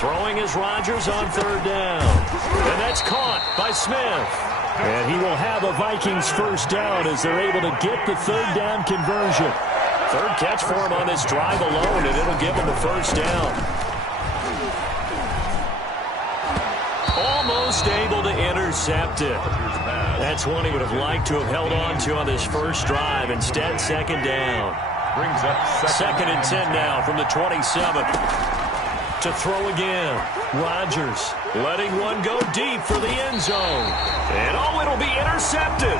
Throwing is Rodgers on 3rd down. And that's caught by Smith. And he will have a Vikings first down as they're able to get the 3rd down conversion. 3rd catch for him on this drive alone, and it'll give him a first down. Almost able to intercept it. That's one he would have liked to have held on to on this first drive. Instead, 2nd down. Brings up 2nd and 10 now from the 27. To throw again. Rodgers letting one go deep for the end zone. And oh, it'll be intercepted.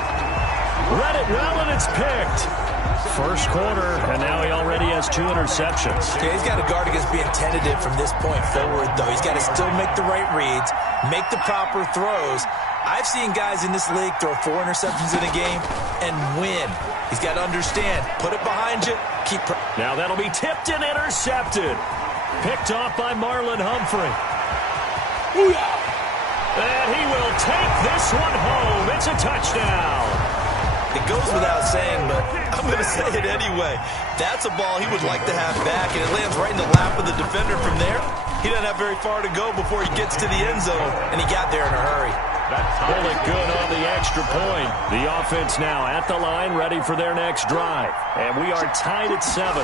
Read it well, and it's picked. First quarter, and now he already has 2 interceptions. Yeah, he's got to guard against being tentative from this point forward, though. He's got to still make the right reads, make the proper throws, I've seen guys in this league throw 4 interceptions in a game and win. He's got to understand, put it behind you, keep... Now that'll be tipped and intercepted. Picked off by Marlon Humphrey. And he will take this one home. It's a touchdown. It goes without saying, but I'm going to say it anyway. That's a ball he would like to have back, and it lands right in the lap of the defender from there. He doesn't have very far to go before he gets to the end zone, and he got there in a hurry. Pull it good on the extra point. The offense now at the line, ready for their next drive. And we are tied at 7.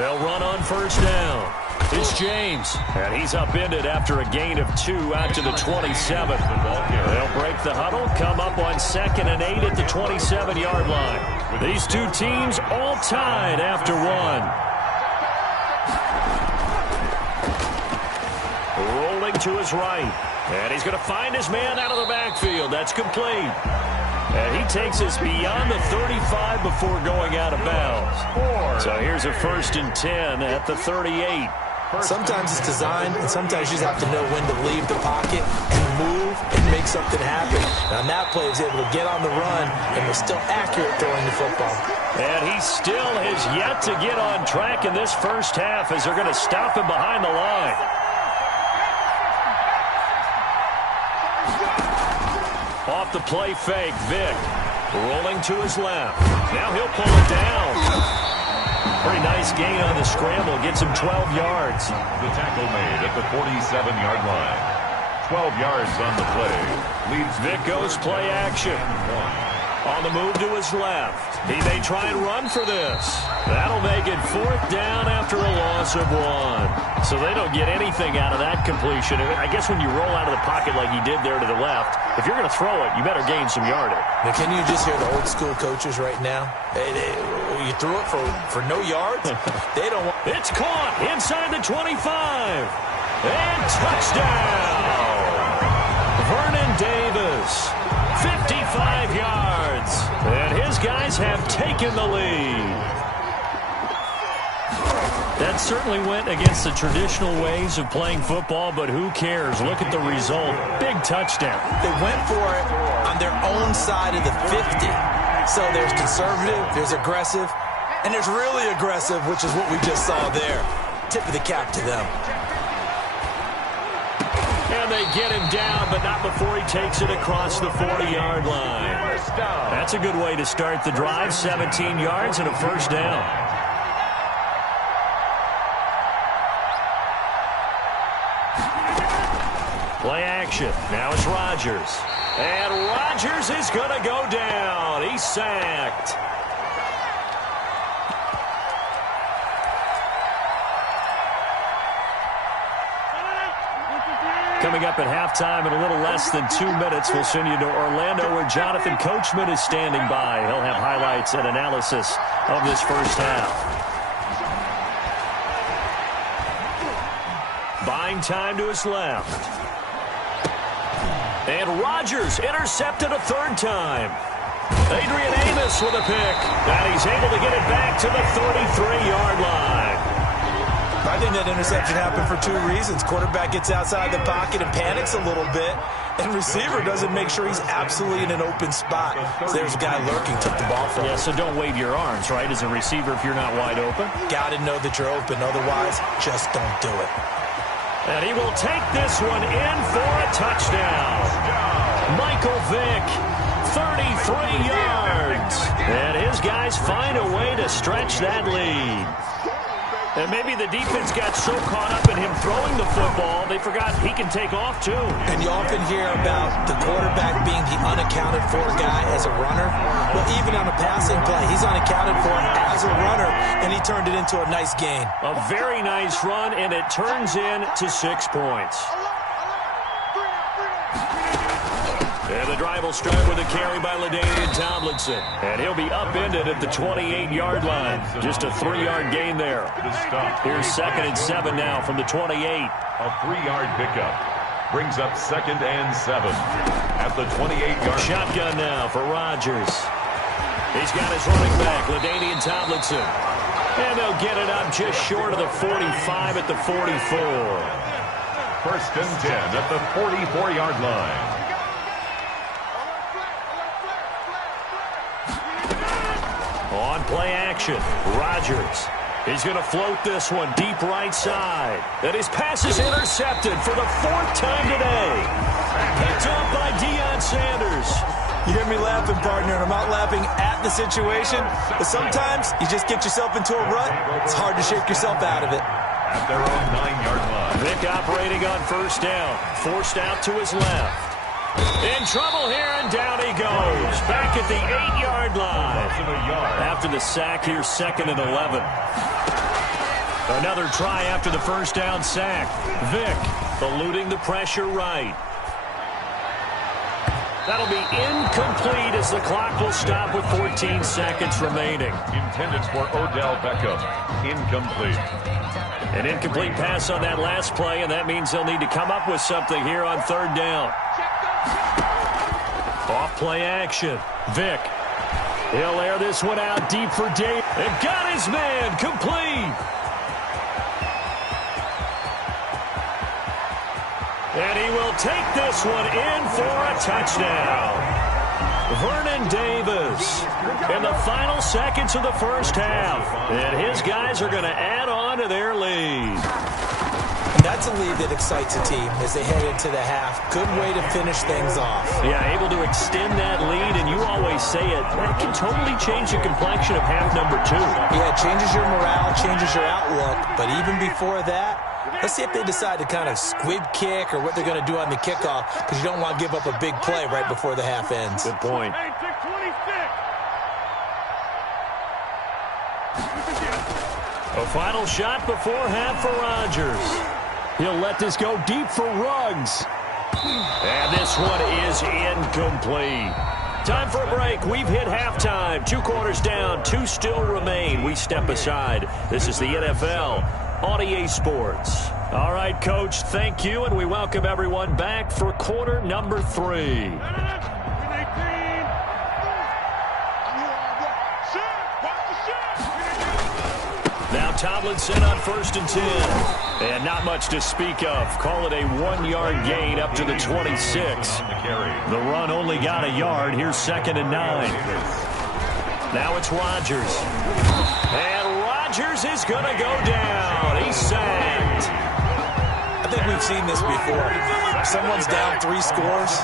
They'll run on first down. It's James, and he's upended after a gain of 2 out to the 27. They'll break the huddle, come up on 2nd and 8 at the 27-yard line. These two teams all tied after 1. Rolling to his right, and he's going to find his man out of the backfield. That's complete. And he takes us beyond the 35 before going out of bounds. So here's a 1st and 10 at the 38. Sometimes it's designed, and sometimes you just have to know when to leave the pocket and move and make something happen. And on that play, he was able to get on the run and was still accurate throwing the football. And he still has yet to get on track in this first half as they're going to stop him behind the line. Off the play fake, Vick rolling to his left. Now he'll pull it down. Pretty nice gain on the scramble. Gets him 12 yards. The tackle made at the 47-yard line. 12 yards on the play. Leads Vick goes play action. On the move to his left. He may try and run for this. That'll make it 4th down after a loss of 1. So they don't get anything out of that completion. I guess when you roll out of the pocket like he did there to the left, if you're going to throw it, you better gain some yardage. Now, can you just hear the old school coaches right now? You threw it for no yards? They don't want... It's caught inside the 25. And touchdown. Vernon Davis. 55 yards. And his guys have taken the lead. That certainly went against the traditional ways of playing football, but who cares? Look at the result. Big touchdown. They went for it on their own side of the 50. So there's conservative, there's aggressive, and there's really aggressive, which is what we just saw there. Tip of the cap to them. And they get him down, but not before he takes it across the 40-yard line. That's a good way to start the drive. 17 yards and a 1st down. Play action. Now it's Rodgers. And Rodgers is going to go down. He's sacked. Coming up at halftime in a little less than 2 minutes, we'll send you to Orlando where Jonathan Coachman is standing by. He'll have highlights and analysis of this first half. Buying time to his left. And Rodgers intercepted a 3rd time. Adrian Amos with a pick. And he's able to get it back to the 33-yard line. I think that interception happened for 2 reasons. Quarterback gets outside the pocket and panics a little bit, and receiver doesn't make sure he's absolutely in an open spot. So there's a guy lurking, took the ball from him. Yeah, so don't wave your arms, right, as a receiver if you're not wide open. Got to know that you're open. Otherwise, just don't do it. And he will take this one in for a touchdown. Michael Vick, 33 yards. And his guys find a way to stretch that lead. And maybe the defense got so caught up in him throwing the football, they forgot he can take off, too. And you often hear about the quarterback being the unaccounted-for guy as a runner. Well, even on a passing play, he's unaccounted for as a runner, and he turned it into a nice gain. A very nice run, and it turns into 6 points. And the drive will start with a carry by LaDainian Tomlinson. And he'll be upended at the 28-yard line. Just a 3-yard gain there. Here's 2nd and 7 now from the 28. A 3-yard pickup brings up 2nd and 7 at the 28-yard. Shotgun now for Rodgers. He's got his running back, LaDainian Tomlinson. And they'll get it up just short of the 45 at the 44. 1st and 10 at the 44-yard line. Play action. Rodgers. He's going to float this one deep right side. And his pass is intercepted for the 4th time today. Picked up by Deion Sanders. You hear me laughing, partner, and I'm not laughing at the situation, but sometimes you just get yourself into a rut. It's hard to shake yourself out of it. At their own 9-yard line. Vic operating on first down. Forced out to his left. In trouble here, and down he goes. Back at the 8-yard line. After the sack here, 2nd and 11. Another try after the first down sack. Vic eluding the pressure right. That'll be incomplete as the clock will stop with 14 seconds remaining. Intended for Odell Beckham. Incomplete. An incomplete pass on that last play, and that means they'll need to come up with something here on 3rd down. Off play action. Vic. He'll air this one out deep for Dave. And got his man complete. And he will take this one in for a touchdown. Vernon Davis in the final seconds of the first half. And his guys are going to add on to their lead. That's a lead that excites a team as they head into the half. Good way to finish things off. Yeah, able to extend that lead, and you always say it, that can totally change the complexion of half number 2. Yeah, it changes your morale, changes your outlook, but even before that, let's see if they decide to kind of squib kick or what they're going to do on the kickoff, because you don't want to give up a big play right before the half ends. Good point. A final shot before half for Rodgers. He'll let this go deep for Ruggs. And this one is incomplete. Time for a break. We've hit halftime. 2 quarters down, 2 still remain. We step aside. This is the NFL on EA Sports. All right, Coach, thank you, and we welcome everyone back for quarter number 3. Now Tomlinson on 1st and 10. And not much to speak of. Call it a 1-yard gain up to the 26. The run only got a yard. Here's 2nd and 9. Now it's Rodgers. And Rodgers is going to go down. He's sacked. I think we've seen this before. If someone's down 3 scores,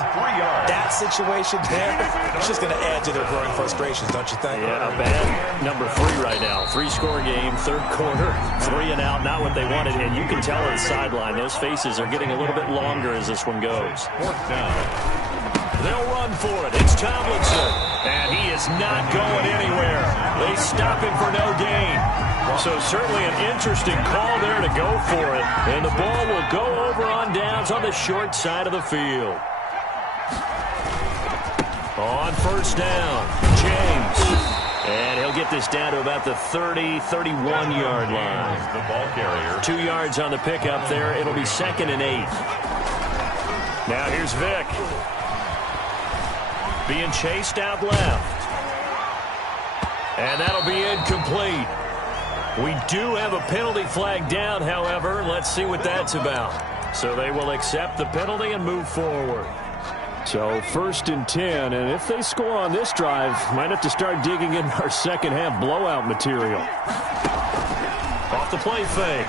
that situation there, it's just going to add to their growing frustrations, don't you think? Yeah, bad number 3 right now. 3-score game, 3rd quarter, 3 and out, not what they wanted. And you can tell on the sideline, those faces are getting a little bit longer as this one goes. 4th down. They'll run for it. It's Tomlinson. And he is not going anywhere. They stop him for no gain. So certainly an interesting call there to go for it. And the ball will go over on downs on the short side of the field. On 1st down, James. And he'll get this down to about the 30, 31-yard line. The ball carrier. 2 yards on the pickup there. It'll be 2nd and 8. Now here's Vic. Being chased out left. And that'll be incomplete. We do have a penalty flag down, however. Let's see what that's about. So they will accept the penalty and move forward. So 1st and 10, and if they score on this drive, might have to start digging in our second half blowout material. Off the play fake.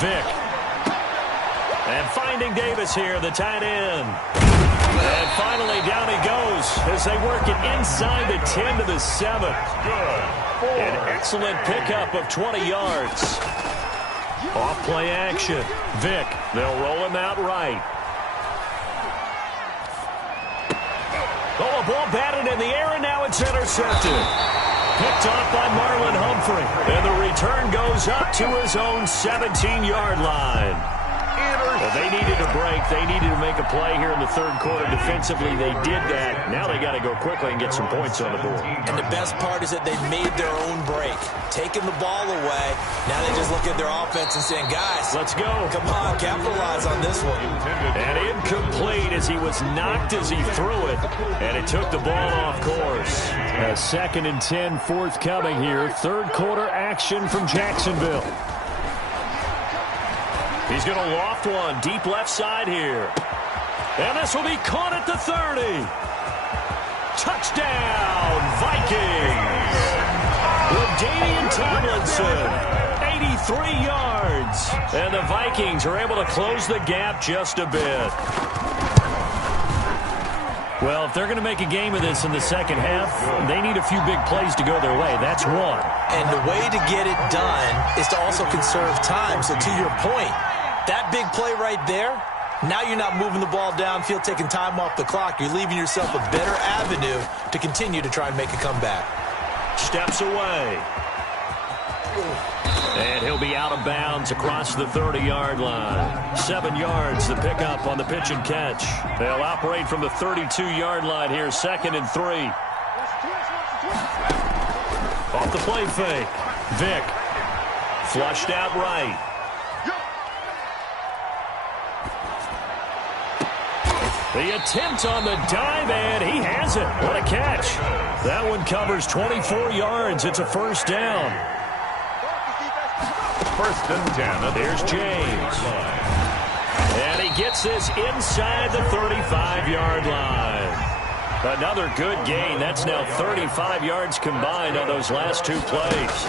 Vic. And finding Davis here, the tight end. And finally down he goes as they work it inside the 10 to the 7. An excellent pickup of 20 yards. Off play action. Vic, they'll roll him out right. Oh, a ball batted in the air, and now it's intercepted. Picked off by Marlon Humphrey. And the return goes up to his own 17-yard line. Well, they needed a break. They needed to make a play here in the 3rd quarter. Defensively, they did that. Now they got to go quickly and get some points on the board. And the best part is that they made their own break. Taking the ball away. Now they just look at their offense and saying, guys, let's go. Come on, capitalize on this one. And incomplete as he was knocked as he threw it. And it took the ball off course. A 2nd and 10 forthcoming here. 3rd quarter action from Jacksonville. He's going to loft one deep left side here. And this will be caught at the 30. Touchdown, Vikings. LaDainian Tomlinson, 83 yards. And the Vikings are able to close the gap just a bit. Well, if they're going to make a game of this in the second half, they need a few big plays to go their way. That's one. And the way to get it done is to also conserve time. So to your point, that big play right there, now you're not moving the ball downfield, taking time off the clock. You're leaving yourself a better avenue to continue to try and make a comeback. Steps away. And he'll be out of bounds across the 30-yard line. 7 yards the pickup on the pitch and catch. They'll operate from the 32-yard line here, 2nd and 3. Off the play fake. Vick. Flushed out right. The attempt on the dive, and he has it. What a catch. That one covers 24 yards. It's a first down. 1st and 10. There's James. And he gets this inside the 35-yard line. Another good gain. That's now 35 yards combined on those last 2 plays.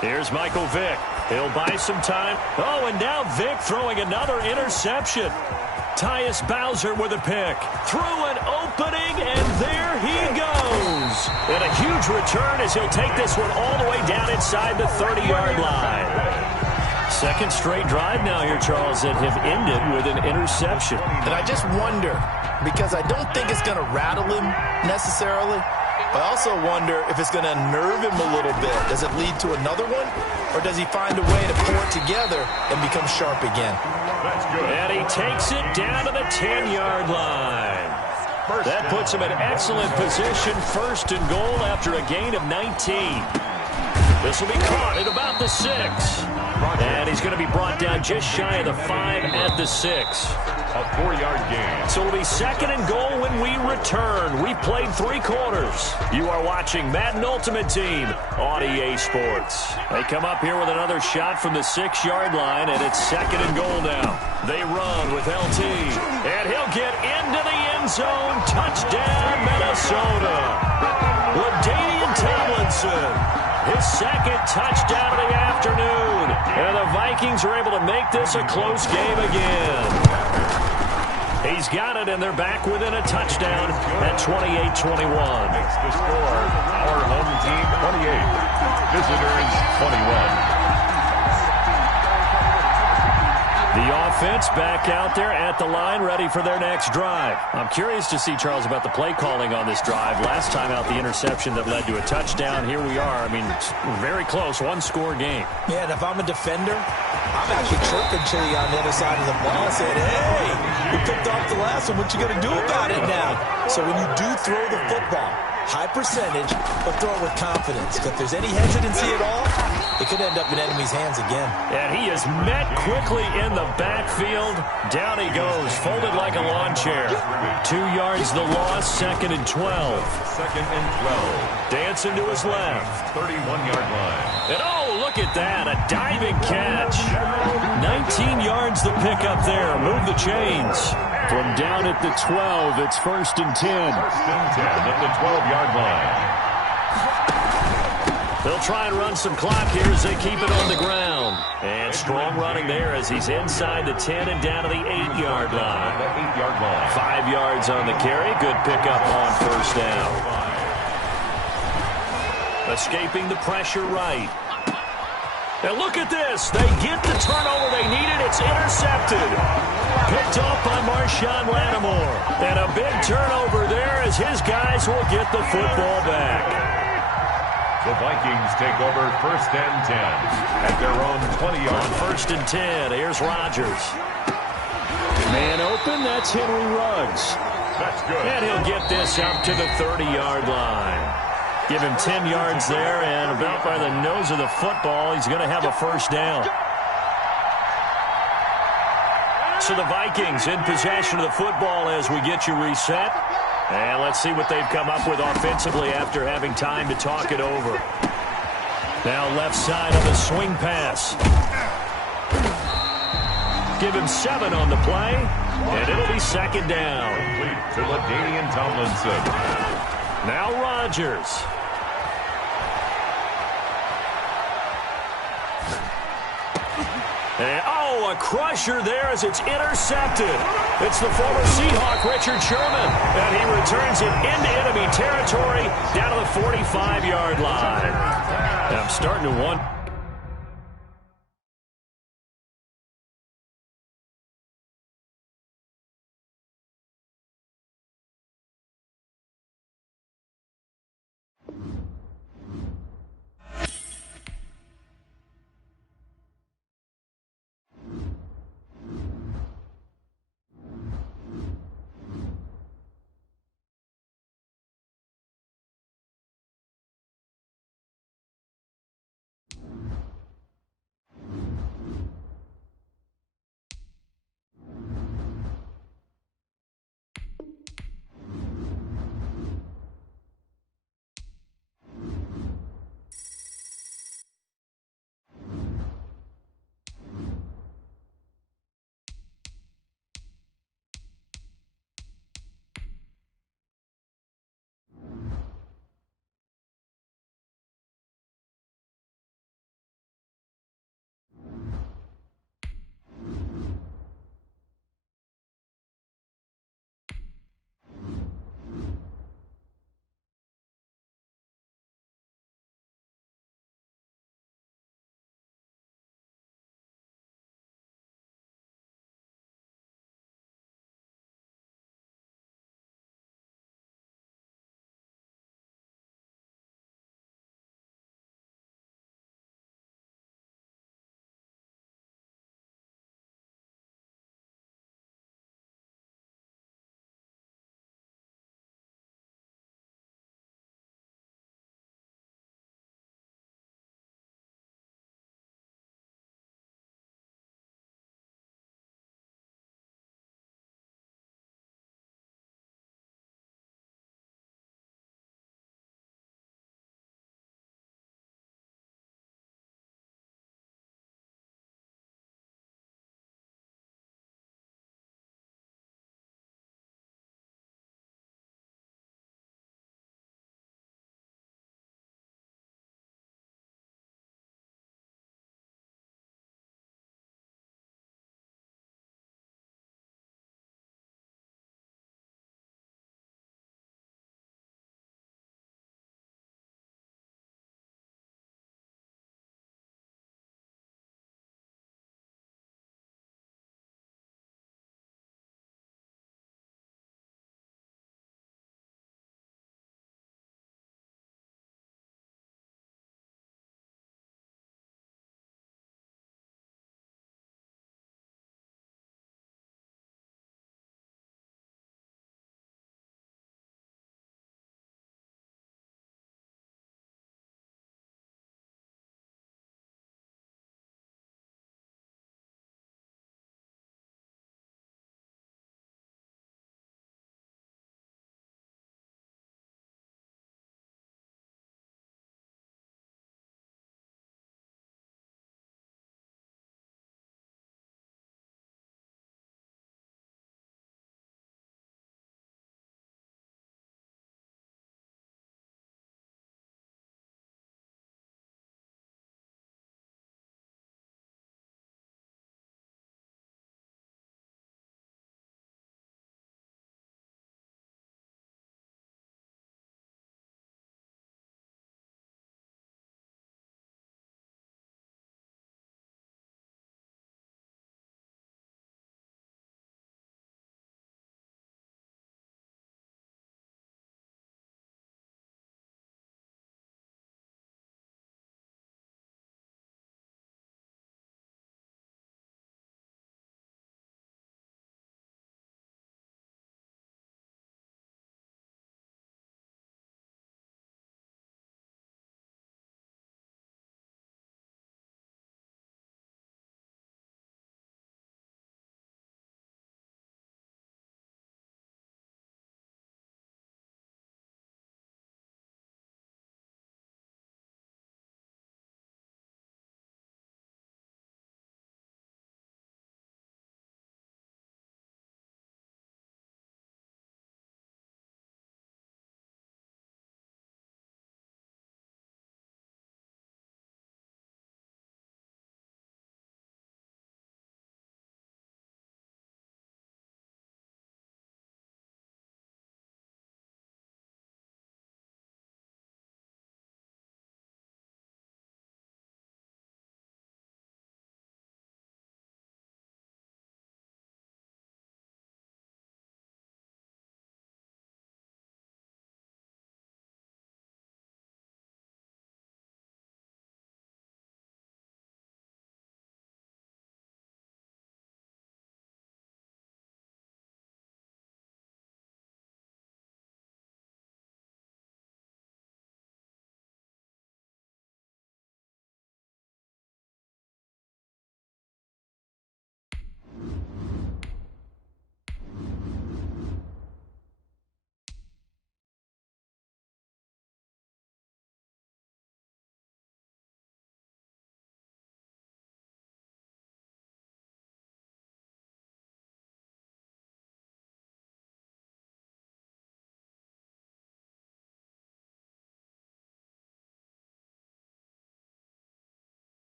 Here's Michael Vick. He'll buy some time. Oh, and now Vick throwing another interception. Tyus Bowser with a pick. Through an opening, and there he goes. And a huge return as he'll take this one all the way down inside the 30-yard line. 2nd straight drive now here, Charles, that have ended with an interception. And I just wonder, because I don't think it's going to rattle him necessarily, I also wonder if it's going to unnerve him a little bit. Does it lead to another one? Or does he find a way to pull it together and become sharp again? That's good. And he takes it down to the 10-yard line. That puts him in excellent position, 1st and goal after a gain of 19. This will be caught at about the 6. And he's going to be brought down just shy of the 5 at the 6. A 4-yard gain. So it'll be 2nd and goal when we return. We played 3 quarters. You are watching Madden Ultimate Team on EA Sports. They come up here with another shot from the 6-yard line, and it's 2nd and goal now. They run with LT, and he'll get into the end zone. Touchdown, Minnesota. LaDainian Tomlinson, his 2nd touchdown of the afternoon. And the Vikings are able to make this a close game again. He's got it, and they're back within a touchdown at 28-21. Makes the score our home team 28, visitors 21. The offense back out there at the line, ready for their next drive. I'm curious to see, Charles, about the play calling on this drive. Last time out, the interception that led to a touchdown. Here we are. I mean, very close, 1-score game. Yeah, and if I'm a defender, I'm actually chirping Chili on the other side of the ball, saying, hey, we picked off the last one. What you going to do about it now? So when you do throw the football, high percentage, but throw it with confidence. If there's any hesitancy at all, it could end up in enemy's hands again. And he is met quickly in the backfield. Down he goes, folded like a lawn chair. 2 yards the loss, 2nd and 12. 2nd and 12. Dancing to his left. 31-yard line. And oh, look at that, a diving catch. 19 yards the pickup there. Move the chains. From down at the 12, it's 1st and 10. 1st and 10 at the 12-yard line. They'll try and run some clock here as they keep it on the ground. And strong running there as he's inside the 10 and down to the 8-yard line. The 8-yard line. 5 yards on the carry. Good pickup on 1st down. Escaping the pressure right. And look at this. They get the turnover they needed. It's intercepted. Picked off by Marshawn Lattimore. And a big turnover there as his guys will get the football back. The Vikings take over 1st and 10 at their own 20-yard. 1st and 10. Here's Rodgers. Man open. That's Henry Ruggs. That's good. And he'll get this up to the 30-yard line. Give him 10 yards there, and about by the nose of the football, he's going to have a 1st down. So the Vikings in possession of the football as we get you reset. And let's see what they've come up with offensively after having time to talk it over. Now left side on the swing pass. Give him 7 on the play, and it'll be 2nd down. To LaDainian Tomlinson. Now Rodgers. And, oh, a crusher there as it's intercepted. It's the former Seahawk, Richard Sherman, and he returns it into enemy territory down to the 45-yard line. And I'm starting to wonder.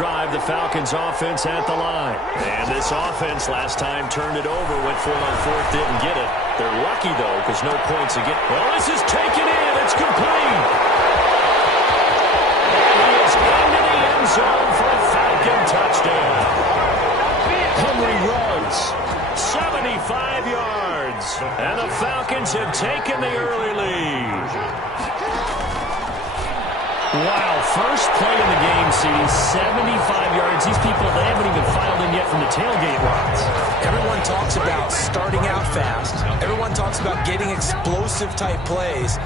drive, the Falcons offense at the line. And this offense last time turned it over, went for it on fourth, didn't get it. They're lucky, though, because no points again. Well, this is taken in. It's complete. And he is into the end zone for a Falcon touchdown. Henry runs 75 yards. And the Falcons have taken the early lead. Wow, first play in the game, CD, 75 yards. These people, they haven't even filed in yet from the tailgate lines. Everyone talks about starting out fast. Everyone talks about getting explosive-type plays.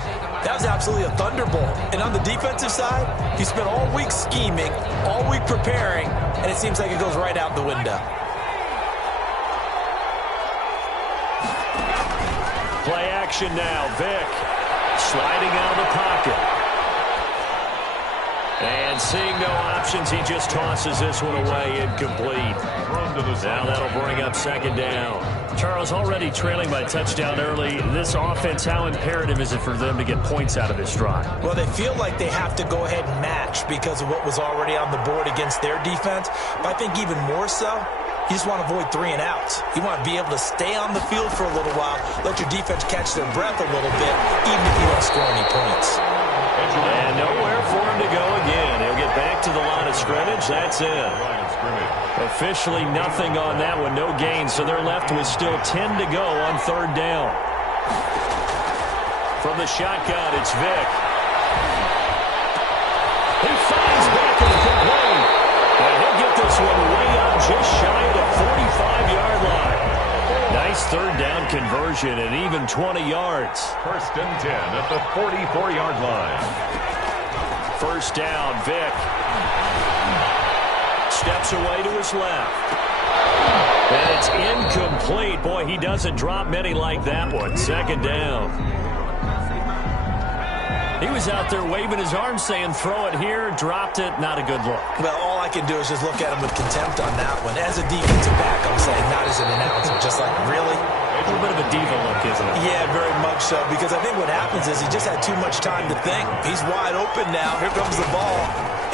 That was absolutely a thunderbolt. And on the defensive side, he spent all week scheming, all week preparing, and it seems like it goes right out the window. Play action now. Vick sliding out of the pocket. And seeing no options, he just tosses this one away, incomplete. Now that'll bring up second down. Charles, already trailing by a touchdown early. This offense, how imperative is it for them to get points out of this drive? Well, they feel like they have to go ahead and match because of what was already on the board against their defense. But I think even more so, you just want to avoid 3 and outs. You want to be able to stay on the field for a little while, let your defense catch their breath a little bit, even if you don't score any points. And nowhere for him to go again. He'll get back to the line of scrimmage. That's it. Officially nothing on that one. No gain. So they're left with still 10 to go on third down. From the shotgun, it's Vick. He finds back in the complete. And he'll get this one way up just shy of the 45-yard line. Nice third down conversion and even 20 yards. First and 10 at the 44-yard line. First down, Vick. Steps away to his left. And it's incomplete. Boy, he doesn't drop many like that one. Second down. He was out there waving his arms saying, throw it here, dropped it, not a good look. Well, all I can do is just look at him with contempt on that one. As a defensive back, I'm saying, not as an announcer. Just like, really? A little bit of a diva look, isn't it? Yeah, very much so. Because I think what happens is he just had too much time to think. He's wide open now. Here comes the ball.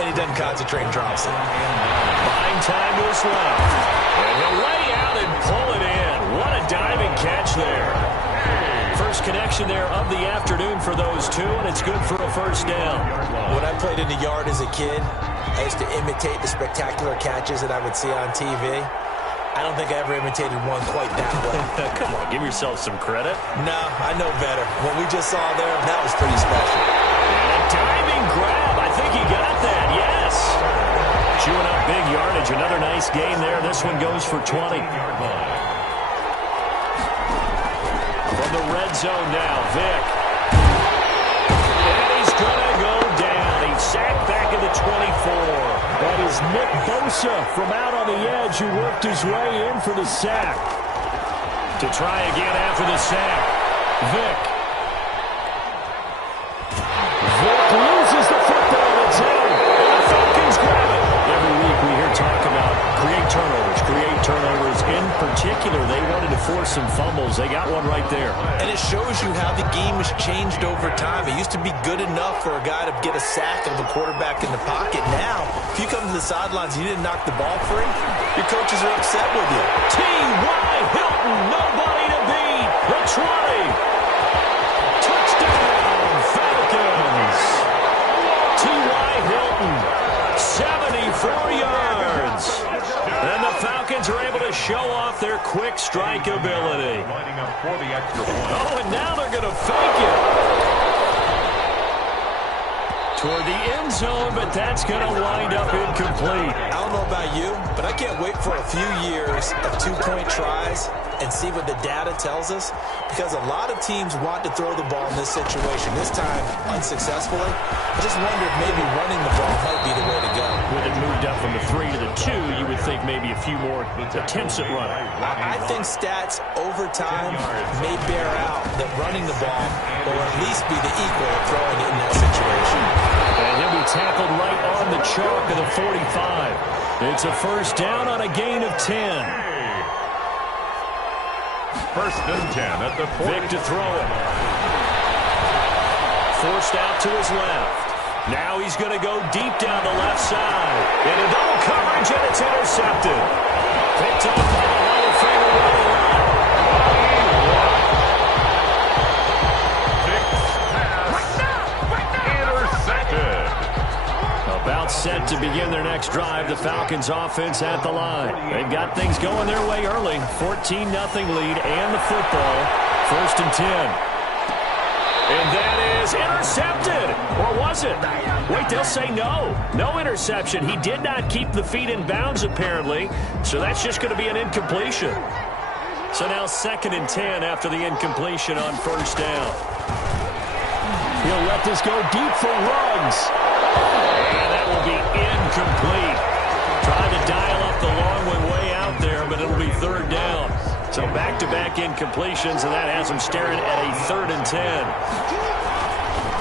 And he doesn't concentrate and drops it. Buying time to his left. And he'll lay out and pull it in. What a diving catch there. First connection there of the afternoon for those two, and it's good for a first down. When I played in the yard as a kid, I used to imitate the spectacular catches that I would see on TV. I don't think I ever imitated one quite that way. Come on, give yourself some credit. No, I know better. What we just saw there, that was pretty special. And a diving grab. I think he got that, yes. Chewing up big yardage. Another nice gain there. This one goes for 20. From the red zone now, Vick. And he's going to go down. He's sacked back at the 24. That is Nick Bosa from out on the edge who worked his way in for the sack. To try again after the sack, Vick. Vick loses the football. It's him. And the Falcons grab it. Every week we hear talk about create turnovers. In particular, they wanted to force some fumbles. They got one right there. And it shows you how the game has changed over time. It used to be good enough for a guy to get a sack of a quarterback in the pocket. Now, if you come to the sidelines and you didn't knock the ball free, your coaches are upset with you. T.Y. Hilton, nobody to beat. The 20. Touchdown, Falcons. T.Y. Hilton, 74 yards. And the Falcons are able to show off their quick strike ability. Oh, and now they're going to fake it. Toward the end zone, but that's going to wind up incomplete. I don't know about you, but I can't wait for a few years of two-point tries and see what the data tells us, because a lot of teams want to throw the ball in this situation, this time unsuccessfully. I just wonder if maybe running the ball might be the way to go. With it moved up from the 3 to the 2, you would think maybe a few more attempts at running. I think stats over time may bear out that running the ball will at least be the equal of throwing it in that situation. And he'll be tackled right on the chalk of the 45. It's a first down on a gain of 10. First and 10 at the 40. Vick to throw it. Forced out to his left. Now he's going to go deep down the left side. Into double coverage, and it's intercepted. Picked off by the Hall of Famer running line. Intercepted. About set to begin their next drive. The Falcons offense at the line. They've got things going their way early. 14-0 lead and the football. 1st and 10. And that is intercepted. Or was it? Wait, they'll say no. No interception. He did not keep the feet in bounds, apparently. So that's just going to be an incompletion. So now 2nd and 10 after the incompletion on 1st down. He'll let this go deep for Ruggs. And that will be incomplete. Trying to dial up the long one way out there, but it'll be 3rd down. So back-to-back incompletions, and that has them staring at a 3rd and 10.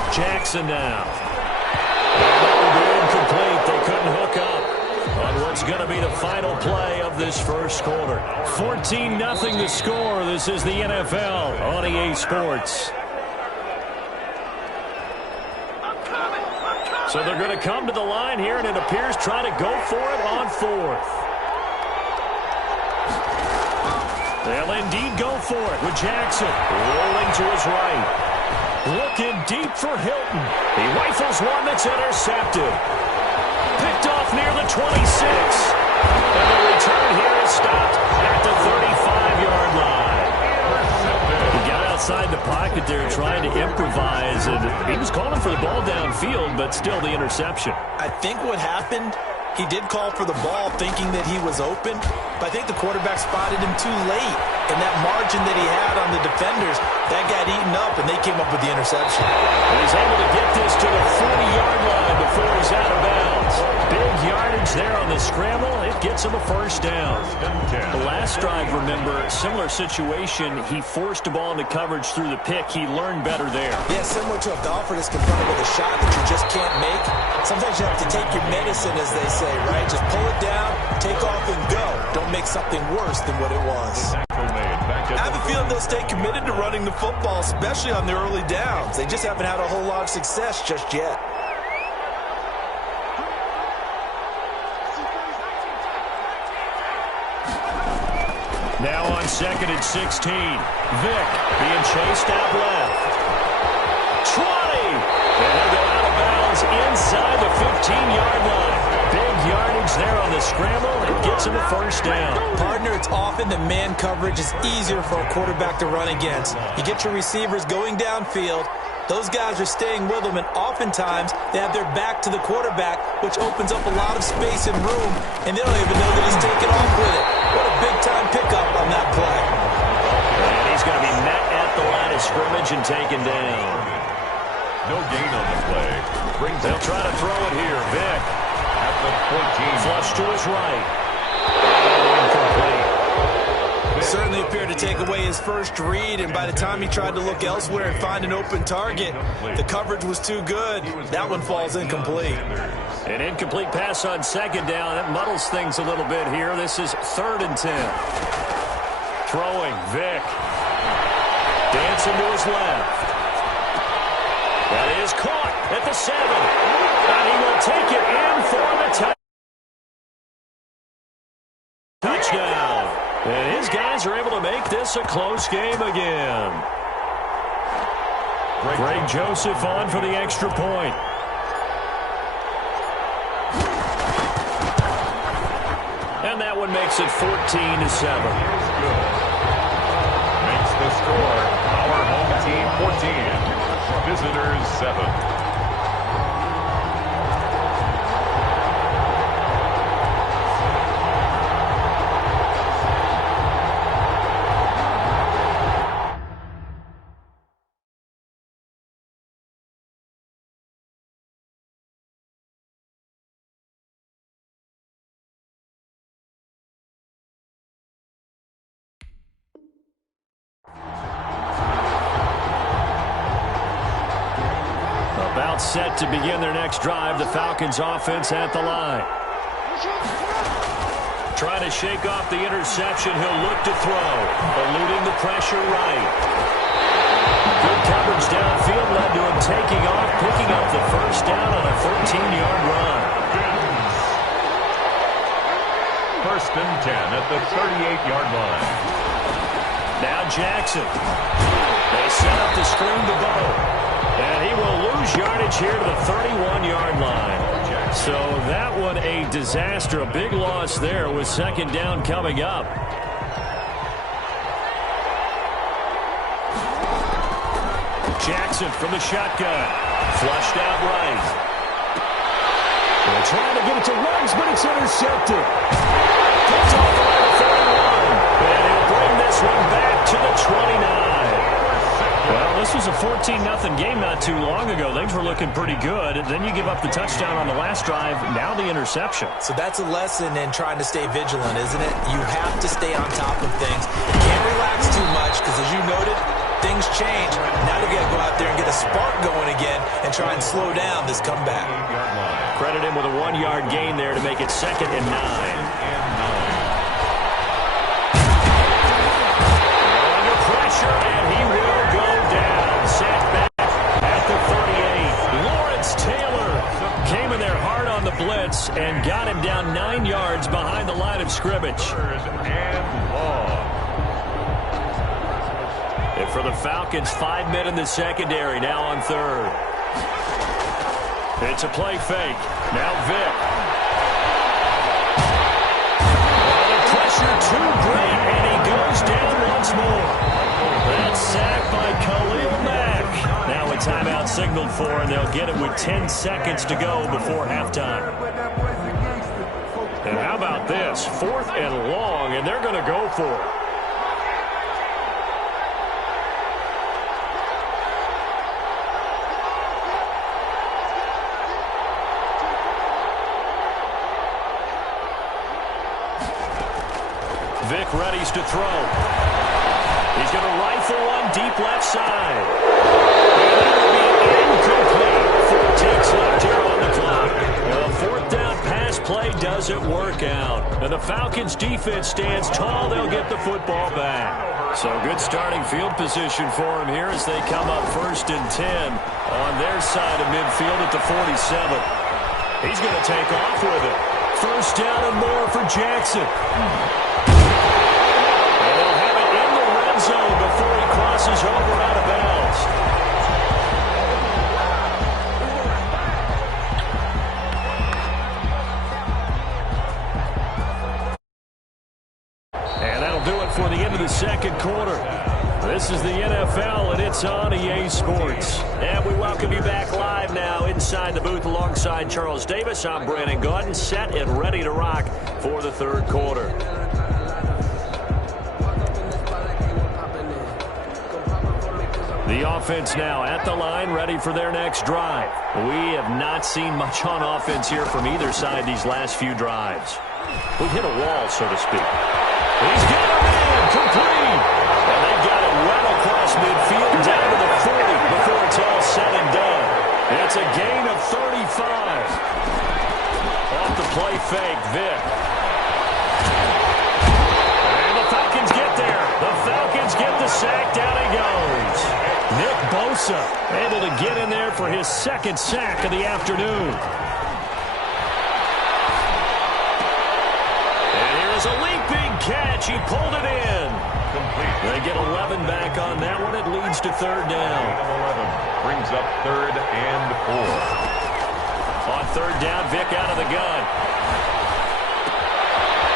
Jackson now. And that will be incomplete. They couldn't hook up on what's going to be the final play of this first quarter. 14-0 the score. This is the NFL on EA Sports. So they're going to come to the line here, and it appears trying to go for it on 4th. They'll indeed go for it with Jackson rolling to his right. Looking deep for Hilton. He rifles one that's intercepted. Picked off near the 26. And the return here is stopped at the 35-yard line. He got outside the pocket there trying to improvise, and he was calling for the ball downfield, but still the interception. I think what happened, he did call for the ball thinking that he was open, but I think the quarterback spotted him too late. And that margin that he had on the defenders, that got eaten up, and they came up with the interception. And he's able to get this to the 40-yard line before he's out of bounds. Big yardage there on the scramble. It gets him a 1st down. The last drive, remember, similar situation. He forced the ball into coverage through the pick. He learned better there. Yeah, similar to a golfer that's confronted with a shot that you just can't make. Sometimes you have to take your medicine, as they say, right? Just pull it down, take off, and go. Don't make something worse than what it was. I have a feeling they'll stay committed to running the football, especially on the early downs. They just haven't had a whole lot of success just yet. Now on 2nd and 16. Vick being chased out left. 20! And he'll go out of bounds inside the 15-yard line. Big yardage there on the scramble. It gets him a 1st down. Partner, it's often that man coverage is easier for a quarterback to run against. You get your receivers going downfield. Those guys are staying with them, and oftentimes they have their back to the quarterback, which opens up a lot of space and room, and they don't even know that he's taken off with it. What a big-time pickup on that play. And he's going to be met at the line of scrimmage and taken down. No gain on the play. They'll try to throw it here. Vick At the 14. flush to his right. Incomplete. Certainly appeared to take away his first read, and by the time he tried to look elsewhere and find an open target, the coverage was too good. That one falls incomplete. An incomplete pass on 2nd down. That muddles things a little bit here. This is 3rd and 10. Throwing, Vick. Dancing to his left. That is caught at the 7. And he will take it in for the touchdown. And his guys are able to make this a close game again. Greg Joseph on for the extra point. And that one makes it 14-7. Makes the score. Our home team 14. Visitors 7. About set to begin their next drive. The Falcons offense at the line. Trying to shake off the interception. He'll look to throw. Eluding the pressure right. Good coverage downfield led to him taking off, picking up the first down on a 13-yard run. First and 10 at the 38-yard line. Now Jackson. They set up the screen to Bo. And he will lose yardage here to the 31-yard line. So that one a disaster. A big loss there with second down coming up. Jackson from the shotgun. Flushed out right. They're trying to get it to Ruggs, but it's intercepted. Picked off around the 31. And he'll bring this one back to the 29. Well, this was a 14-0 game not too long ago. Things were looking pretty good. Then you give up the touchdown on the last drive. Now the interception. So that's a lesson in trying to stay vigilant, isn't it? You have to stay on top of things. You can't relax too much because, as you noted, things change. Now you got to go out there and get a spark going again and try and slow down this comeback. Credit him with a 1-yard gain there to make it 2nd and 9. Under pressure, and he will go down. Set back at the 38. Lawrence Taylor came in there hard on the blitz and got him down 9 yards behind the line of scrimmage. And for the Falcons, 5 men in the secondary, now on third. It's a play fake. Now Vic. The pressure too great, and he goes down once more. That's sacked by Khalil Mack. Now a timeout signaled for, and they'll get it with 10 seconds to go before halftime. And how about this? 4th and long, and they're going to go for it. Vic readies to throw. He's going to rifle one deep left side. And that'll be incomplete. 14 left here on the clock. Well, 4th down pass play doesn't work out. And the Falcons defense stands tall. They'll get the football back. So good starting field position for him here as they come up 1st and 10 on their side of midfield at the 47. He's going to take off with it. First down and more for Jackson. Zone before he crosses over out of bounds. And that'll do it for the end of the second quarter. This is the NFL, and it's on EA Sports. And we welcome you back live now inside the booth alongside Charles Davis. I'm Brandon Gaudin, set and ready to rock for the third quarter. The offense now at the line, ready for their next drive. We have not seen much on offense here from either side these last few drives. We've hit a wall, so to speak. He's got a man complete. And they've got it right across midfield down to the 40 before it's all said and done. It's a gain of 35. Off the play fake, Vic. And the Falcons get there. The Falcons get the sack. Down he goes. Nick Bosa able to get in there for his 2nd sack of the afternoon. And here's a leaping catch. He pulled it in. Complete. They get 11 back on that one. It leads to 3rd down. 11 brings up 3rd and 4. On 3rd down, Vic out of the gun.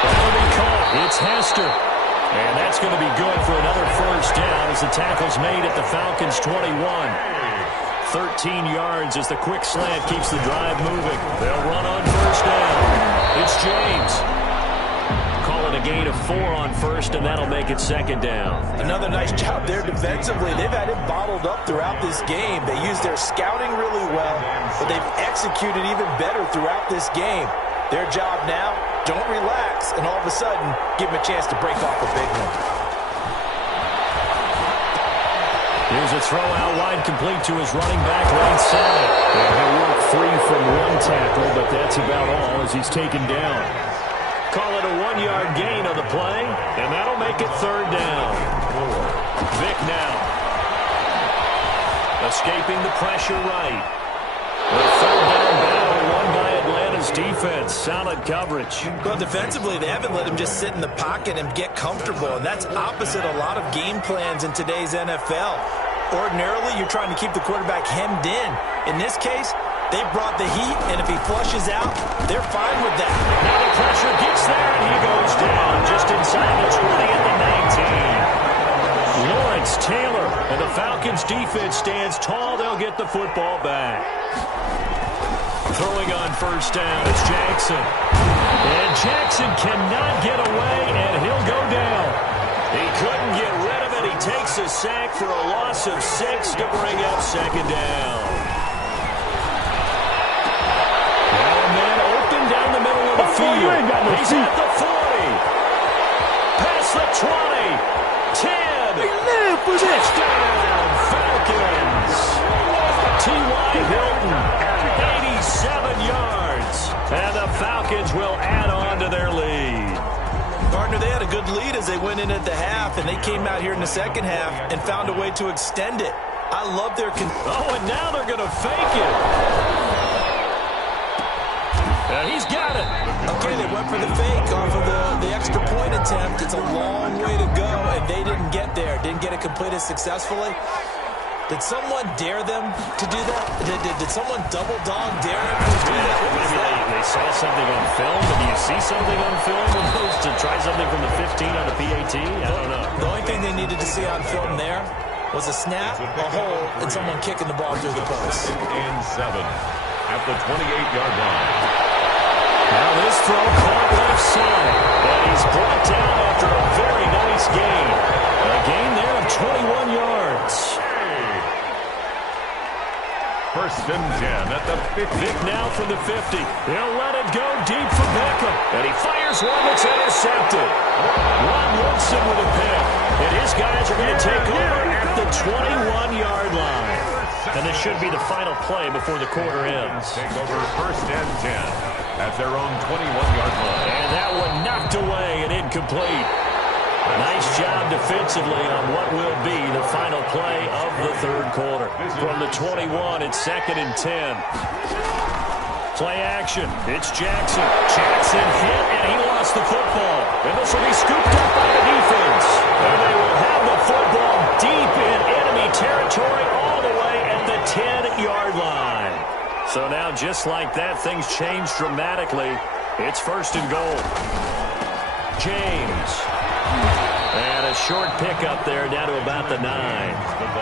That'll be caught. It's Hester. And that's going to be good for another first down as the tackle's made at the Falcons' 21. 13 yards as the quick slant keeps the drive moving. They'll run on first down. It's James. Call it a gain of 4 on first, and that'll make it 2nd down. Another nice job there defensively. They've had him bottled up throughout this game. They used their scouting really well, but they've executed even better throughout this game. Their job now, don't relax, and all of a sudden, give him a chance to break off a big one. Here's a throw out wide, complete to his running back right side. And he'll work free from one tackle, but that's about all as he's taken down. Call it a 1-yard gain on the play, and that'll make it 3rd down. Vic now. Escaping the pressure right. The third down battle won by Atlanta's defense. Solid coverage. Well, defensively, they haven't let him just sit in the pocket and get comfortable, and that's opposite a lot of game plans in today's NFL. Ordinarily, you're trying to keep the quarterback hemmed in. In this case, they brought the heat, and if he flushes out, they're fine with that. Now the pressure gets there, and he goes down just inside the 20 at the 19. Lawrence Taylor, and the Falcons' defense stands tall. They'll get the football back. Throwing on first down, it's Jackson. And Jackson cannot get away, and he'll go down. He couldn't get rid of it. He takes a sack for a loss of 6 to bring up second down. Now a man open down the middle of the field. He's at the 40. Past the 20. 10. Touchdown, Falcons. T.Y. Hilton, 87 yards. And the Falcons will add on to their lead. Partner, they had a good lead as they went in at the half, and they came out here in the second half and found a way to extend it. I love their... and now they're going to fake it. And he's got it. Okay, they went for the fake off of the extra point attempt. It's a long way to go, and they didn't get there. Didn't get it completed successfully. Did someone dare them to do that? Did someone double dog dare them to do that? Maybe they saw something on film. Do you see something on film to try something from the 15 on the PAT? I don't know. The only thing they needed to see on film there was a snap, a hole, and someone kicking the ball through the post. And 7 at the 28-yard line. Now this throw caught left side. And he's brought down after a very nice gain. A gain there of 21 yards. First and 10 at the 50. Vick now from the 50. He'll let it go deep for Beckham. And he fires one that's intercepted. Ron Woodson with a pick. And his guys are going to take over at the 21-yard line. And this should be the final play before the quarter ends. Take over first and 10 at their own 21-yard line. And that one knocked away and incomplete. Nice job defensively on what will be the final play of the third quarter. From the 21, it's 2nd and 10. Play action. It's Jackson. Jackson hit, and he lost the football. And this will be scooped up by the defense. And they will have the football deep in enemy territory all the way at the 10-yard line. So now, just like that, things change dramatically. It's 1st and goal. James. And a short pickup there down to about the 9.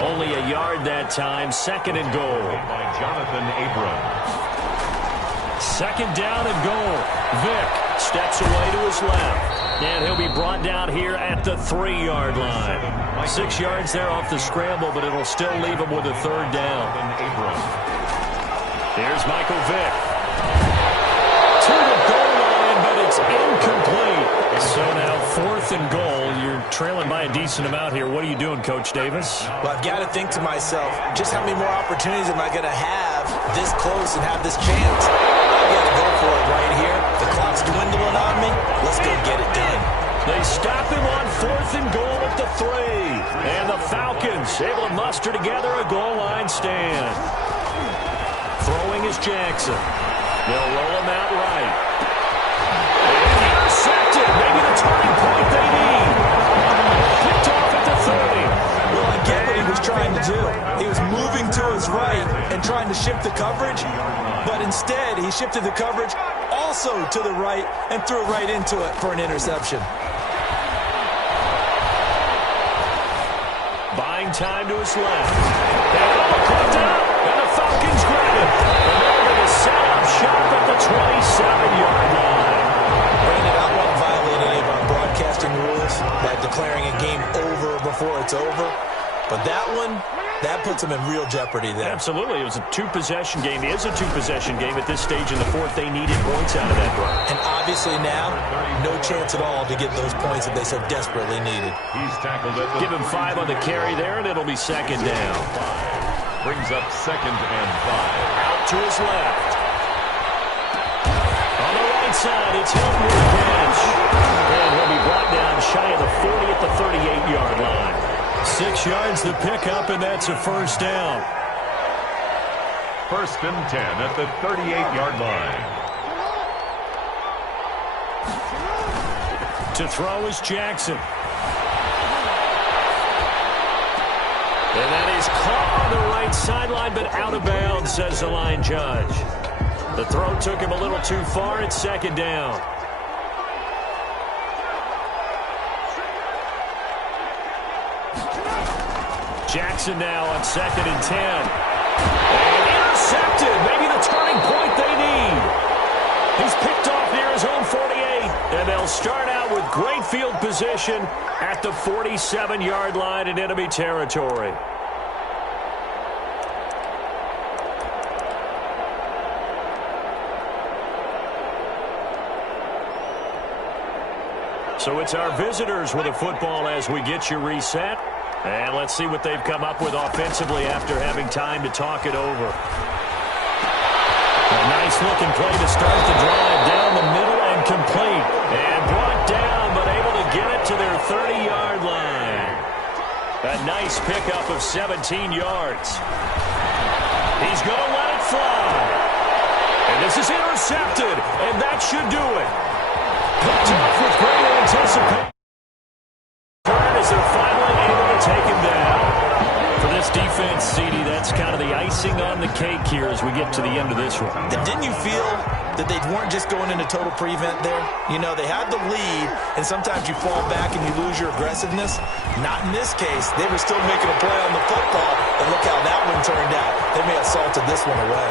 Only a yard that time. 2nd and goal. By Jonathan Abram. 2nd down and goal. Vick steps away to his left. And he'll be brought down here at the 3-yard line. 6 yards there off the scramble, but it'll still leave him with a 3rd down. Here's Michael Vick. To the goal line, but it's incomplete. So now 4th and goal. You're trailing by a decent amount here. What are you doing, Coach Davis? Well, I've got to think to myself, just how many more opportunities am I going to have this close and have this chance? I've got to go for it right here. The clock's dwindling on me. Let's go get it done. They stop him on 4th and goal at the 3. And the Falcons able to muster together a goal line stand. Throwing is Jackson. They'll roll him out right. And intercepted. Maybe the turning point they need. Picked off at the 30. Well, I get what he was trying to do. He was moving to his right and trying to shift the coverage. But instead, he shifted the coverage also to the right and threw right into it for an interception. Buying time to his left. And caught out. And the Falcons grab it. And they're going to set up shop at the 27-yard line. Brandon, I won't violate any of our broadcasting rules by declaring a game over before it's over. But that one, that puts them in real jeopardy there. Absolutely. It was a 2-possession game. It is a 2-possession game at this stage in the 4th. They needed points out of that run. And obviously now, no chance at all to get those points that they so desperately needed. He's tackled it. Give him 5 on the carry there, and it'll be 2nd down. Brings up 2nd and 5. Out to his left. On the right side, it's Hilton with the catch. And he'll be brought down shy of the 40 at the 38-yard line. 6 yards the pickup, and that's a 1st down. 1st and 10 at the 38-yard line. To throw is Jackson. And that is caught on the right sideline, but out of bounds, says the line judge. The throw took him a little too far. It's 2nd down. Jackson now on 2nd and 10. And intercepted. Maybe the turning point they need. He's picked off near his own 48. And they'll start out with great field position at the 47-yard line in enemy territory. So it's our visitors with a football as we get you reset. And let's see what they've come up with offensively after having time to talk it over. A nice-looking play to start the drive down the middle and complete. And brought down, but able to get it to their 30-yard line. A nice pickup of 17 yards. He's going to let it fly. And this is intercepted, and that should do it. Picked off with great anticipation as they're finally able to take him down. For this defense, CD, that's kind of the icing on the cake here as we get to the end of this one. Didn't you feel that they weren't just going into total prevent there? You know, they had the lead, and sometimes you fall back and you lose your aggressiveness. Not in this case. They were still making a play on the football, and look how that one turned out. They may have salted this one away.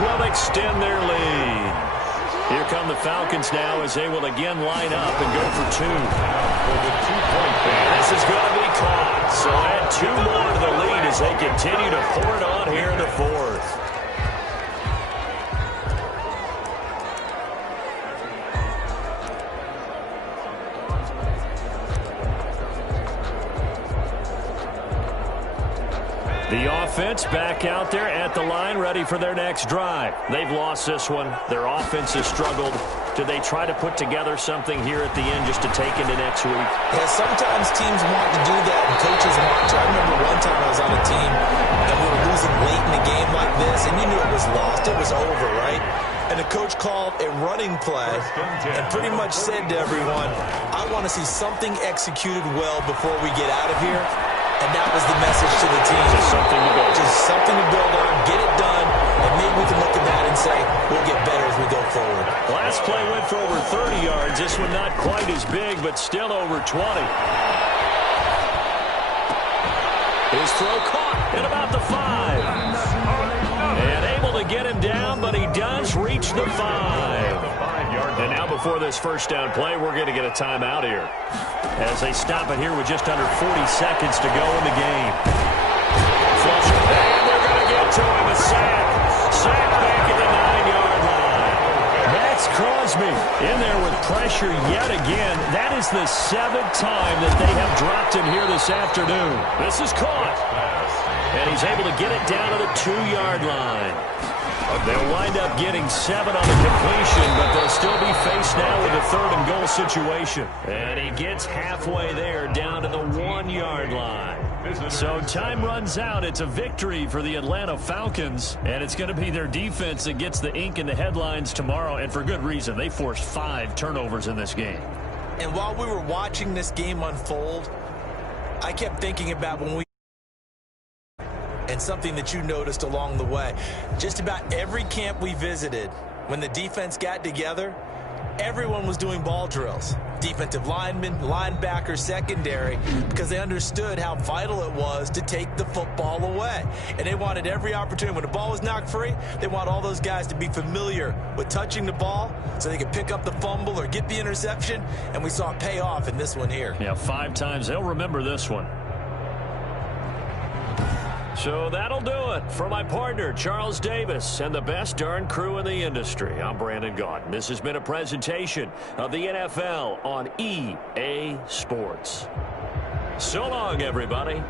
Will extend their lead. Here come the Falcons now as they will again line up and go for 2. For the 2-point This is going to be caught. So add 2 more to the lead as they continue to pour it on here in the 4th. The offense back out there at the line, ready for their next drive. They've lost this one. Their offense has struggled. Do they try to put together something here at the end just to take into next week? Yeah, sometimes teams want to do that, and coaches want to. I remember one time I was on a team, and we were losing late in a game like this, and you knew it was lost. It was over, right? And the coach called a running play and pretty much said to everyone, I want to see something executed well before we get out of here. And that was the message to the team. Just something to build. Just something to build on, get it done, and maybe we can look at that and say, we'll get better as we go forward. Last play went for over 30 yards. This one not quite as big, but still over 20. His throw caught at about the 5. And able to get him down, but he does reach the 5. And now before this first down play, we're going to get a timeout here as they stop it here with just under 40 seconds to go in the game. Flush, and they're going to get to him. A sack. Sack back at the 9-yard line. Max Crosby in there with pressure yet again. That is the 7th time that they have dropped him here this afternoon. This is caught. And he's able to get it down to the 2-yard line. They'll wind up getting 7 on the completion, but they'll still be faced now with a 3rd and goal situation. And he gets halfway there down to the 1-yard line. So time runs out. It's a victory for the Atlanta Falcons, and it's going to be their defense that gets the ink in the headlines tomorrow, and for good reason. They forced 5 turnovers in this game. And while we were watching this game unfold, I kept thinking about when we and something that you noticed along the way. Just about every camp we visited, when the defense got together, everyone was doing ball drills. Defensive linemen, linebackers, secondary, because they understood how vital it was to take the football away. And they wanted every opportunity. When the ball was knocked free, they want all those guys to be familiar with touching the ball so they could pick up the fumble or get the interception. And we saw it pay off in this one here. Yeah, 5 times. They'll remember this one. So that'll do it for my partner, Charles Davis, and the best darn crew in the industry. I'm Brandon Gaudin. This has been a presentation of the NFL on EA Sports. So long, everybody.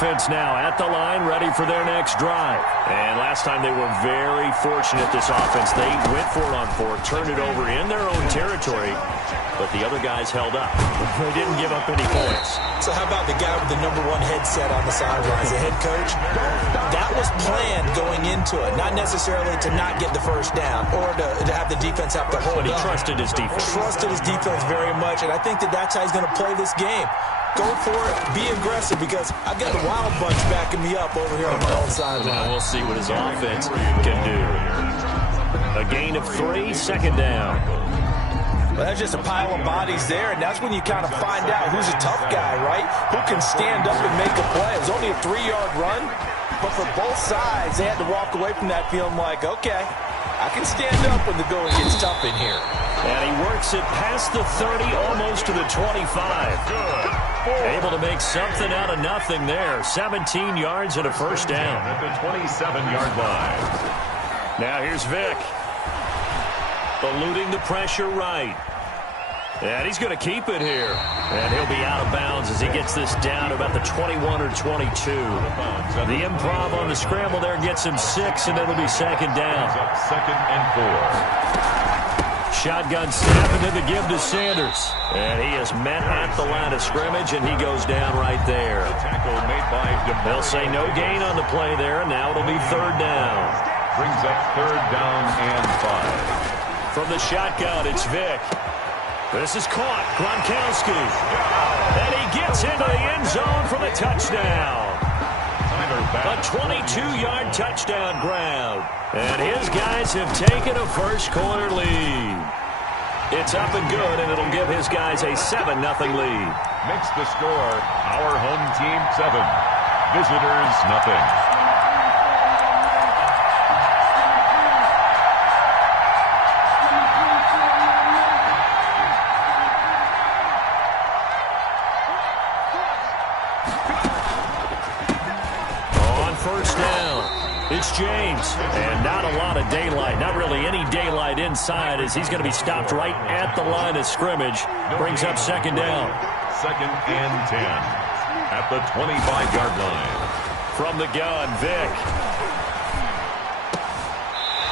offense now at the line, ready for their next drive. And last time they were very fortunate, this offense. They went for it on fourth, turned it over in their own territory, but the other guys held up. They didn't give up any points. So how about the guy with the number one headset on the sidelines, the head coach? That was planned going into it, not necessarily to not get the first down or to have the defense have to hold But he up. trusted his defense. Trusted his defense very much, and I think that's how he's going to play this game. Go for it, be aggressive, because I've got the Wild Bunch backing me up over here on my own sideline. We'll see what his offense can do. A gain of 3, second down. Well, that's just a pile of bodies there, and that's when you kind of find out who's a tough guy, right? Who can stand up and make a play. It was only a 3-yard run, but for both sides, they had to walk away from that feeling like, okay, I can stand up when the going gets tough in here. And he works it past the 30, almost to the 25. Able to make something out of nothing there. 17 yards and a first down. At the 27-yard line. Now here's Vick. Eluding the pressure right. And he's going to keep it here. And he'll be out of bounds as he gets this down to about the 21 or 22. The improv on the scramble there gets him 6, and it'll be second down. Second and 4. Shotgun snap into the give to Sanders. And he is met at the line of scrimmage, and he goes down right there. The tackle made by They'll say no gain on the play there, and now it'll be third down. brings up third down and 5. From the shotgun, it's Vick. This is caught. Gronkowski. And he gets into the end zone for the touchdown. A 22-yard touchdown grab. And his guys have taken a first-quarter lead. It's up and good, and it'll give his guys a 7-0 lead. Makes the score our home team 7. Visitors nothing. It's James, and not a lot of daylight, not really any daylight inside, as he's going to be stopped right at the line of scrimmage. Brings up second down. Second and 10 at the 25-yard line. From the gun, Vick.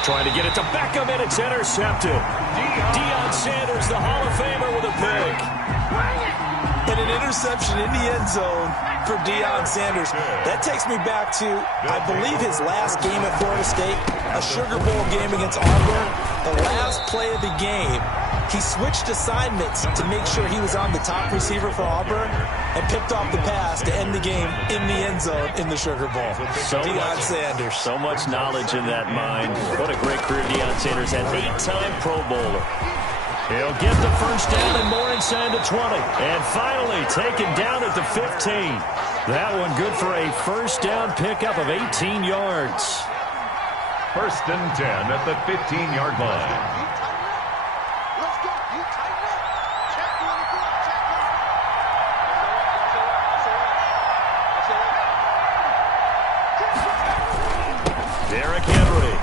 Trying to get it to Beckham, and it's intercepted. Deion Sanders, the Hall of Famer, with a pick. And an interception in the end zone for Deion Sanders. That takes me back to, I believe, his last game at Florida State, a Sugar Bowl game against Auburn. The last play of the game, he switched assignments to make sure he was on the top receiver for Auburn and picked off the pass to end the game in the end zone in the Sugar Bowl. Deion Sanders. So much knowledge in that mind. What a great career Deion Sanders had. 8-time Pro Bowler. He'll get the first down and more inside the 20. And finally taken down at the 15. That one good for a first down pickup of 18 yards. First and 10 at the 15-yard line. Let's go. You tighten up. Check you on the block. Check Derrick Henry.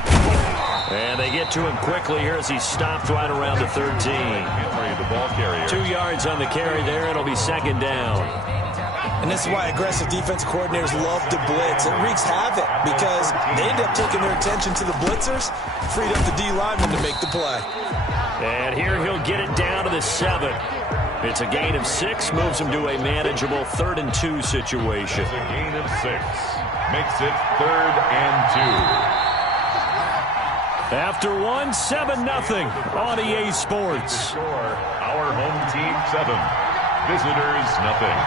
And they get to him quickly here as he's stopped right around the 13. Henry, the ball carrier. 2 yards on the carry there. It'll be second down. And this is why aggressive defense coordinators love to blitz. It wreaks havoc because they end up taking their attention to the blitzers, freed up the D lineman to make the play. And here he'll get it down to the 7. It's a gain of 6, moves him to a manageable 3rd and 2 situation. It's a gain of 6. Makes it 3rd and 2. After 1, 7-0 on EA Sports. Score, our home team 7. Visitors nothing.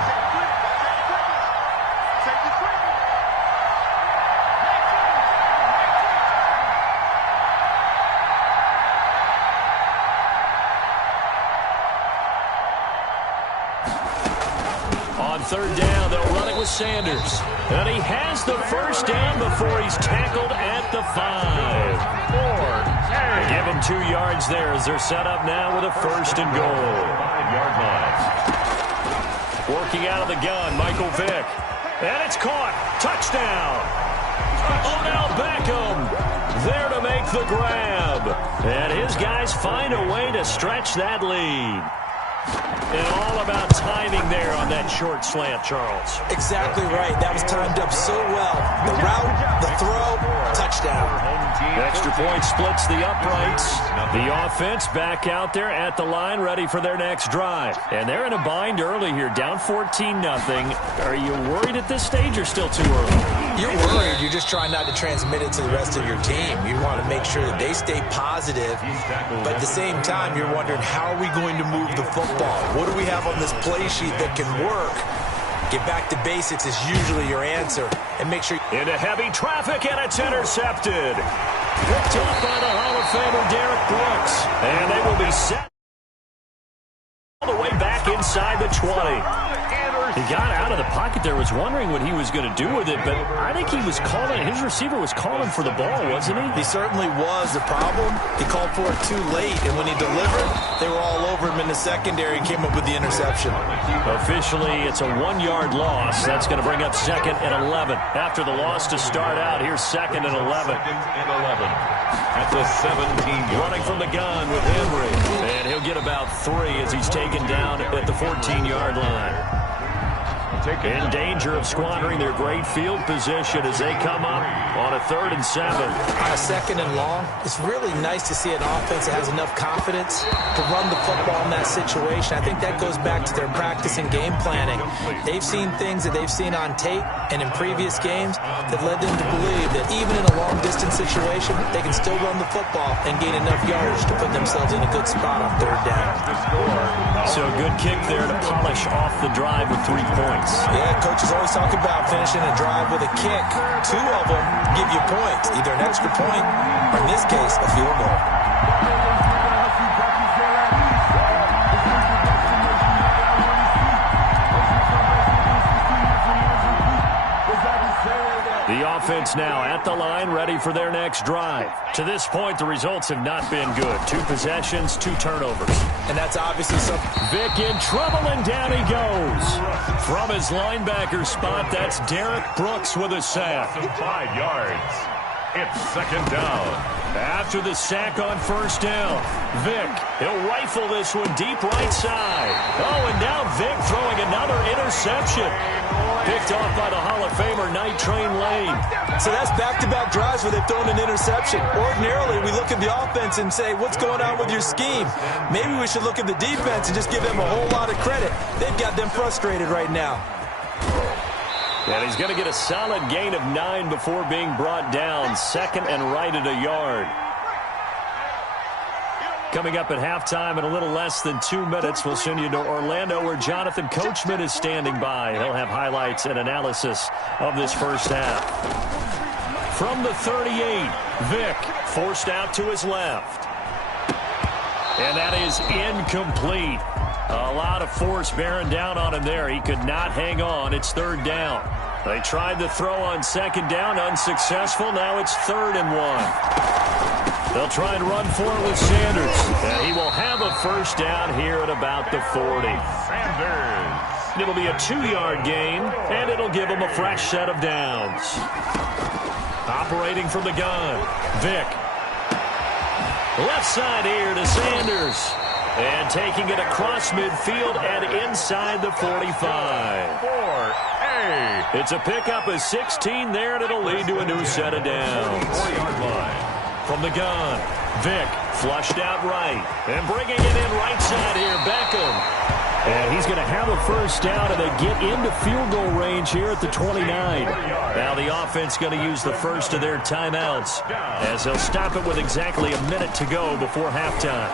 On third down, they'll run it with Sanders. And he has the first down before he's tackled at the 5. Give him 2 yards there as they're set up now with a first and goal. 5-yard line. Working out of the gun, Michael Vick. And it's caught. Touchdown. Odell Beckham there to make the grab. And his guys find a way to stretch that lead. And all about timing there on that short slant, Charles. Exactly right. That was timed up so well. The route, the throw, touchdown. Extra point splits the uprights. The offense back out there at the line, ready for their next drive. And they're in a bind early here, down 14-0. Are you worried at this stage or still too early? You're worried. You're just trying not to transmit it to the rest of your team. You want to make sure that they stay positive. But at the same time, you're wondering, how are we going to move the football? What do we have on this play sheet that can work? Get back to basics is usually your answer. And make sure... Into heavy traffic, and it's intercepted. Picked off by the Hall of Famer Derek Brooks. And they will be set all the way back inside the 20. He got out of the pocket there, was wondering what he was going to do with it, but I think he was calling, his receiver was calling for the ball, wasn't he? He certainly was. The problem, he called for it too late, and when he delivered, they were all over him in the secondary and came up with the interception. Officially, it's a 1-yard loss. That's going to bring up 2nd and 11. After the loss to start out, here's 2nd and 11. At the 17. Running from the gun with Henry, and he'll get about 3 as he's taken down at the 14-yard line. In danger of squandering their great field position as they come up on a 3rd and 7. On a 2nd and long, it's really nice to see an offense that has enough confidence to run the football in that situation. I think that goes back to their practice and game planning. They've seen things that they've seen on tape and in previous games that led them to believe that even in a long-distance situation, they can still run the football and gain enough yardage to put themselves in a good spot on 3rd down. So a good kick there to polish off the drive with 3 points. Yeah, coaches always talk about finishing a drive with a kick. 2 of them give you points, either an extra point or, in this case, a field goal. The offense now at the line, ready for their next drive. To this point, the results have not been good. 2 possessions, 2 turnovers. And that's obviously something. Vic in trouble, and down he goes. From his linebacker spot, that's Derek Brooks with a sack. 5 yards. It's 2nd down. After the sack on 1st down, Vic, he'll rifle this one deep right side. Oh, and now Vic throwing another interception. Picked off by the Hall of Famer, Night Train Lane. So that's back-to-back drives where they've thrown an interception. Ordinarily, we look at the offense and say, what's going on with your scheme? Maybe we should look at the defense and just give them a whole lot of credit. They've got them frustrated right now. And he's going to get a solid gain of 9 before being brought down. 2nd and right at a yard. Coming up at halftime in a little less than 2 minutes, we'll send you to Orlando where Jonathan Coachman is standing by. He'll have highlights and analysis of this first half. From the 38, Vic forced out to his left. And that is incomplete. A lot of force bearing down on him there. He could not hang on. It's 3rd down. They tried the throw on 2nd down, unsuccessful. Now it's 3rd and 1. They'll try and run for it with Sanders. And he will have a 1st down here at about the 40. Sanders. It'll be a 2-yard gain, and it'll give him a fresh set of downs. Operating from the gun, Vic. Left side here to Sanders. And taking it across midfield and inside the 45. It's a pickup of 16 there, and it'll lead to a new set of downs. 4-yard line. From the gun, Vic flushed out right. And bringing it in right side here, Beckham. And he's going to have a 1st down, and they get into field goal range here at the 29. Now the offense going to use the first of their timeouts as they'll stop it with exactly a minute to go before halftime.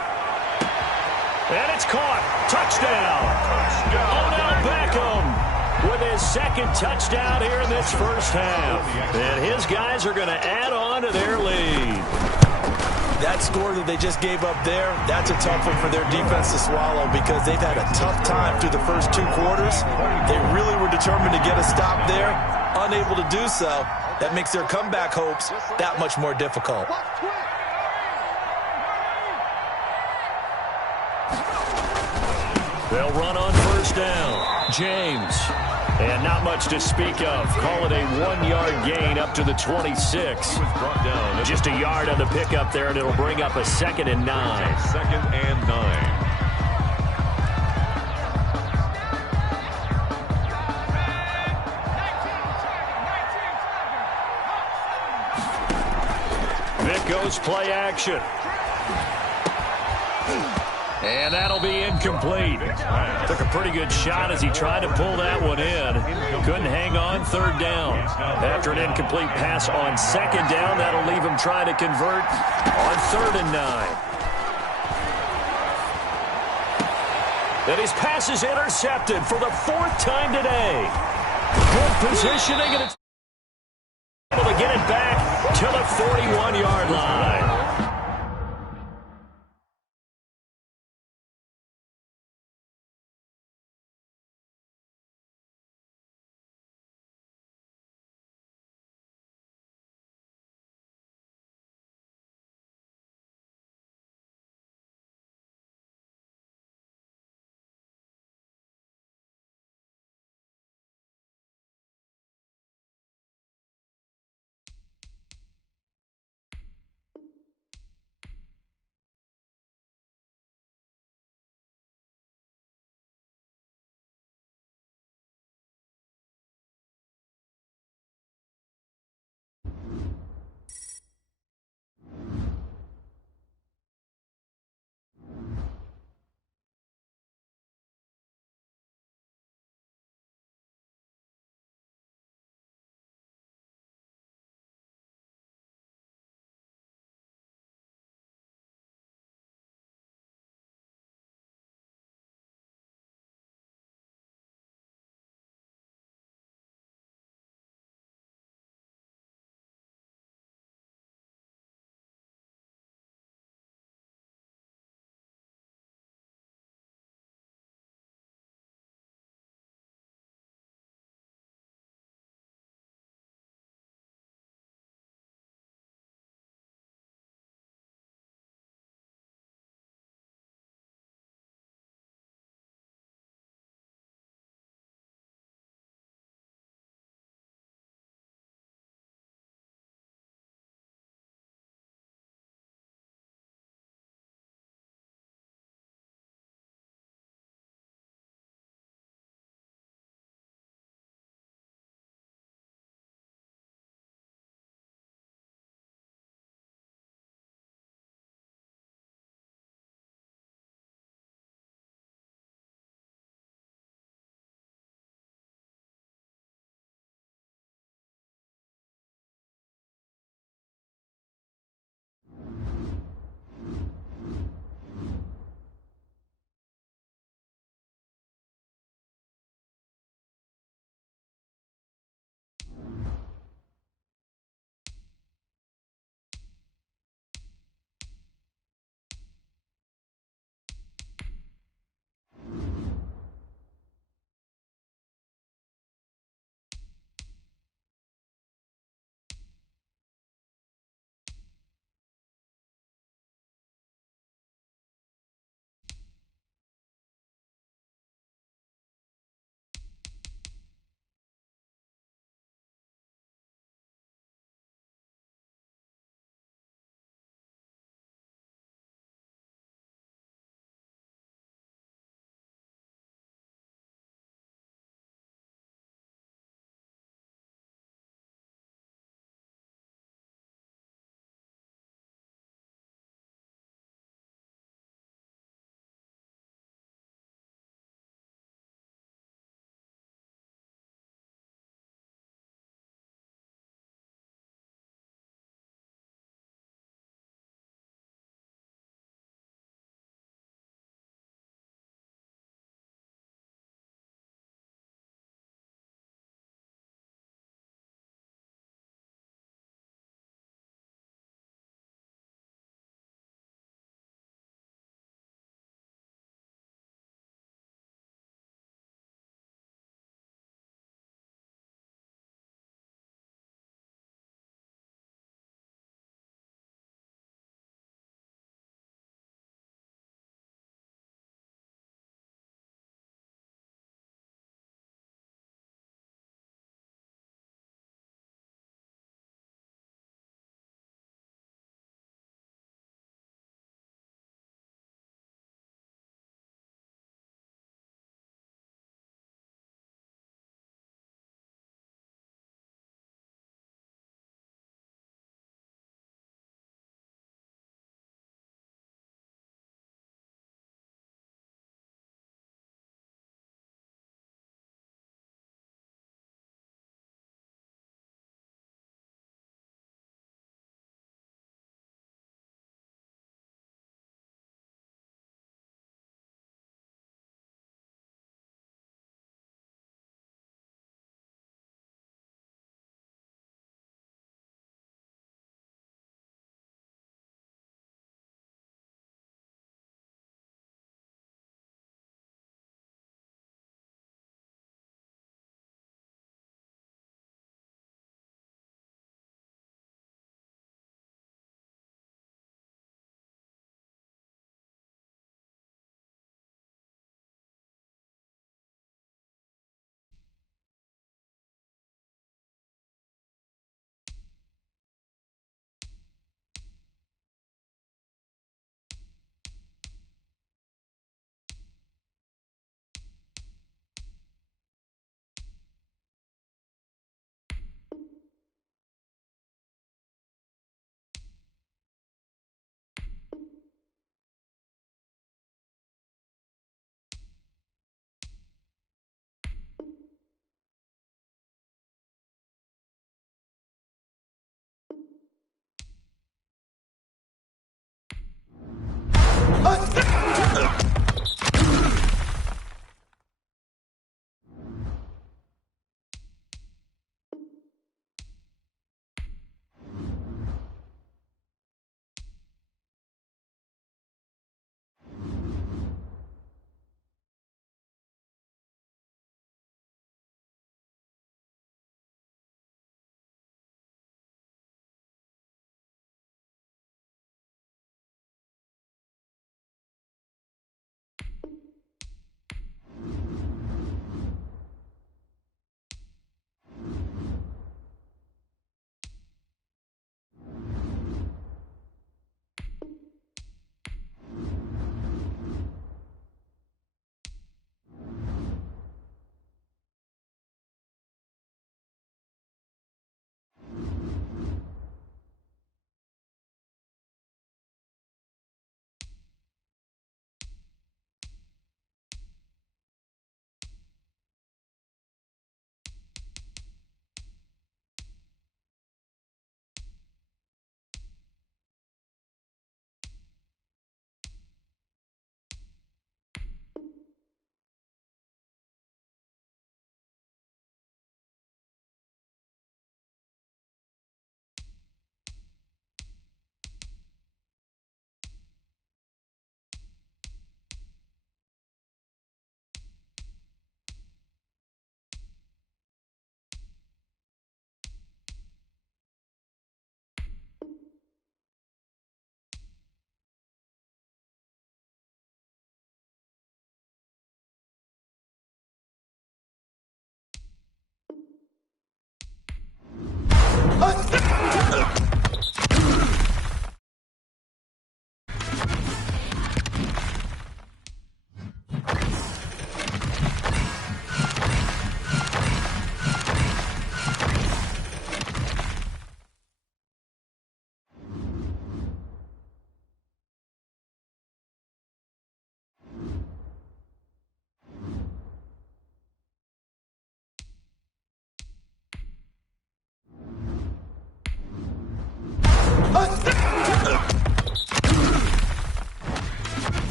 And it's caught. Touchdown. Odell Beckham with his 2nd touchdown here in this first half. And his guys are going to add on to their lead. That score that they just gave up there, that's a tough one for their defense to swallow because they've had a tough time through the first 2 quarters. They really were determined to get a stop there, unable to do so. That makes their comeback hopes that much more difficult. They'll run on 1st down. James. And not much to speak of. Call it a 1-yard gain up to the 26. Just a yard on the pickup there, and it'll bring up a 2nd and 9. 2nd and 9. goes play action. And that'll be incomplete. Took a pretty good shot as he tried to pull that one in. Couldn't hang on third down. After an incomplete pass on second down, that'll leave him trying to convert on 3rd and 9. And his pass is intercepted for the 4th time today. Good positioning, and it's able to get it back to the 41-yard line.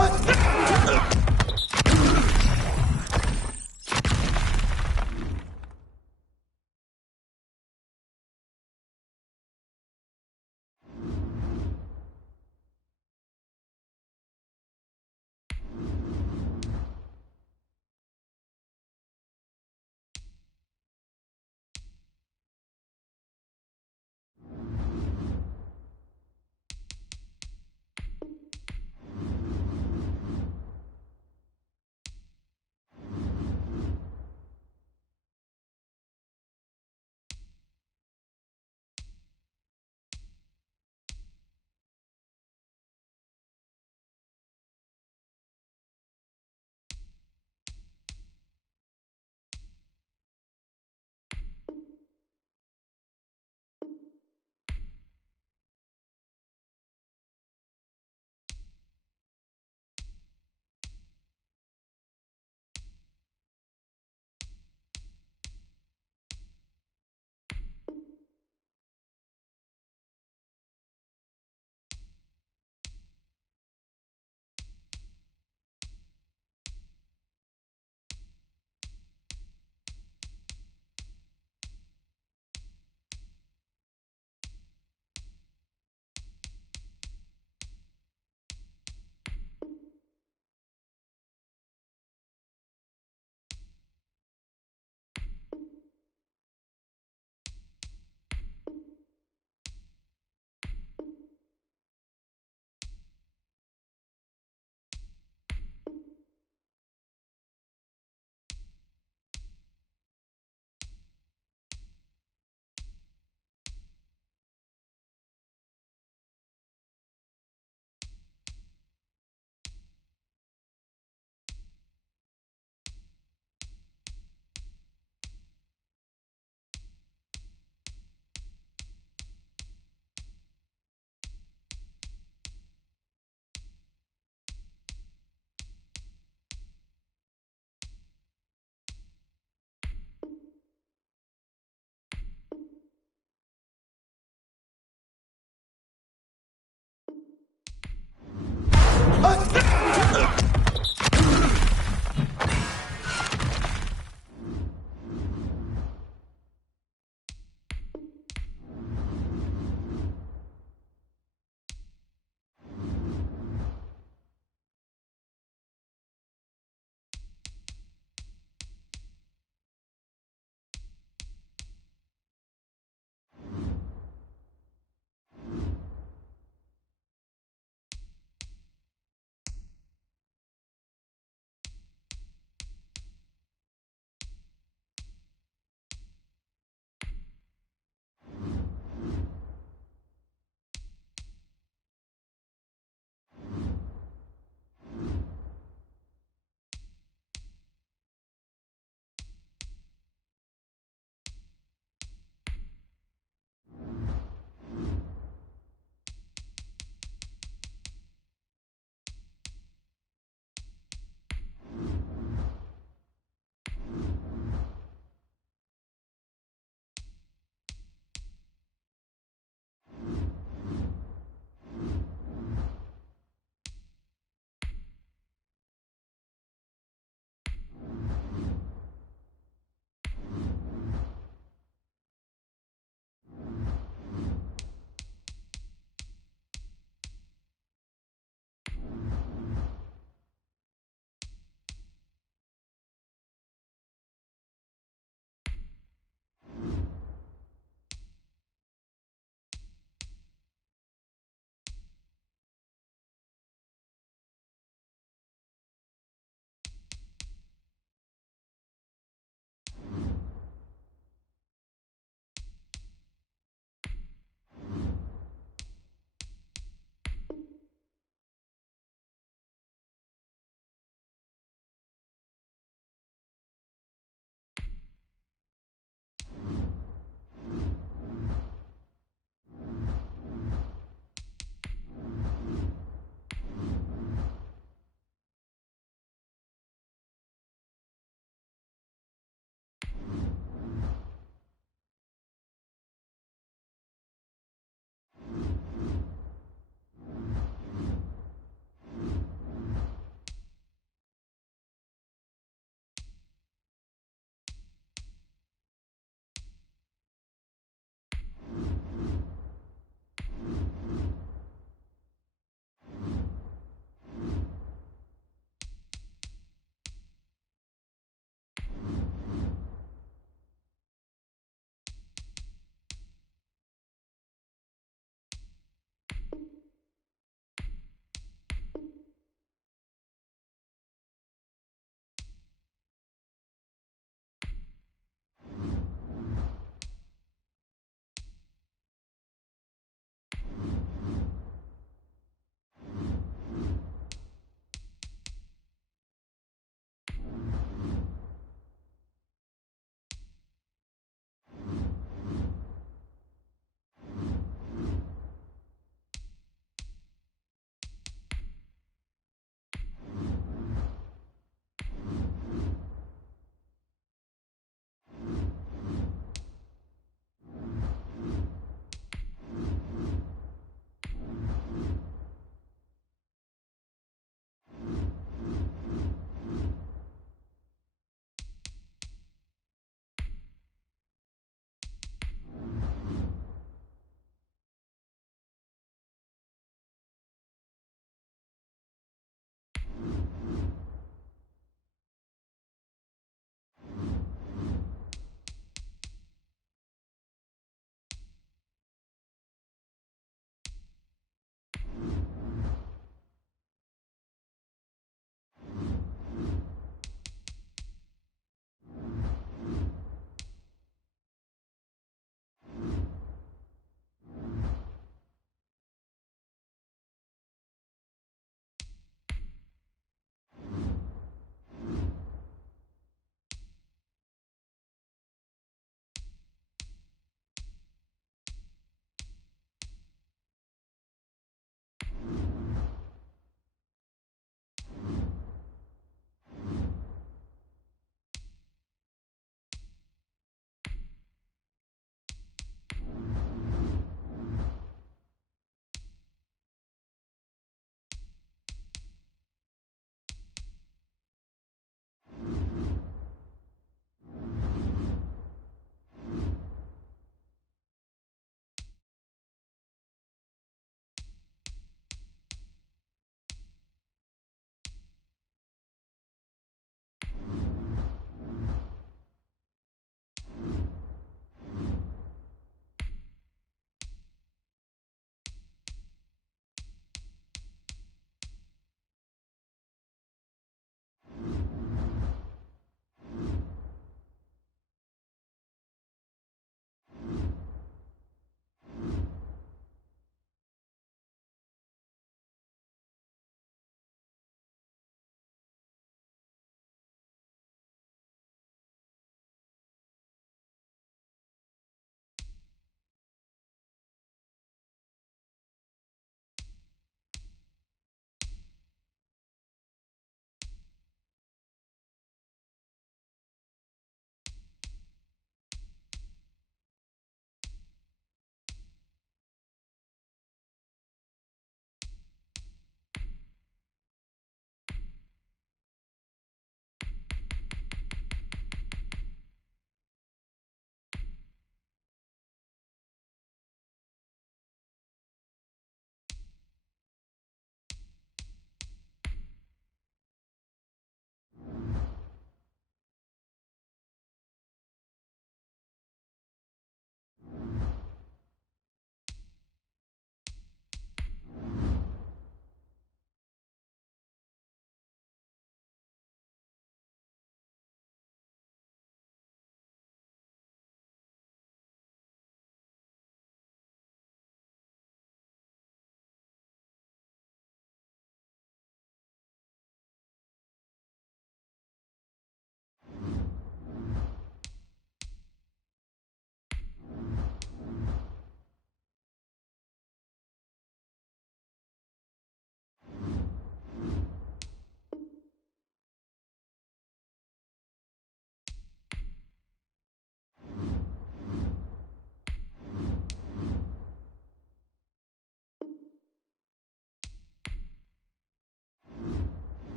Hut.